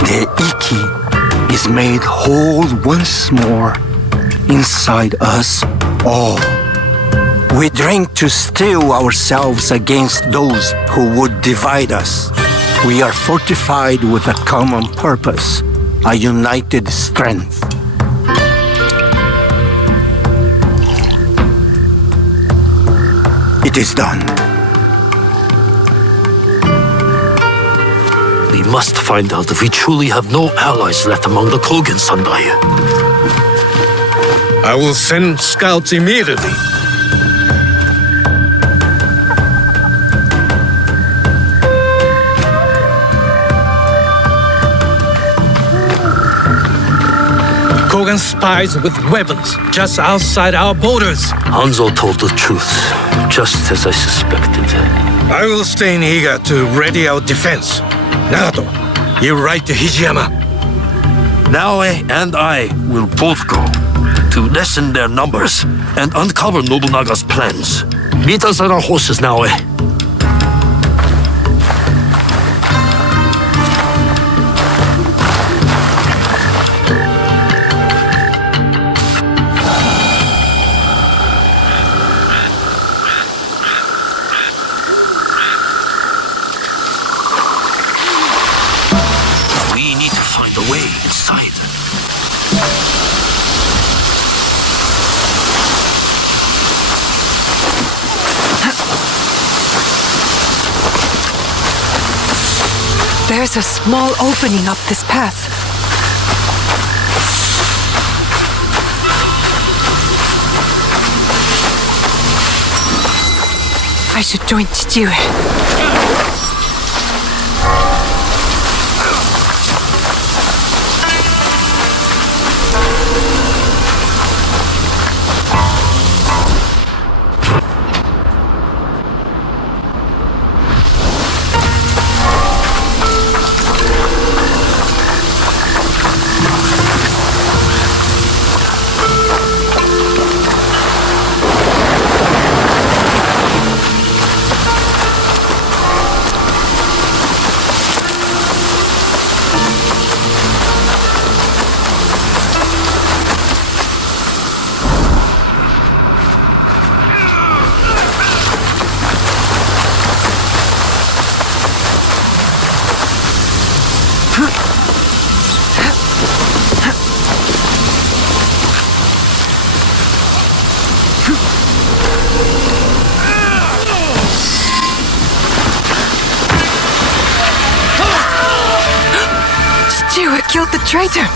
the Iki is made whole once more inside us all. We drink to steel ourselves against those who would divide us. We are fortified with a common purpose, a united strength. It is done. We must find out if we truly have no allies left among the Kogen, Sandai. I will send scouts immediately. Kogan spies with weapons just outside our borders. Hanzo told the truth, just as I suspected. I will stay in Higa to ready our defense. Nagato, you ride to Hijiyama. Naoe and I will both go to lessen their numbers and uncover Nobunaga's plans. Meet us at our horses, Naoe. We need to find a way inside. There's a small opening up this path. I should join Chichiue. Chichiue killed the traitor!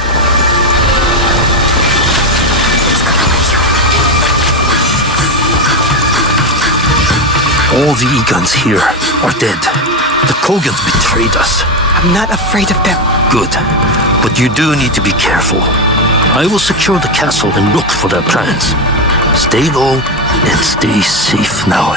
All the Egons here are dead. The Kogans betrayed us. I'm not afraid of them. Good. But you do need to be careful. I will secure the castle and look for their plans. Stay low and stay safe now.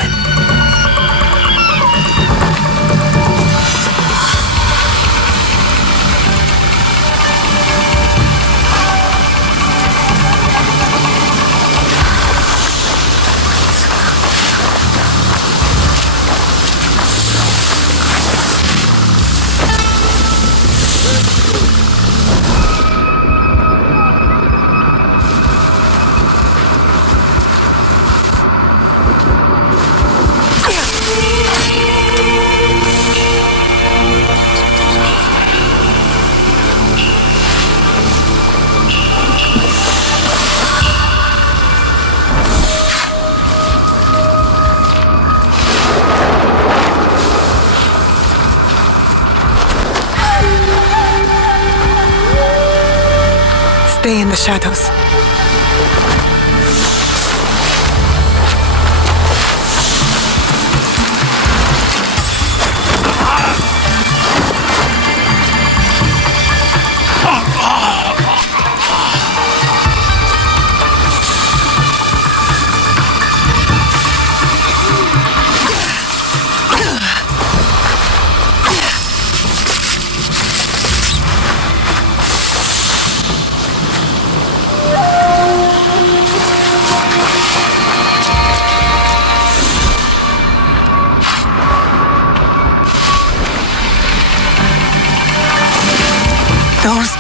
Stay in the shadows.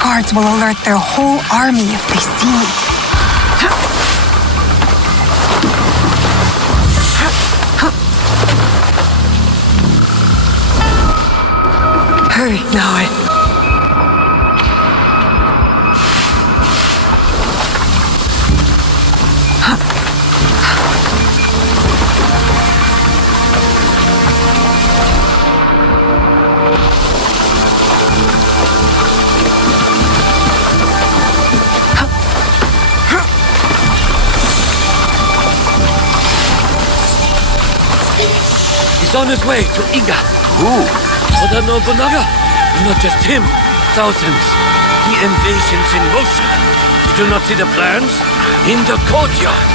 guards will alert their whole army if they see me. Hurry, Naoe. He's on his way to Iga. Who? Oda Nobunaga? Not just him. Thousands. The invasion's in motion. You do not see the plans? In the courtyard.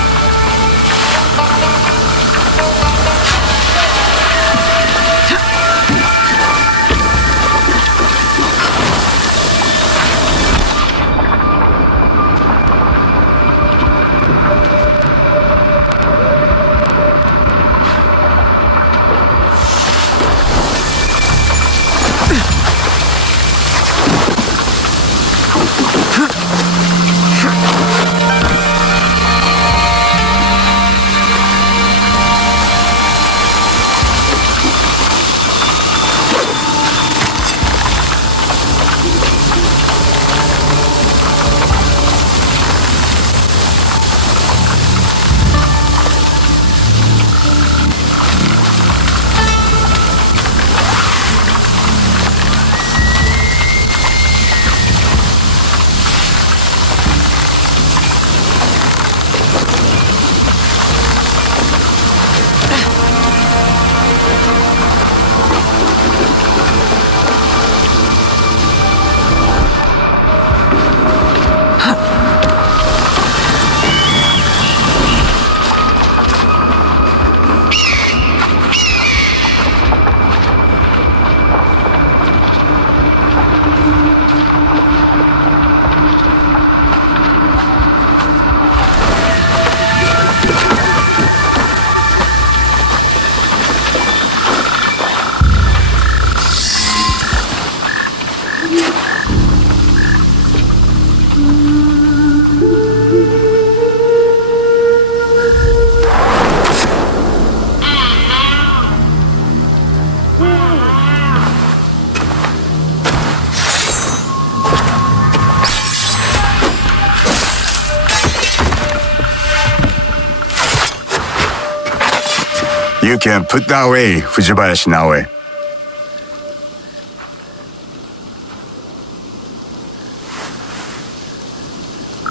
You can put that away, Fujibayashi Naoe.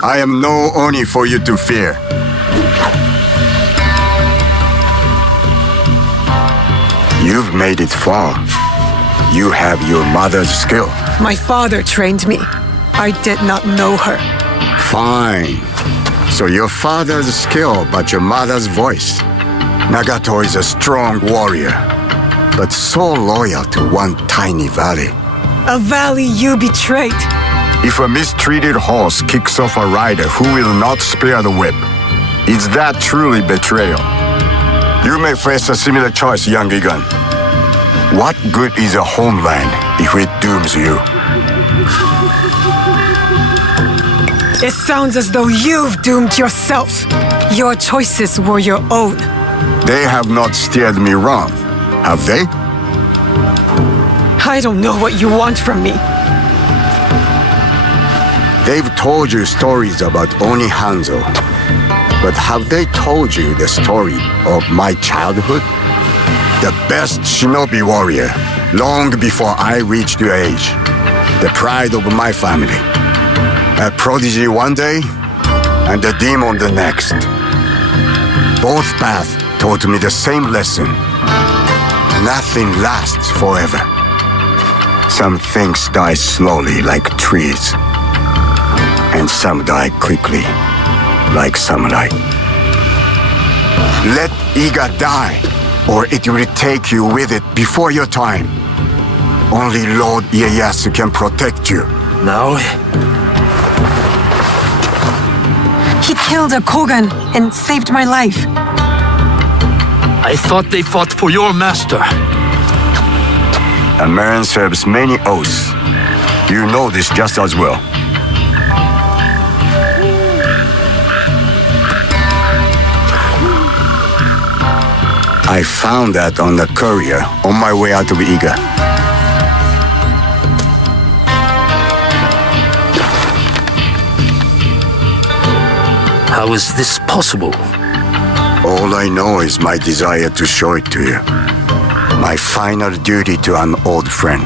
I am no Oni for you to fear. You've made it far. You have your mother's skill. My father trained me. I did not know her. Fine. So your father's skill, but your mother's voice. Nagato is a strong warrior, but so loyal to one tiny valley. A valley you betrayed. If a mistreated horse kicks off a rider who will not spare the whip, is that truly betrayal? You may face a similar choice, young Igan. What good is a homeland if it dooms you? It sounds as though you've doomed yourself. Your choices were your own. They have not steered me wrong, have they? I don't know what you want from me. They've told you stories about Oni Hanzo, but have they told you the story of my childhood? The best shinobi warrior, long before I reached your age. The pride of my family. A prodigy one day, and a demon the next. Both paths taught me the same lesson. Nothing lasts forever. Some things die slowly like trees, and some die quickly like samurai. Let Iga die, or it will take you with it before your time. Only Lord Ieyasu can protect you. Now? He killed a Kogan and saved my life. I thought they fought for your master. A man serves many oaths. You know this just as well. I found that on the courier on my way out of Iga. How is this possible? All I know is my desire to show it to you. My final duty to an old friend.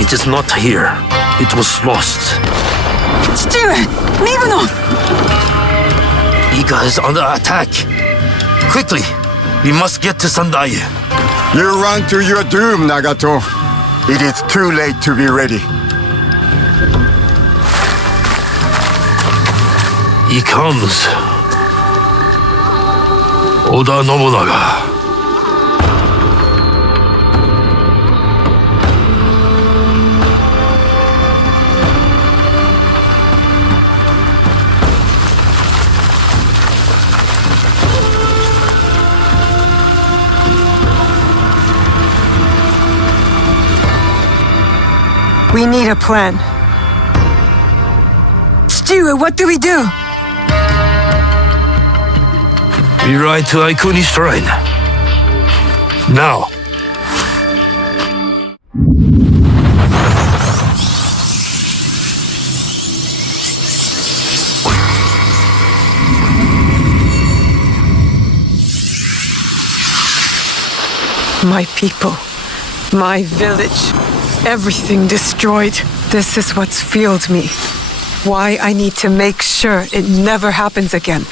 It is not here. It was lost. Iga is under attack. Quickly, we must get to Sendai. You run to your doom, Nagato. It is too late to be ready. He comes. Oda Nobunaga. We need a plan. Stewart, what do we do? We ride to Aikuni Shrine. Now. My people, my village, everything destroyed. This is what's fueled me. Why I need to make sure it never happens again.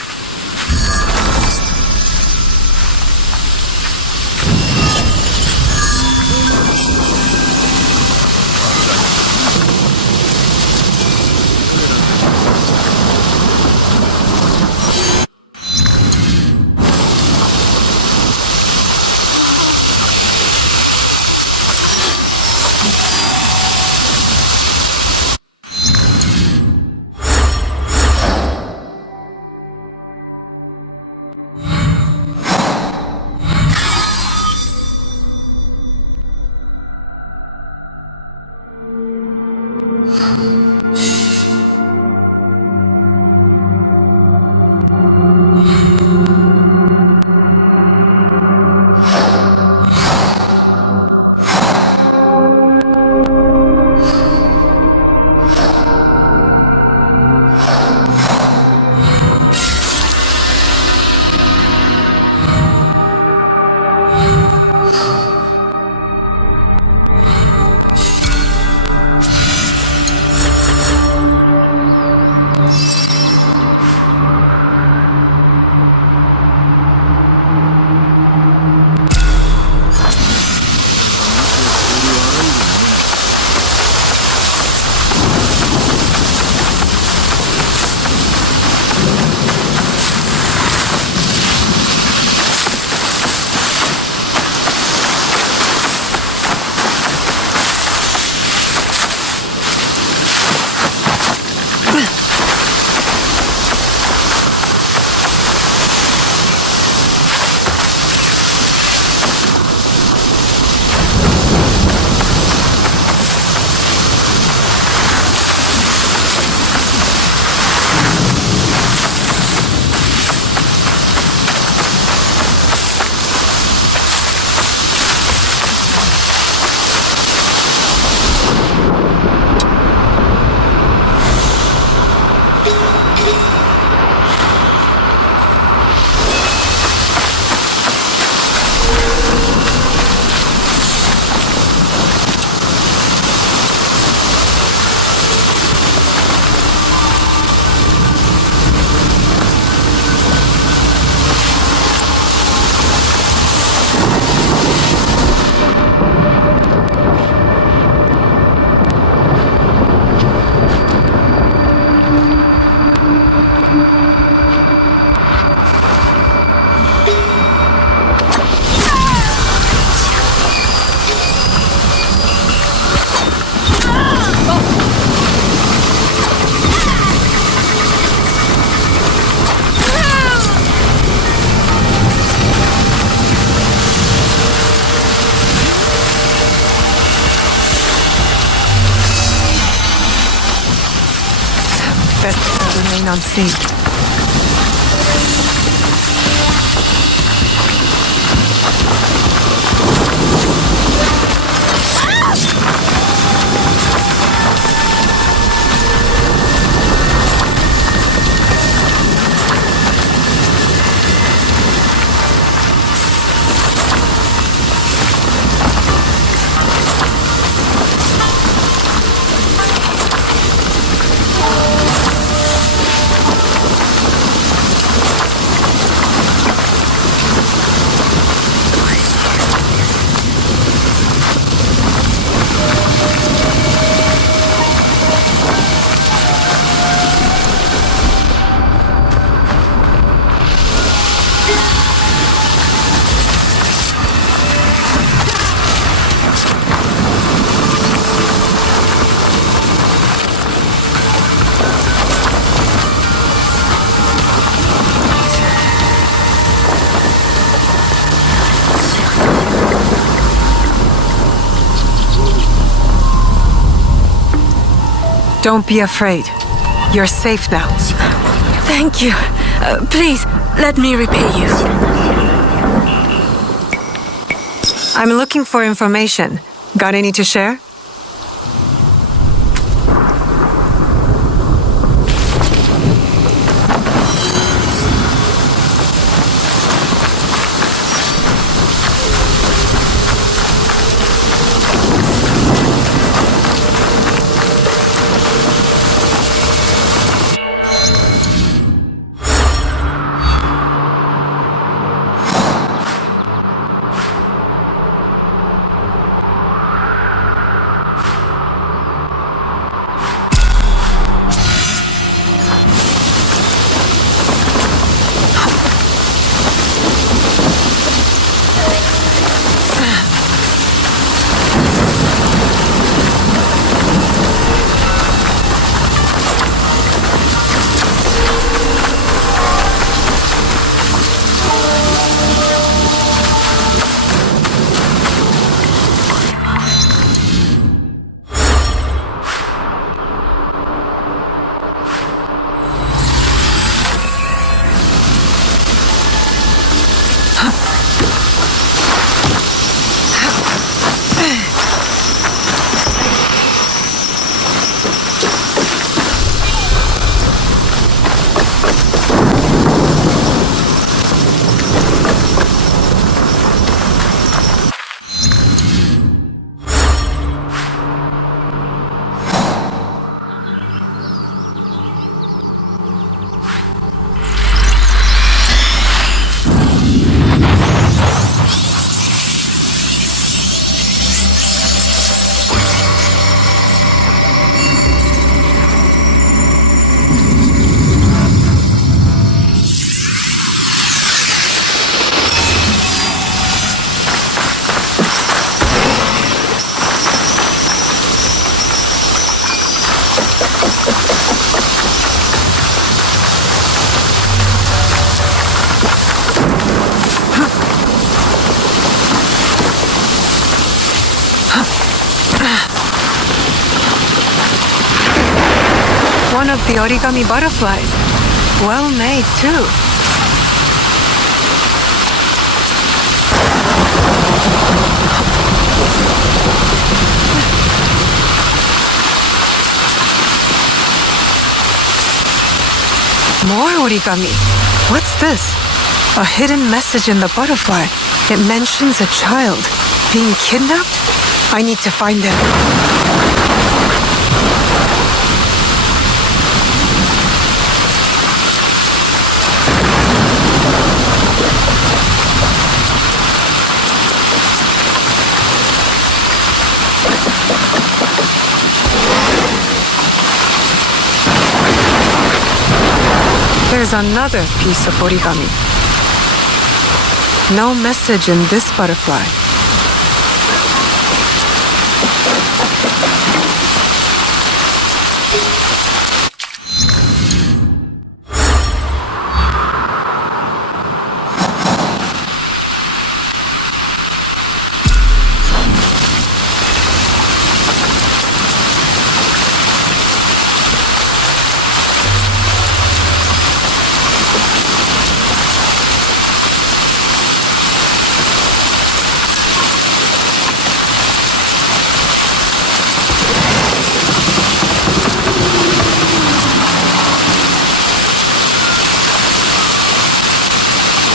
Best to remain unseen. Don't be afraid. You're safe now. Thank you. Please, let me repay you. I'm looking for information. Got any to share? One of the origami butterflies. Well made, too. More origami. What's this? A hidden message in the butterfly. It mentions a child being kidnapped? I need to find him. There's another piece of origami. No message in this butterfly.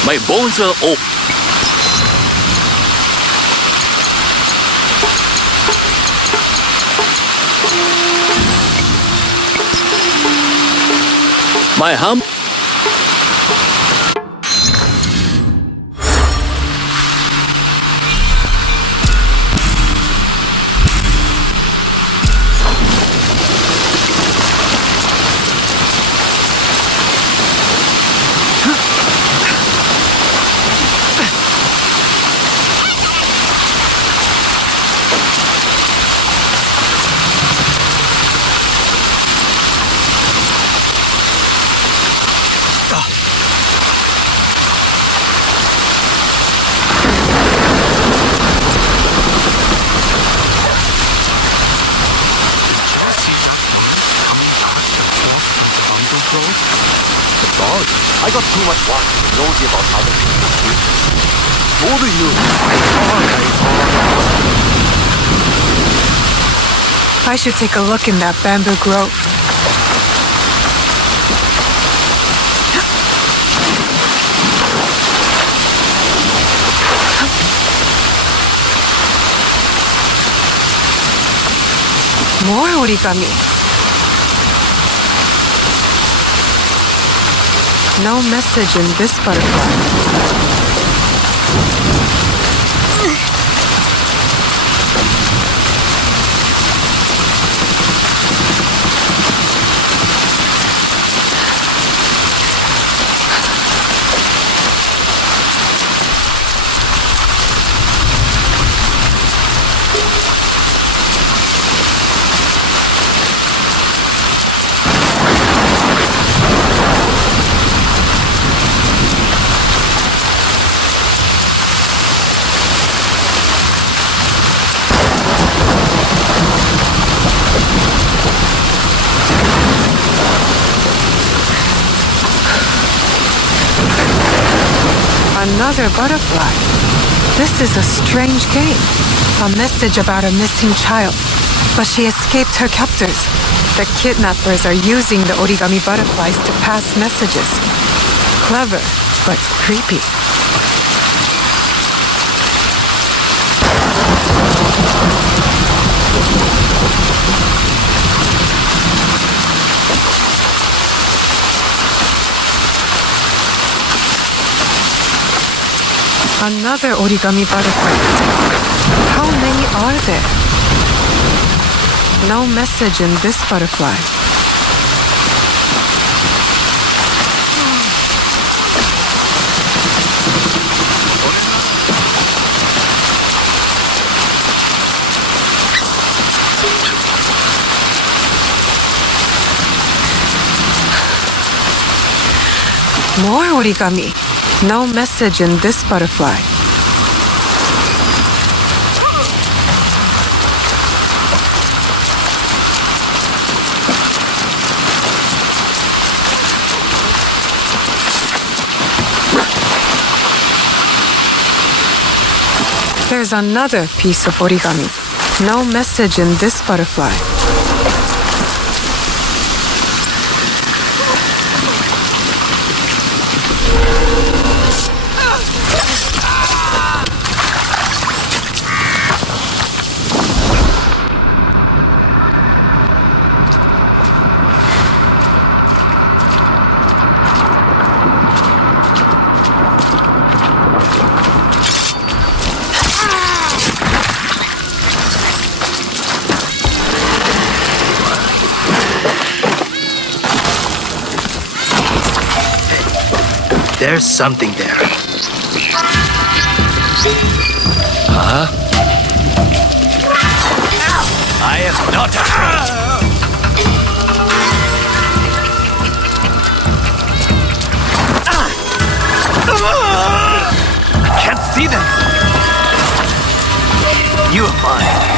My bones are open. My hum. clothes? It's odd. I got too much work to be nosy about other people's business. So do you. I should take a look in that bamboo grove. More origami. No message in this butterfly. Another butterfly. This is a strange game. A message about a missing child. But she escaped her captors. The kidnappers are using the origami butterflies to pass messages. Clever, but creepy. Another origami butterfly. How many are there? No message in this butterfly. More origami. No message in this butterfly. There's another piece of origami. No message in this butterfly. There's something there. Huh? I am not afraid. I can't see them. You are mine.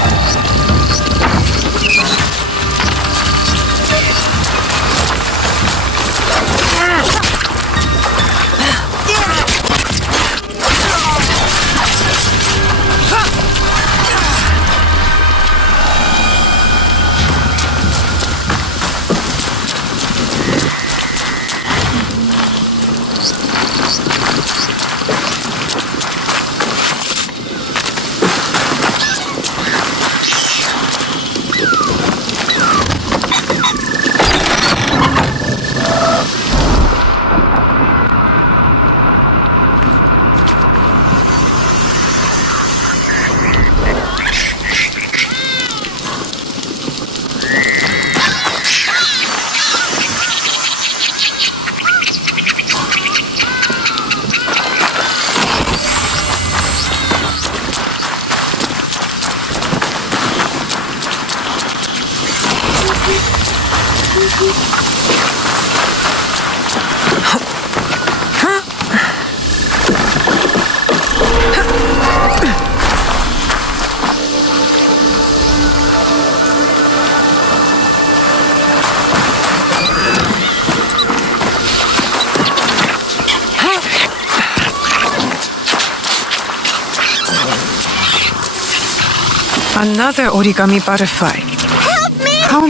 Another origami butterfly. Help me! How?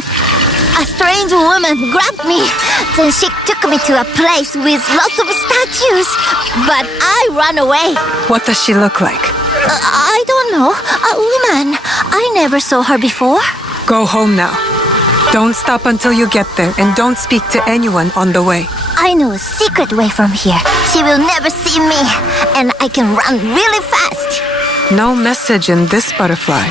A strange woman grabbed me. Then she took me to a place with lots of statues. But I ran away. What does she look like? I don't know. A woman. I never saw her before. Go home now. Don't stop until you get there, and don't speak to anyone on the way. I know a secret way from here. She will never see me, and I can run really fast. No message in this butterfly.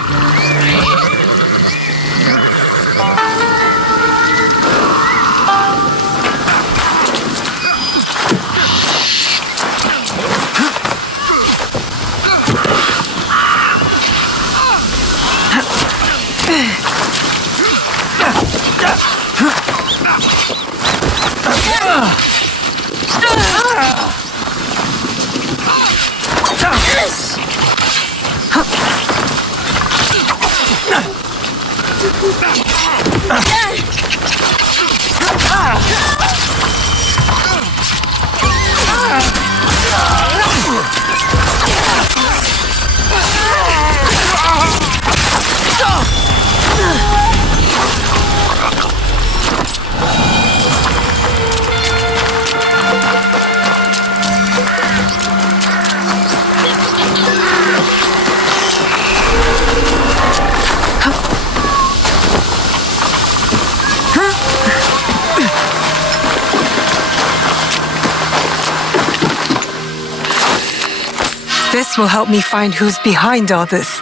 This will help me find who's behind all this.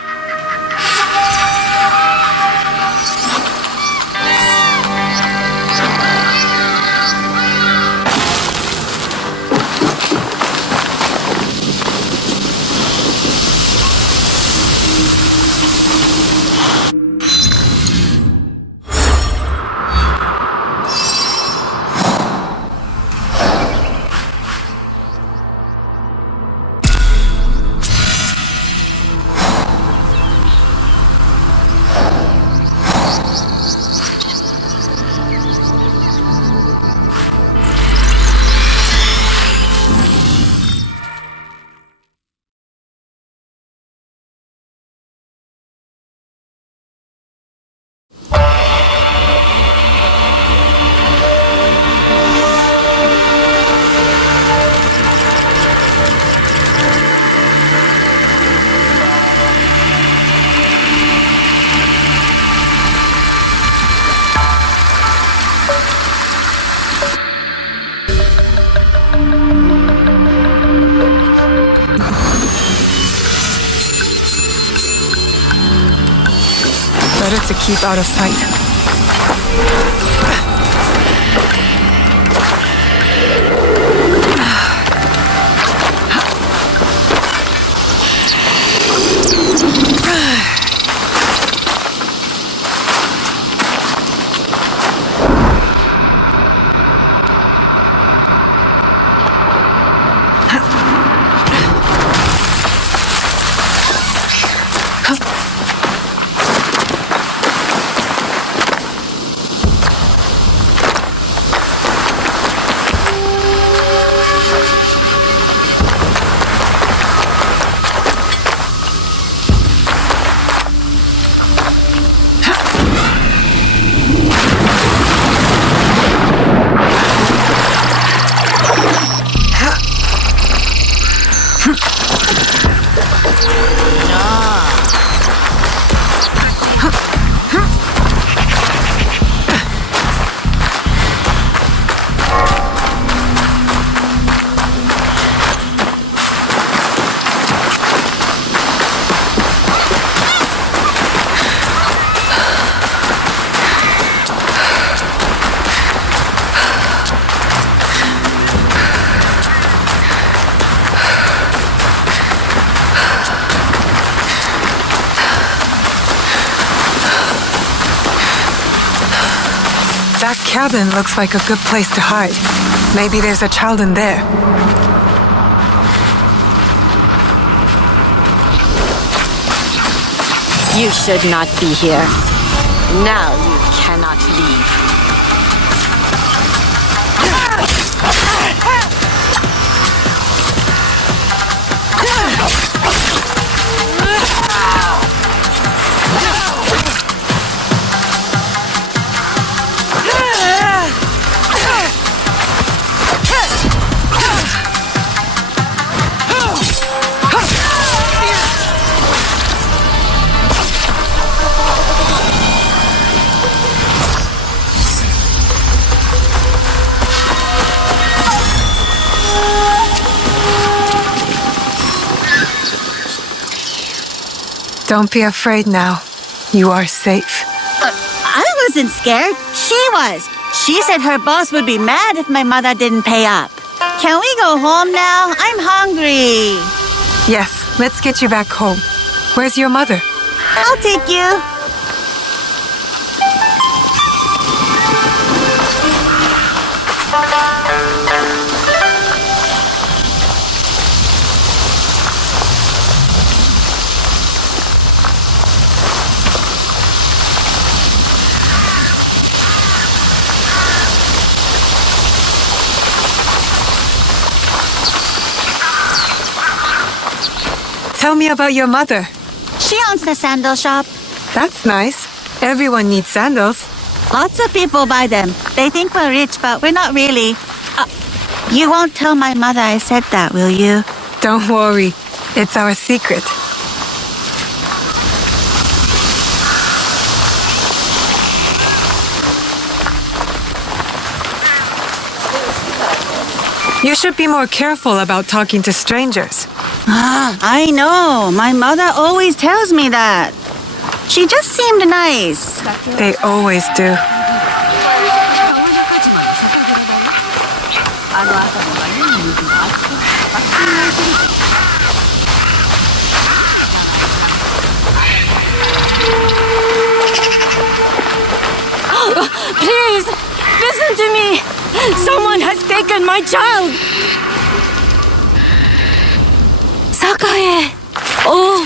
Better to keep out of sight. That cabin looks like a good place to hide. Maybe there's a child in there. You should not be here. Now you cannot leave. Don't be afraid now. You are safe. I wasn't scared. She was. She said her boss would be mad if my mother didn't pay up. Can we go home now? I'm hungry. Yes, let's get you back home. Where's your mother? I'll take you. Tell me about your mother. She owns the sandal shop. That's nice. Everyone needs sandals. Lots of people buy them. They think we're rich, but we're not really. You won't tell my mother I said that, will you? Don't worry. It's our secret. You should be more careful about talking to strangers. I know. My mother always tells me that. She just seemed nice. They always do. Please, listen to me. Someone has taken my child. Sakae. Oh,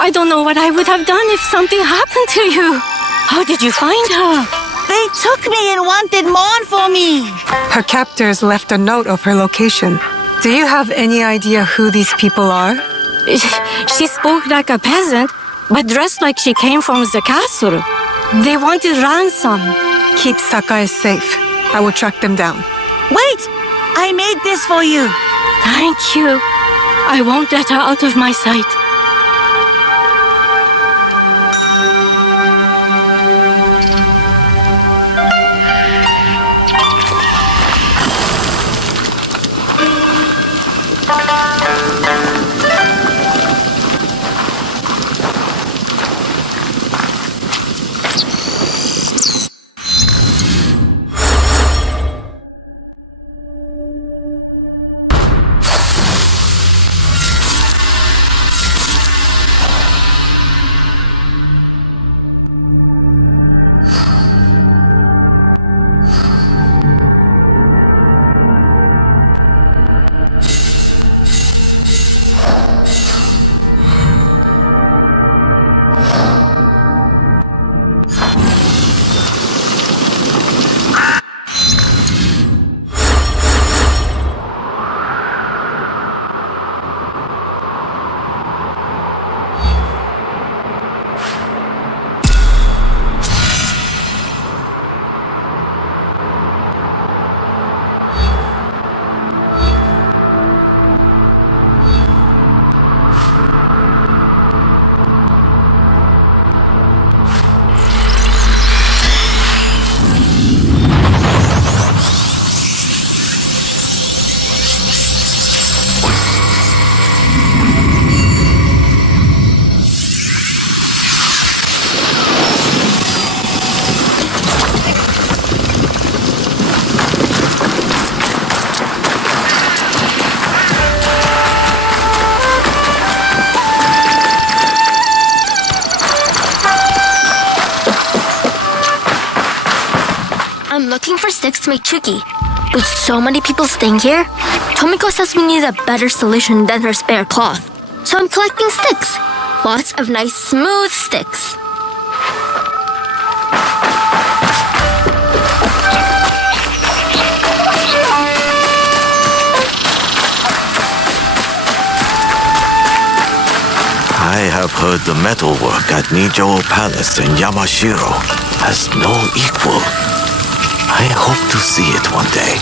I don't know what I would have done if something happened to you. How did you find her? They took me and wanted more for me. Her captors left a note of her location. Do you have any idea who these people are? She spoke like a peasant, but dressed like she came from the castle. They wanted ransom. Keep Sakae safe. I will track them down. Wait! I made this for you. Thank you. I won't let her out of my sight. I'm looking for sticks to make chuki. With so many people staying here, Tomiko says we need a better solution than her spare cloth. So I'm collecting sticks. Lots of nice smooth sticks. I have heard the metalwork at Nijo Palace in Yamashiro has no equal. I hope to see it one day.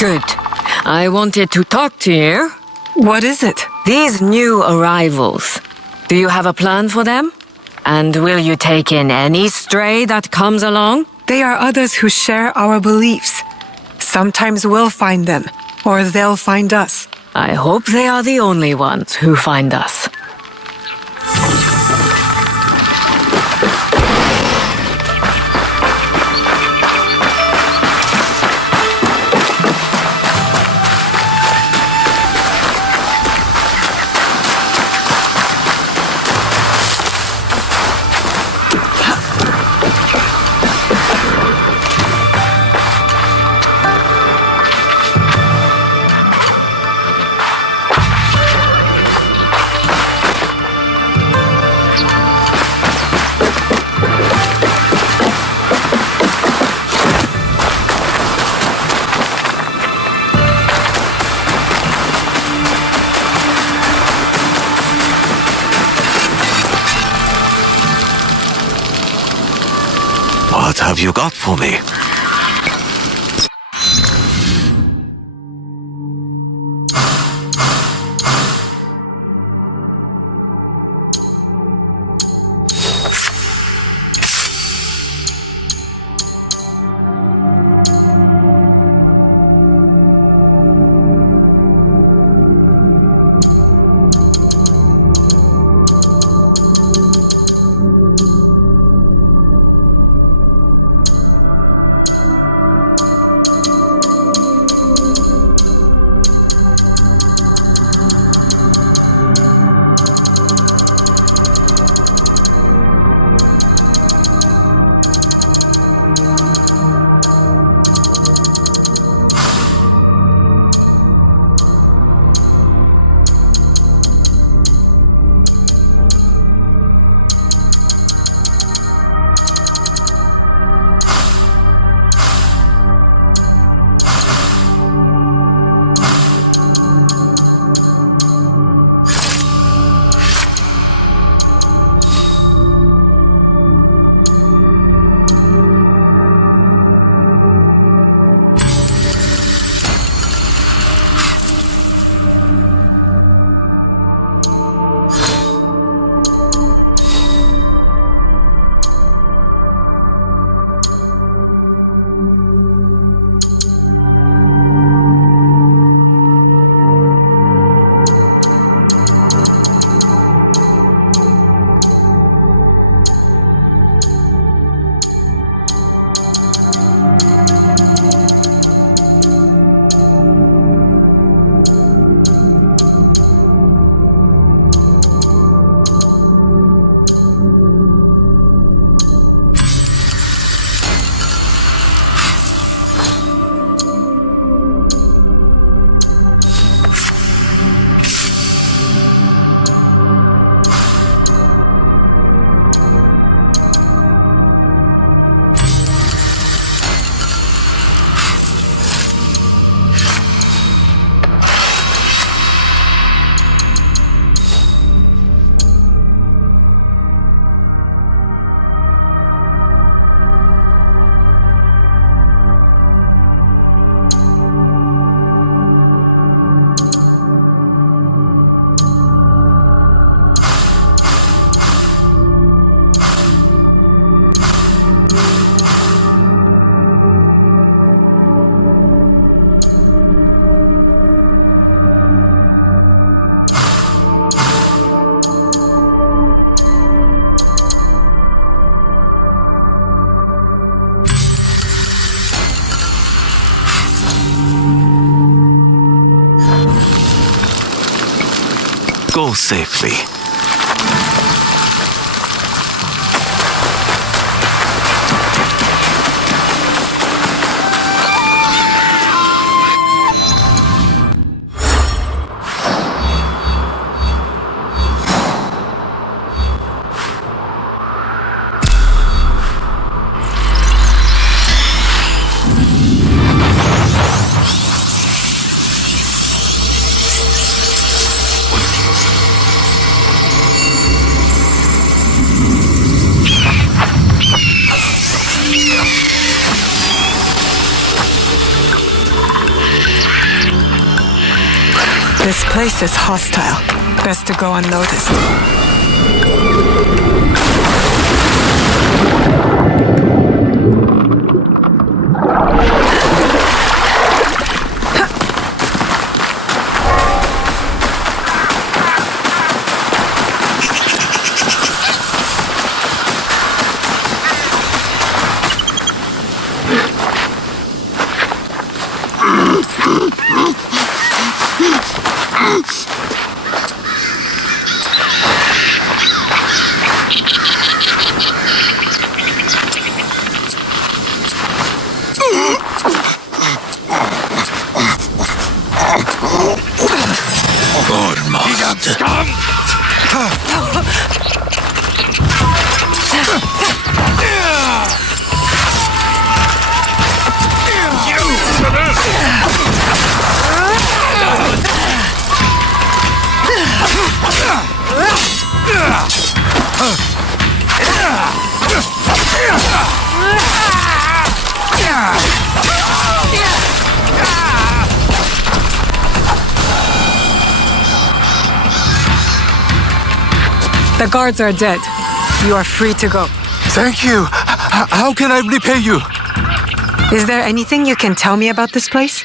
Good. I wanted to talk to you. What is it? These new arrivals. Do you have a plan for them? And will you take in any stray that comes along? They are others who share our beliefs. Sometimes we'll find them, or they'll find us. I hope they are the only ones who find us. What have you got for me? Go safely. This place is hostile. Best to go unnoticed. The guards are dead. You are free to go. Thank you. How can I repay you? Is there anything you can tell me about this place?